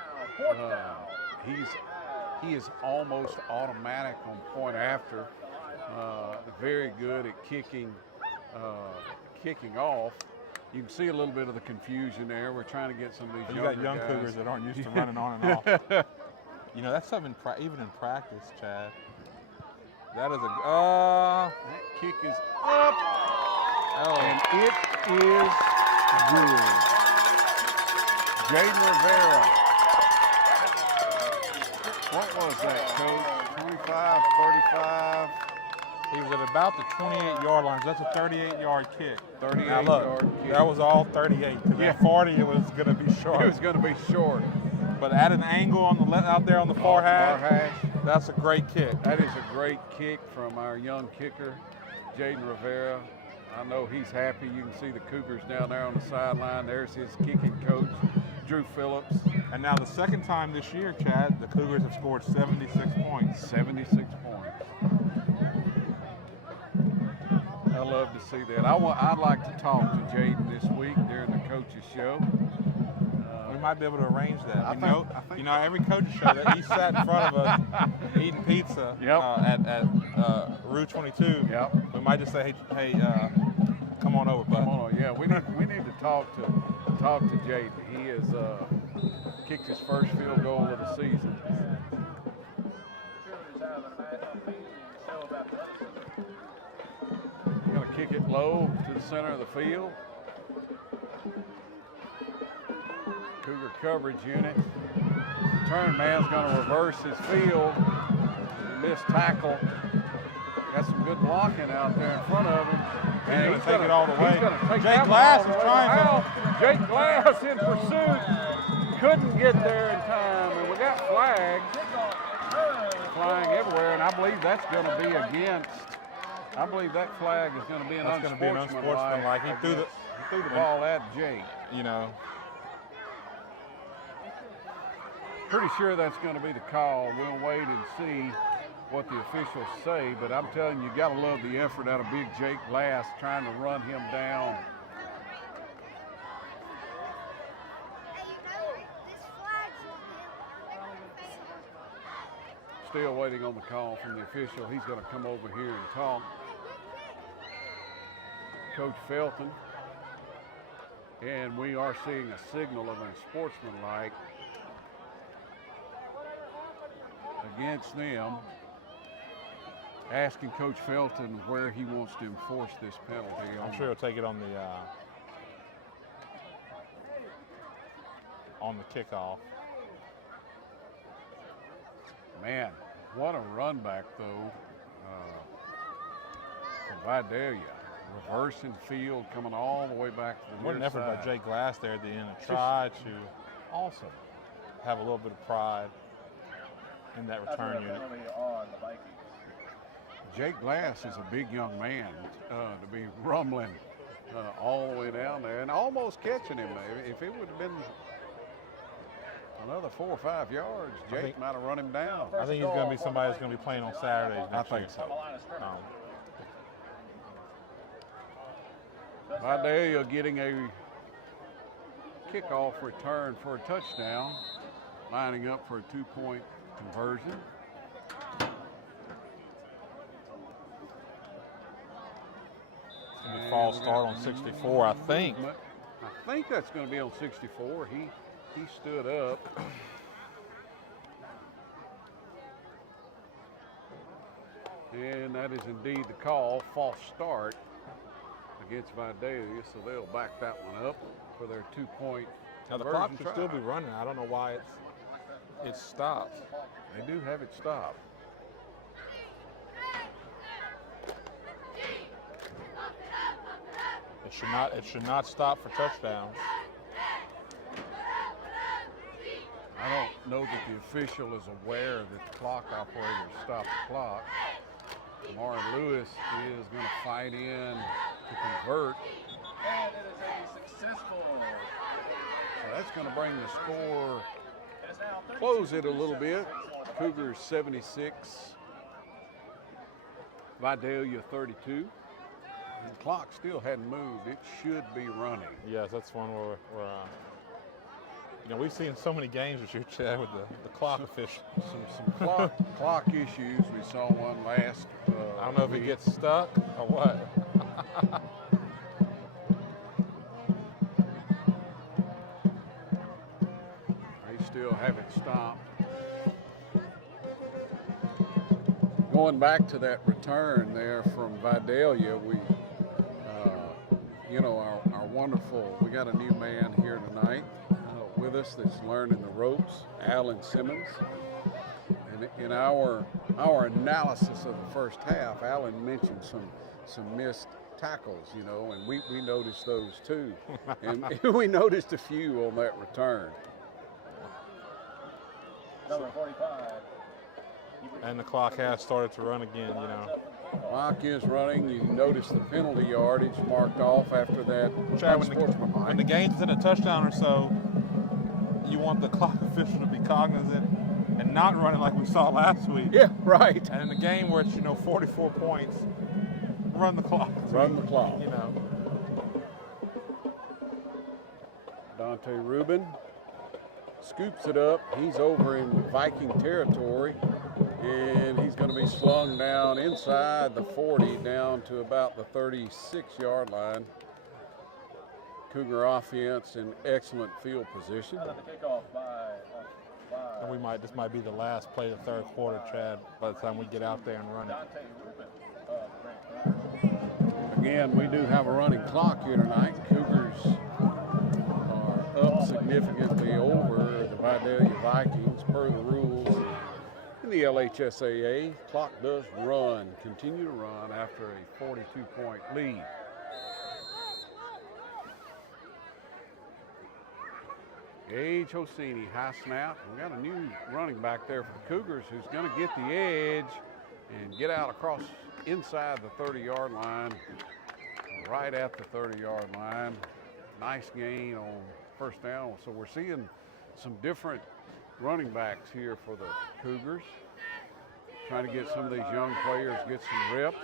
He is almost automatic on point after. Very good at kicking off. You can see a little bit of the confusion there. We're trying to get some of these You got young guys. Cougars that aren't used to running on and off. You know, that's something even in practice, Chad. That is That kick is up, and it is good. Jaden Rivera. What was that, Coach? 25, 35. He was at about the 28-yard line. So that's a 38-yard kick. 38-yard kick. That was all 38. Because at 40, it was going to be short. It was going to be short. But at an angle on the out there on the far hash, that's a great kick. That is a great kick from our young kicker, Jaden Rivera. I know he's happy. You can see the Cougars down there on the sideline. There's his kicking coach, Drew Phillips. And now the second time this year, Chad, the Cougars have scored 76 points. 76 points. I love to see that. I'd like to talk to Jaden this week during the coaches show. We might be able to arrange that. You know, every coach's show that he sat in front of us eating pizza at Rue 22. Yep. We might just say, hey, come on over, bud. Come on, yeah. We need to talk to Jaden. He has kicked his first field goal of the season. Going to kick it low to the center of the field. Cougar coverage unit. Return man's going to reverse his field. Missed tackle. Got some good blocking out there in front of him. And he's going to take it all the way. Jake Glass is trying to. Jake Glass in pursuit. Couldn't get there in time. And we got flags flying everywhere. And I believe that's going to be against. I believe that flag is going to be an unsportsmanlike. He threw the ball at Jake. You know. Pretty sure that's going to be the call. We'll wait and see what the officials say, but I'm telling you, you got to love the effort out of big Jake Glass trying to run him down. Still waiting on the call from the official. He's going to come over here and talk. Coach Felton. And we are seeing a signal of unsportsmanlike against them, asking Coach Felton where he wants to enforce this penalty. I'm sure he'll take it on the kickoff. Man, what a run back though from Vidalia. Reversing field, coming all the way back to the What an effort by Jake Glass there at the end to try to awesome have a little bit of pride in that return unit. On the Vikings. Jake Glass is a big young man to be rumbling all the way down there and almost catching him. If it would have been another 4 or 5 yards, Jake might have run him down. I think he's going to be somebody that's going to be playing on Saturdays next year. So. Vidalia getting a kickoff return for a touchdown, lining up for a 2-point conversion. And the false start on 64, I think. I think that's going to be on 64. He stood up. And that is indeed the call, false start against Vidalia, so they'll back that one up for their 2-point Now the clock conversion should try. still be running. I don't know why it's stopped. They do have it stopped. It should not stop for touchdowns. I don't know that the official is aware that the clock operator stopped the clock. Martin Lewis is going to fight in to convert. And it is a successful. So that's going to bring the score, It is now 32 close it a little to bit. 76. Cougars 76, Vidalia 32. And the clock still hadn't moved. It should be running. Yes, that's one where we've seen so many games this year, Chad, with the clock official. Some clock issues. We saw one last I don't know if it week. gets stuck or what. They still have it stopped. Going back to that return there from Vidalia, we, our wonderful, we got a new man here tonight with us that's learning the ropes, Alan Simmons. And in our analysis of the first half, Alan mentioned some missed tackles, and we noticed those too. And we noticed a few on that return. Number 45. And the clock has started to run again, Clock is running. You notice the penalty yardage marked off after that. Chad, when the game's in a touchdown or so, you want the clock official to be cognizant and not running like we saw last week. Yeah, right. And in a game where it's 44 points, run the clock. Run the clock. Dante Rubin scoops it up. He's over in Viking territory, and he's going to be slung down inside the 40 down to about the 36-yard line. Cougar offense in excellent field position. The kickoff by And this might be the last play of the third quarter, Chad, by the time we get out there and run it. Dante Rubin of Grant Cougars. Again, we do have a running clock here tonight. Cougars are up significantly over the Vidalia Vikings per the rules in the LHSAA. Clock does continue to run after a 42-point lead. Gage Hosseini, high snap. We got a new running back there for the Cougars who's going to get the edge and get out across inside the 30-yard line, right at the 30-yard line. Nice gain on first down. So we're seeing some different running backs here for the Cougars, trying to get some of these young players get some reps.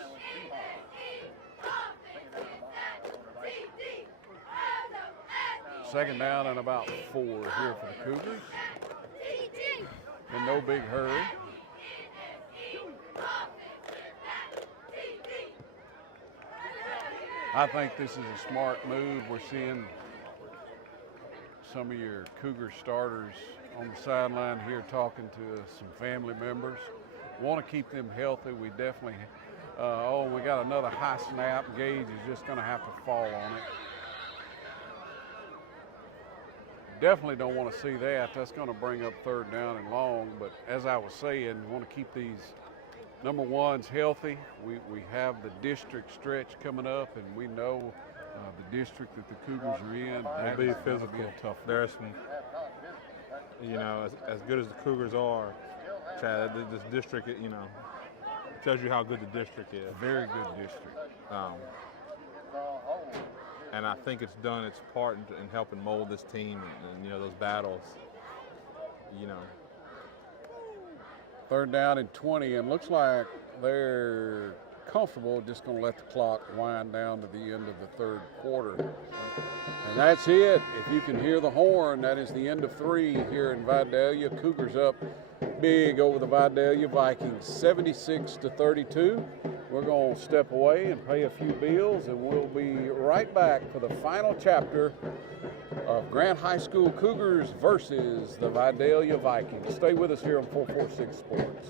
Second down and about 4 here for the Cougars. In no big hurry. I think this is a smart move. We're seeing some of your Cougar starters on the sideline here talking to some family members. Want to keep them healthy. We definitely, we got another high snap. Gage is just going to have to fall on it. Definitely don't want to see that. That's going to bring up third down and long. But as I was saying, we want to keep these number ones healthy. We have the district stretch coming up, and we know the district that the Cougars are in. It'll be physical. Be a tough one. There's some, as good as the Cougars are, Chad, this district, tells you how good the district is. Very good district. And I think it's done its part in helping mold this team and those battles, Third down and 20, and looks like they're comfortable just going to let the clock wind down to the end of the third quarter. And that's it. If you can hear the horn, that is the end of 3 here in Vidalia. Cougars up big over the Vidalia Vikings, 76-32. We're going to step away and pay a few bills, and we'll be right back for the final chapter of Grant High School Cougars versus the Vidalia Vikings. Stay with us here on 446 Sports.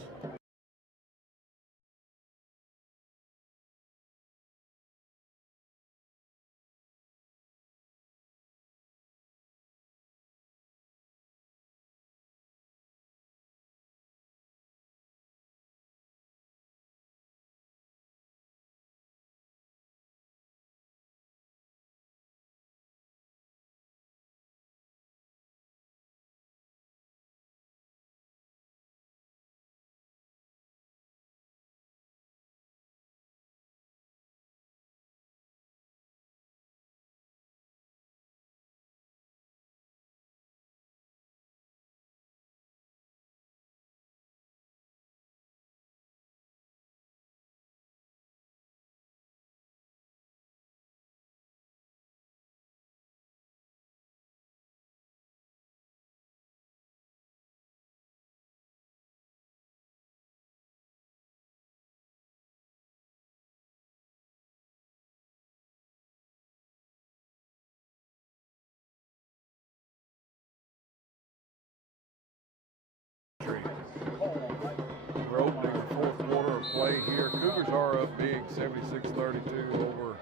play here. Cougars are up big, 76-32 over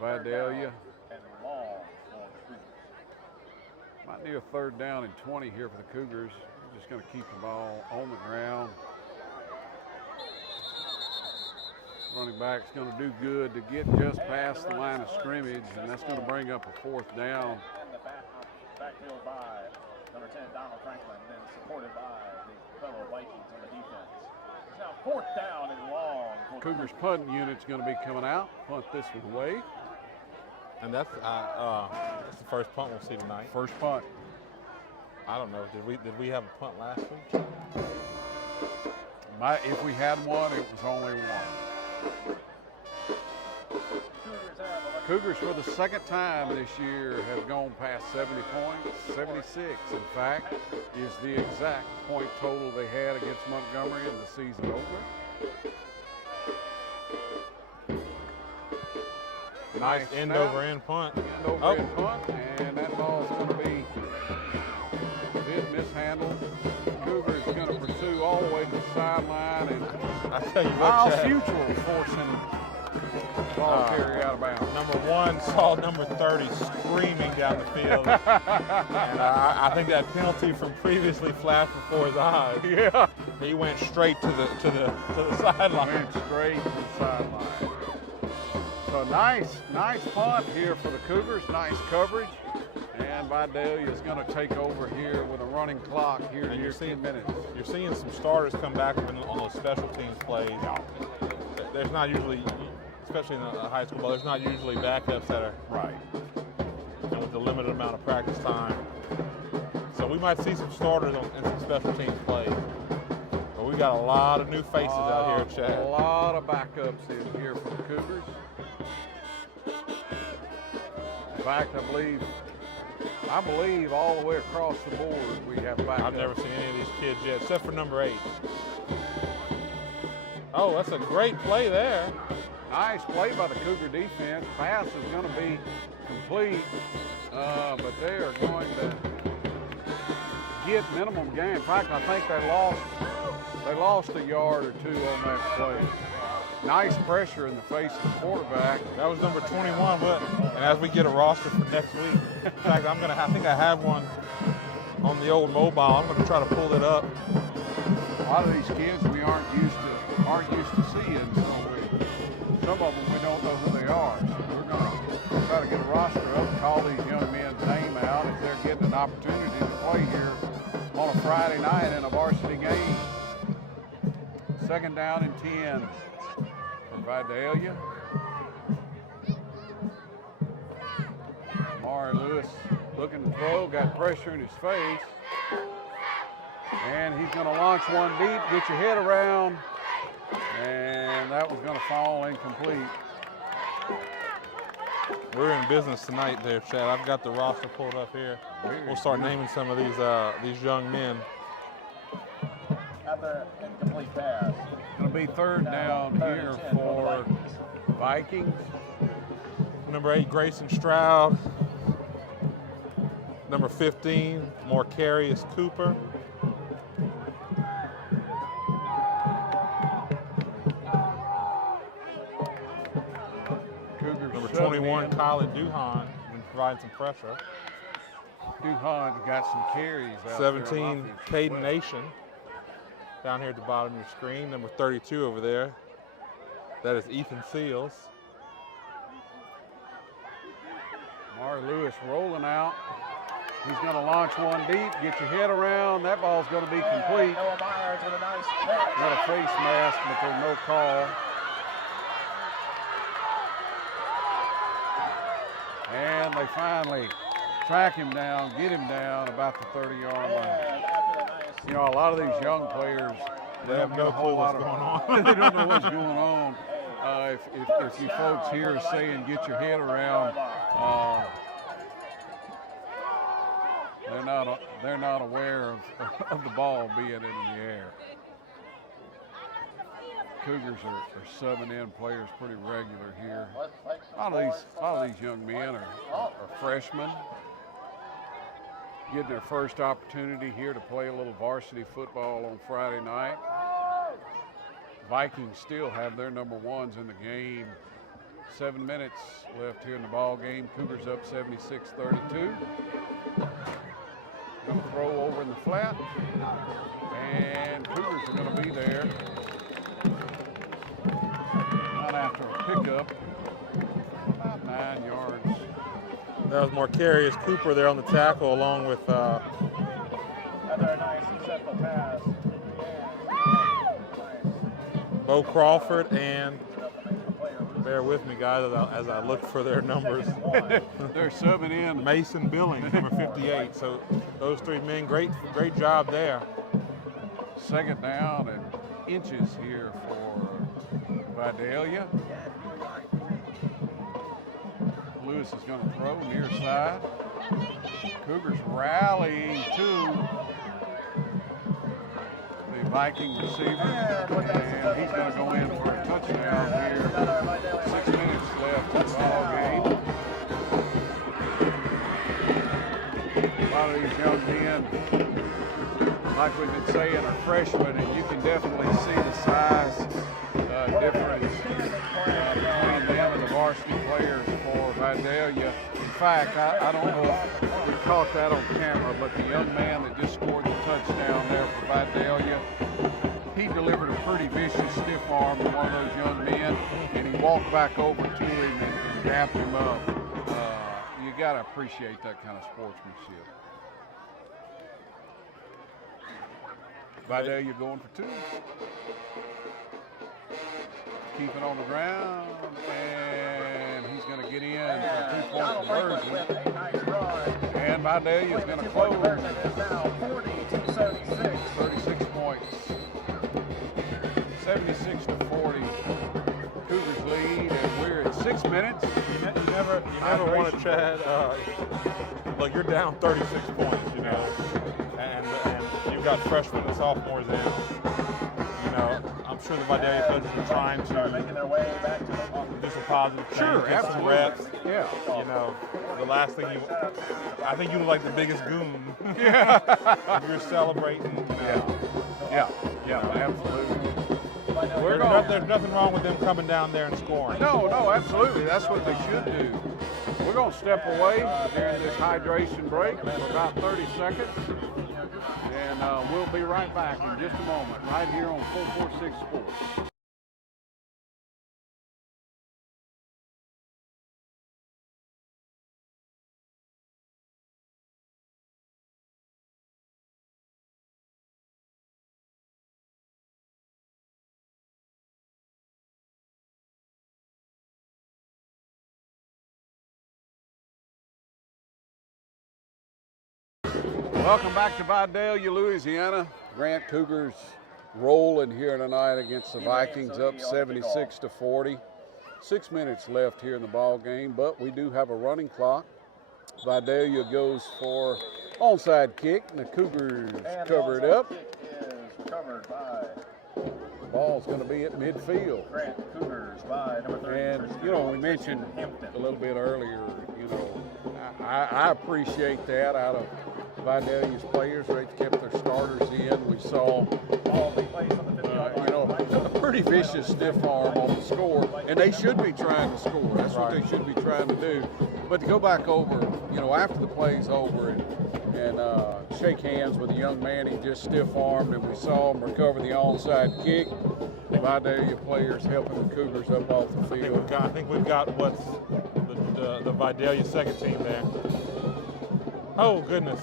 Vidalia. And long for the Cougars. Might need a 3rd down and 20 here for the Cougars. They're just going to keep the ball on the ground. Running back's going to do good to get just past the line of scrimmage, and that's going to bring up a 4th down. And the backfield by number 10, Donald Franklin, then supported by his fellow Vikings on the defense. It's now 4th down and long. Cougars punting unit's going to be coming out. Punt this one away. And that's the first punt we'll see tonight. First punt. I don't know. Did we have a punt last week? If we had one, it was only one. Cougars for the 2nd time this year have gone past 70 points. 76, in fact, is the exact point total they had against Montgomery in the season opener. Nice end over end punt. End over end punt, and that ball's going to be a bit mishandled. Cougars going to pursue all the way to the sideline, and I tell you what, Miles Chad, Futrell forcing ball carry out of bounds. number 1 saw number 30 screaming down the field, and I think that penalty from previously flashed before his eyes. Yeah, He went straight to the sideline. went straight to the sideline. So nice punt here for the Cougars. Nice coverage, and Vidalia is going to take over here with a running clock here And near 10 minutes. You're seeing some starters come back on those special teams plays. There's not usually, especially in the high school ball, there's not usually backups that are Right. and with the limited amount of practice time. So we might see some starters in some special teams plays. But we got a lot of new faces out here, Chad. A lot of backups in here for the Cougars. In fact, I believe all the way across the board we have backups. I've never seen any of these kids yet, except for number 8. Oh, that's a great play there. Nice play by the Cougar defense. Pass is going to be complete, but they are going to get minimum gain. In fact, I think they lost a yard or 2 on that play. Nice pressure in the face of the quarterback. That was number 21, and as we get a roster for next week, in fact, I think I have one on the old mobile. I'm going to try to pull it up. A lot of these kids we aren't used to seeing, so some of them we don't know who they are. So we're going to try to get a roster up and call these young men's name out if they're getting an opportunity to play here on a Friday night in a varsity game. 2nd down and 10 for Vidalia. Mari Lewis looking to throw, got pressure in his face. And he's going to launch one deep, get your head around, and that was going to fall incomplete. We're in business tonight there, Chad. I've got the roster pulled up here. We'll start naming some of these young men. After incomplete pass. Going to be 3rd down here for Vikings. Number 8, Grayson Stroud. Number 15, Morcarius Cooper. Number 21, Kylie Duhan, been providing some pressure. Duhan's got some carries out 17, there. Caden Nation, down here at the bottom of your screen. Number 32 over there. That is Ethan Seals. Mari Lewis rolling out. He's going to launch one deep, get your head around. That ball's going to be complete. Noah Myers with a nice catch. Got a face mask, but there's no call. And they finally track him down, get him down about the 30-yard line. You know, a lot of these young players, They have no clue what's going on. They don't know what's going on. If you folks here are saying get your head around, they're not aware of the ball being in the air. Cougars are subbing in players pretty regular here. A lot of these young men are freshmen, getting their first opportunity here to play a little varsity football on Friday night. Vikings still have their number ones in the game. 7 minutes left here in the ball game. Cougars up 76-32. Going to throw over in the flat, and Cougars are going to be there. Not after a pickup, about 9 yards. That was Marcarius Cooper there on the tackle, along with Another nice successful pass. Bo Crawford, and bear with me, guys, as I look for their numbers. They're subbing in. Mason Billings, number 58. So those 3 men, great job there. Second down and inches here for Vidalia. Lewis is going to throw near side. Cougars rallying to the Viking receiver, and he's going to go in for a touchdown here. 6 minutes left in the ball game. A lot of these young men, like we've been saying, are freshmen, and you can definitely see the size difference between them and the varsity players for Vidalia. In fact, I don't know if we caught that on camera, but the young man that just scored the touchdown there for Vidalia, he delivered a pretty vicious stiff arm to one of those young men, and he walked back over to him and dapped him up. You got to appreciate that kind of sportsmanship. Vidalia going for 2. Keep it on the ground, and he's going to get in for a 2-point conversion. And Vidalia is going to close. 36 points. 76-40. Cougars lead, and we're at 6 minutes. You never want to, Chad. Look, you're down 36 points, you know, and you've got freshmen and sophomores in. You know, I'm sure the Vidalia coaches are trying to do some positive things, Sure, get some reps. Yeah. You know, the last thing I think you look like the biggest goon. Yeah. If you're celebrating. You know, Yeah, absolutely. there's nothing wrong with them coming down there and scoring. No, absolutely. That's what they should do. We're going to step away during this hydration break for about 30 seconds. And we'll be right back in just a moment, right here on 446 Sports. Welcome back to Vidalia, Louisiana. Grant Cougars rolling here tonight against the Vikings, up 76-40. 6 minutes left here in the ball game, but we do have a running clock. Vidalia goes for onside kick, and the Cougars cover it up. The ball's going to be at midfield. Grant Cougars by number 30. And, you know, we mentioned a little bit earlier, you know, I appreciate that out of Vidalia's players. They kept their starters in. We saw, you know, a pretty vicious stiff arm on the score, and they should be trying to score. That's what they should be trying to do. But to go back over, you know, after the play's over and shake hands with the young man he just stiff-armed, and we saw him recover the onside kick. The Vidalia players helping the Cougars up off the field. I think we've got what's the Vidalia second team there. Oh, goodness.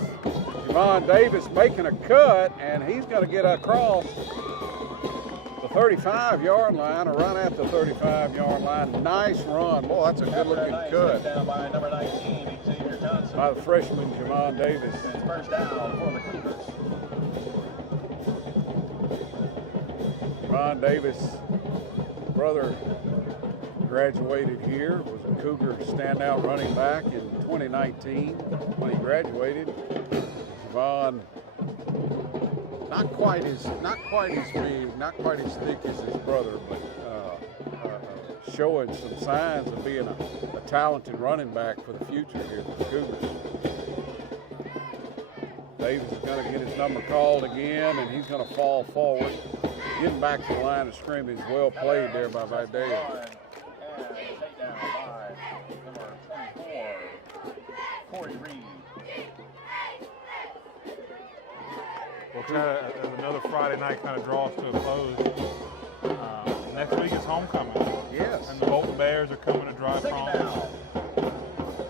Javon Davis making a cut, and he's going to get across the 35-yard line, or right at the 35-yard line. Nice run. Boy, that's a good-looking cut. Down by number 19, Xavier Johnson. By the freshman, Javon Davis. It's first down for the Cougars. Javon Davis' brother graduated here, was a Cougar standout running back in 2019 when he graduated. Javon, not quite as big, not quite as thick as his brother, but showing some signs of being a talented running back for the future here for the Cougars. Davis is going to get his number called again, and he's going to fall forward. Getting back to the line of scrimmage. Well played there by Vidal. And takedown by number 24, Corey Reed. Well, Chad, as another Friday night kind of draws to a close, next week is homecoming. Yes. And the Bolton Bears are coming to Dry Prom.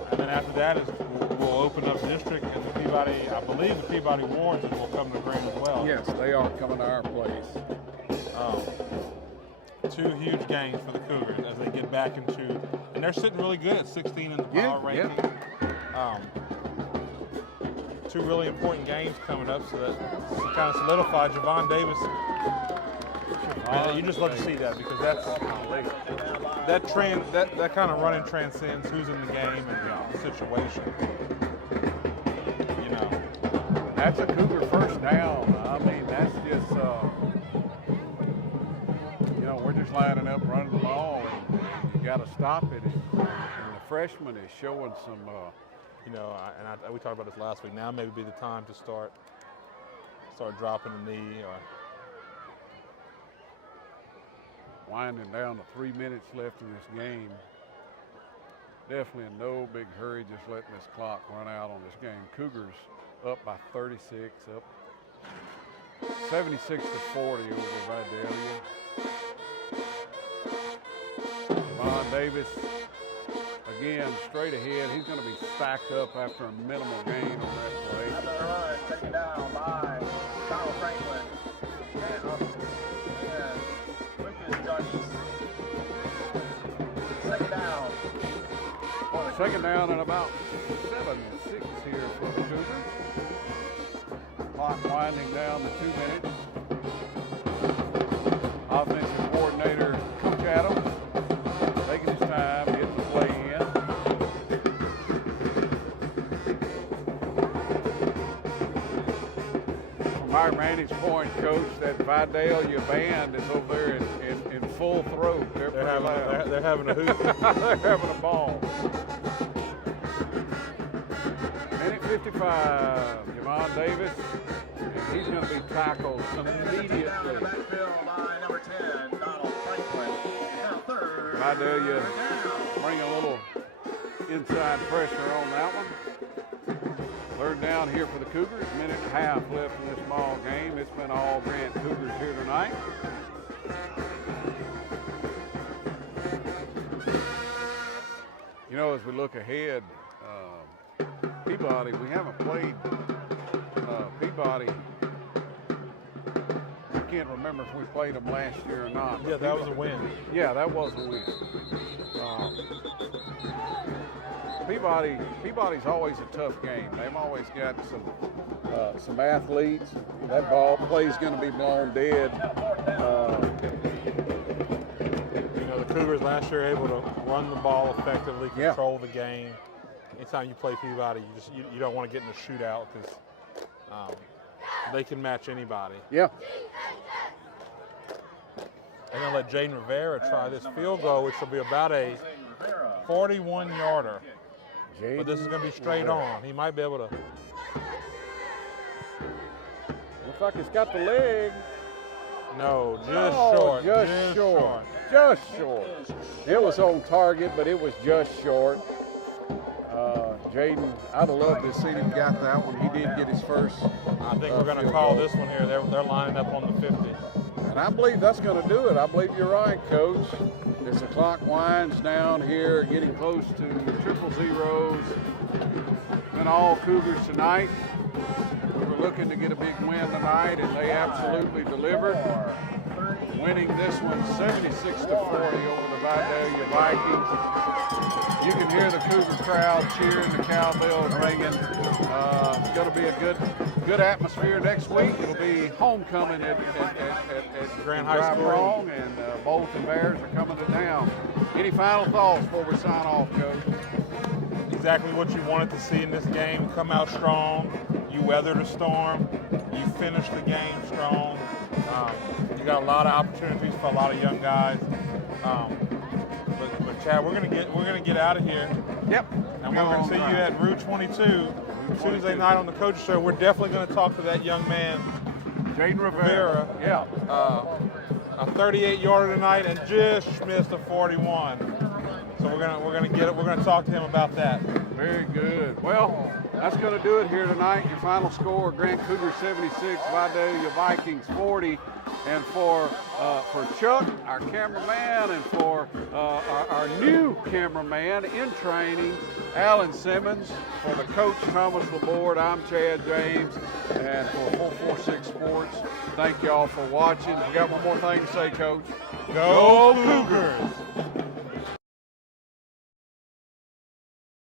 And then after that is we'll open up district, and the Peabody, I believe the Peabody Wards will come to Grant as well. Yes, they are coming to our place. Two huge games for the Cougars as they get back into, and they're sitting really good at 16 in the power ranking. Two really important games coming up, so that kind of solidified Javon Davis. You just love to see that because that's that trend, that kind of running transcends who's in the game and the situation. You know, That's a Cougar first down. I mean, that's just, we're just lining up, running the ball, and you got to stop it. And the freshman is showing some. we talked about this last week. Now maybe be the time to start dropping a knee or winding down to 3 minutes left in this game. Definitely in no big hurry, just letting this clock run out on this game. Cougars up by 36, up 76-40 over Vidalia. Javon Davis, again, straight ahead. He's going to be stacked up after a minimal gain on that play. After the run, taken down by Donald Franklin. And Lucas Judges. Second down. Second down and about 7-6 here for the Cougars. Clock winding down to 2 minutes. Offensive coordinator Coach Adams taking his time, getting the play in. From our vantage point, Coach, that Vidalia band is over there in full throat. They're having a hoot. They're having a ball. Minute 55, Javon Davis, and he's going to be tackled immediately. Vidalia bring a little inside pressure on that one. Third down here for the Cougars. Minute and a half left in this ball game. It's been all Grant Cougars here tonight. As we look ahead, Peabody, we haven't played Peabody. I can't remember if we played them last year or not. Yeah, that was a win. Yeah, that was a win. Peabody's always a tough game. They've always got some athletes. That ball play's going to be blown dead. The Cougars last year able to run the ball effectively, control the game. Anytime you play Peabody, you don't want to get in a shootout because they can match anybody. Yeah. They're going to let Jaden Rivera try this field goal, which will be about a 41-yarder. But this is going to be straight on. He might be able to. Looks like it's got the leg. No, just short. Just short. Just short. It was on target, but it was just short. Jaden, I'd have loved to have seen him got that one. He did get his first. I think we're going to call this one here. They're lining up on the 50. And I believe that's going to do it. I believe you're right, Coach. As the clock winds down here, getting close to triple zeros. Been all Cougars tonight. We were looking to get a big win tonight, and they absolutely delivered. Winning this one 76-40 over the Vidalia Vikings. You can hear the Cougar crowd cheering, the cowbells ringing. It's going to be a good atmosphere next week. It'll be homecoming at Grant High School, and Bolton Bears are coming to town. Any final thoughts before we sign off, Coach? Exactly what you wanted to see in this game. Come out strong. You weathered a storm. You finished the game strong. You got a lot of opportunities for a lot of young guys. But Chad, we're gonna get out of here. Yep. And we're gonna see you at Route 22 Tuesday night on the Coach Show. We're definitely gonna talk to that young man, Jaden Rivera. Yeah. a 38-yarder tonight and just missed a 41. So we're gonna talk to him about that. Very good. Well, that's going to do it here tonight. Your final score: Grant Cougars 76, Vidalia Vikings 40. And for Chuck, our cameraman, and for our new cameraman in training, Alan Simmons, for the coach Thomas Laborde, I'm Chad James, and for 446 Sports, thank y'all for watching. We got one more thing to say, Coach. Go Cougars!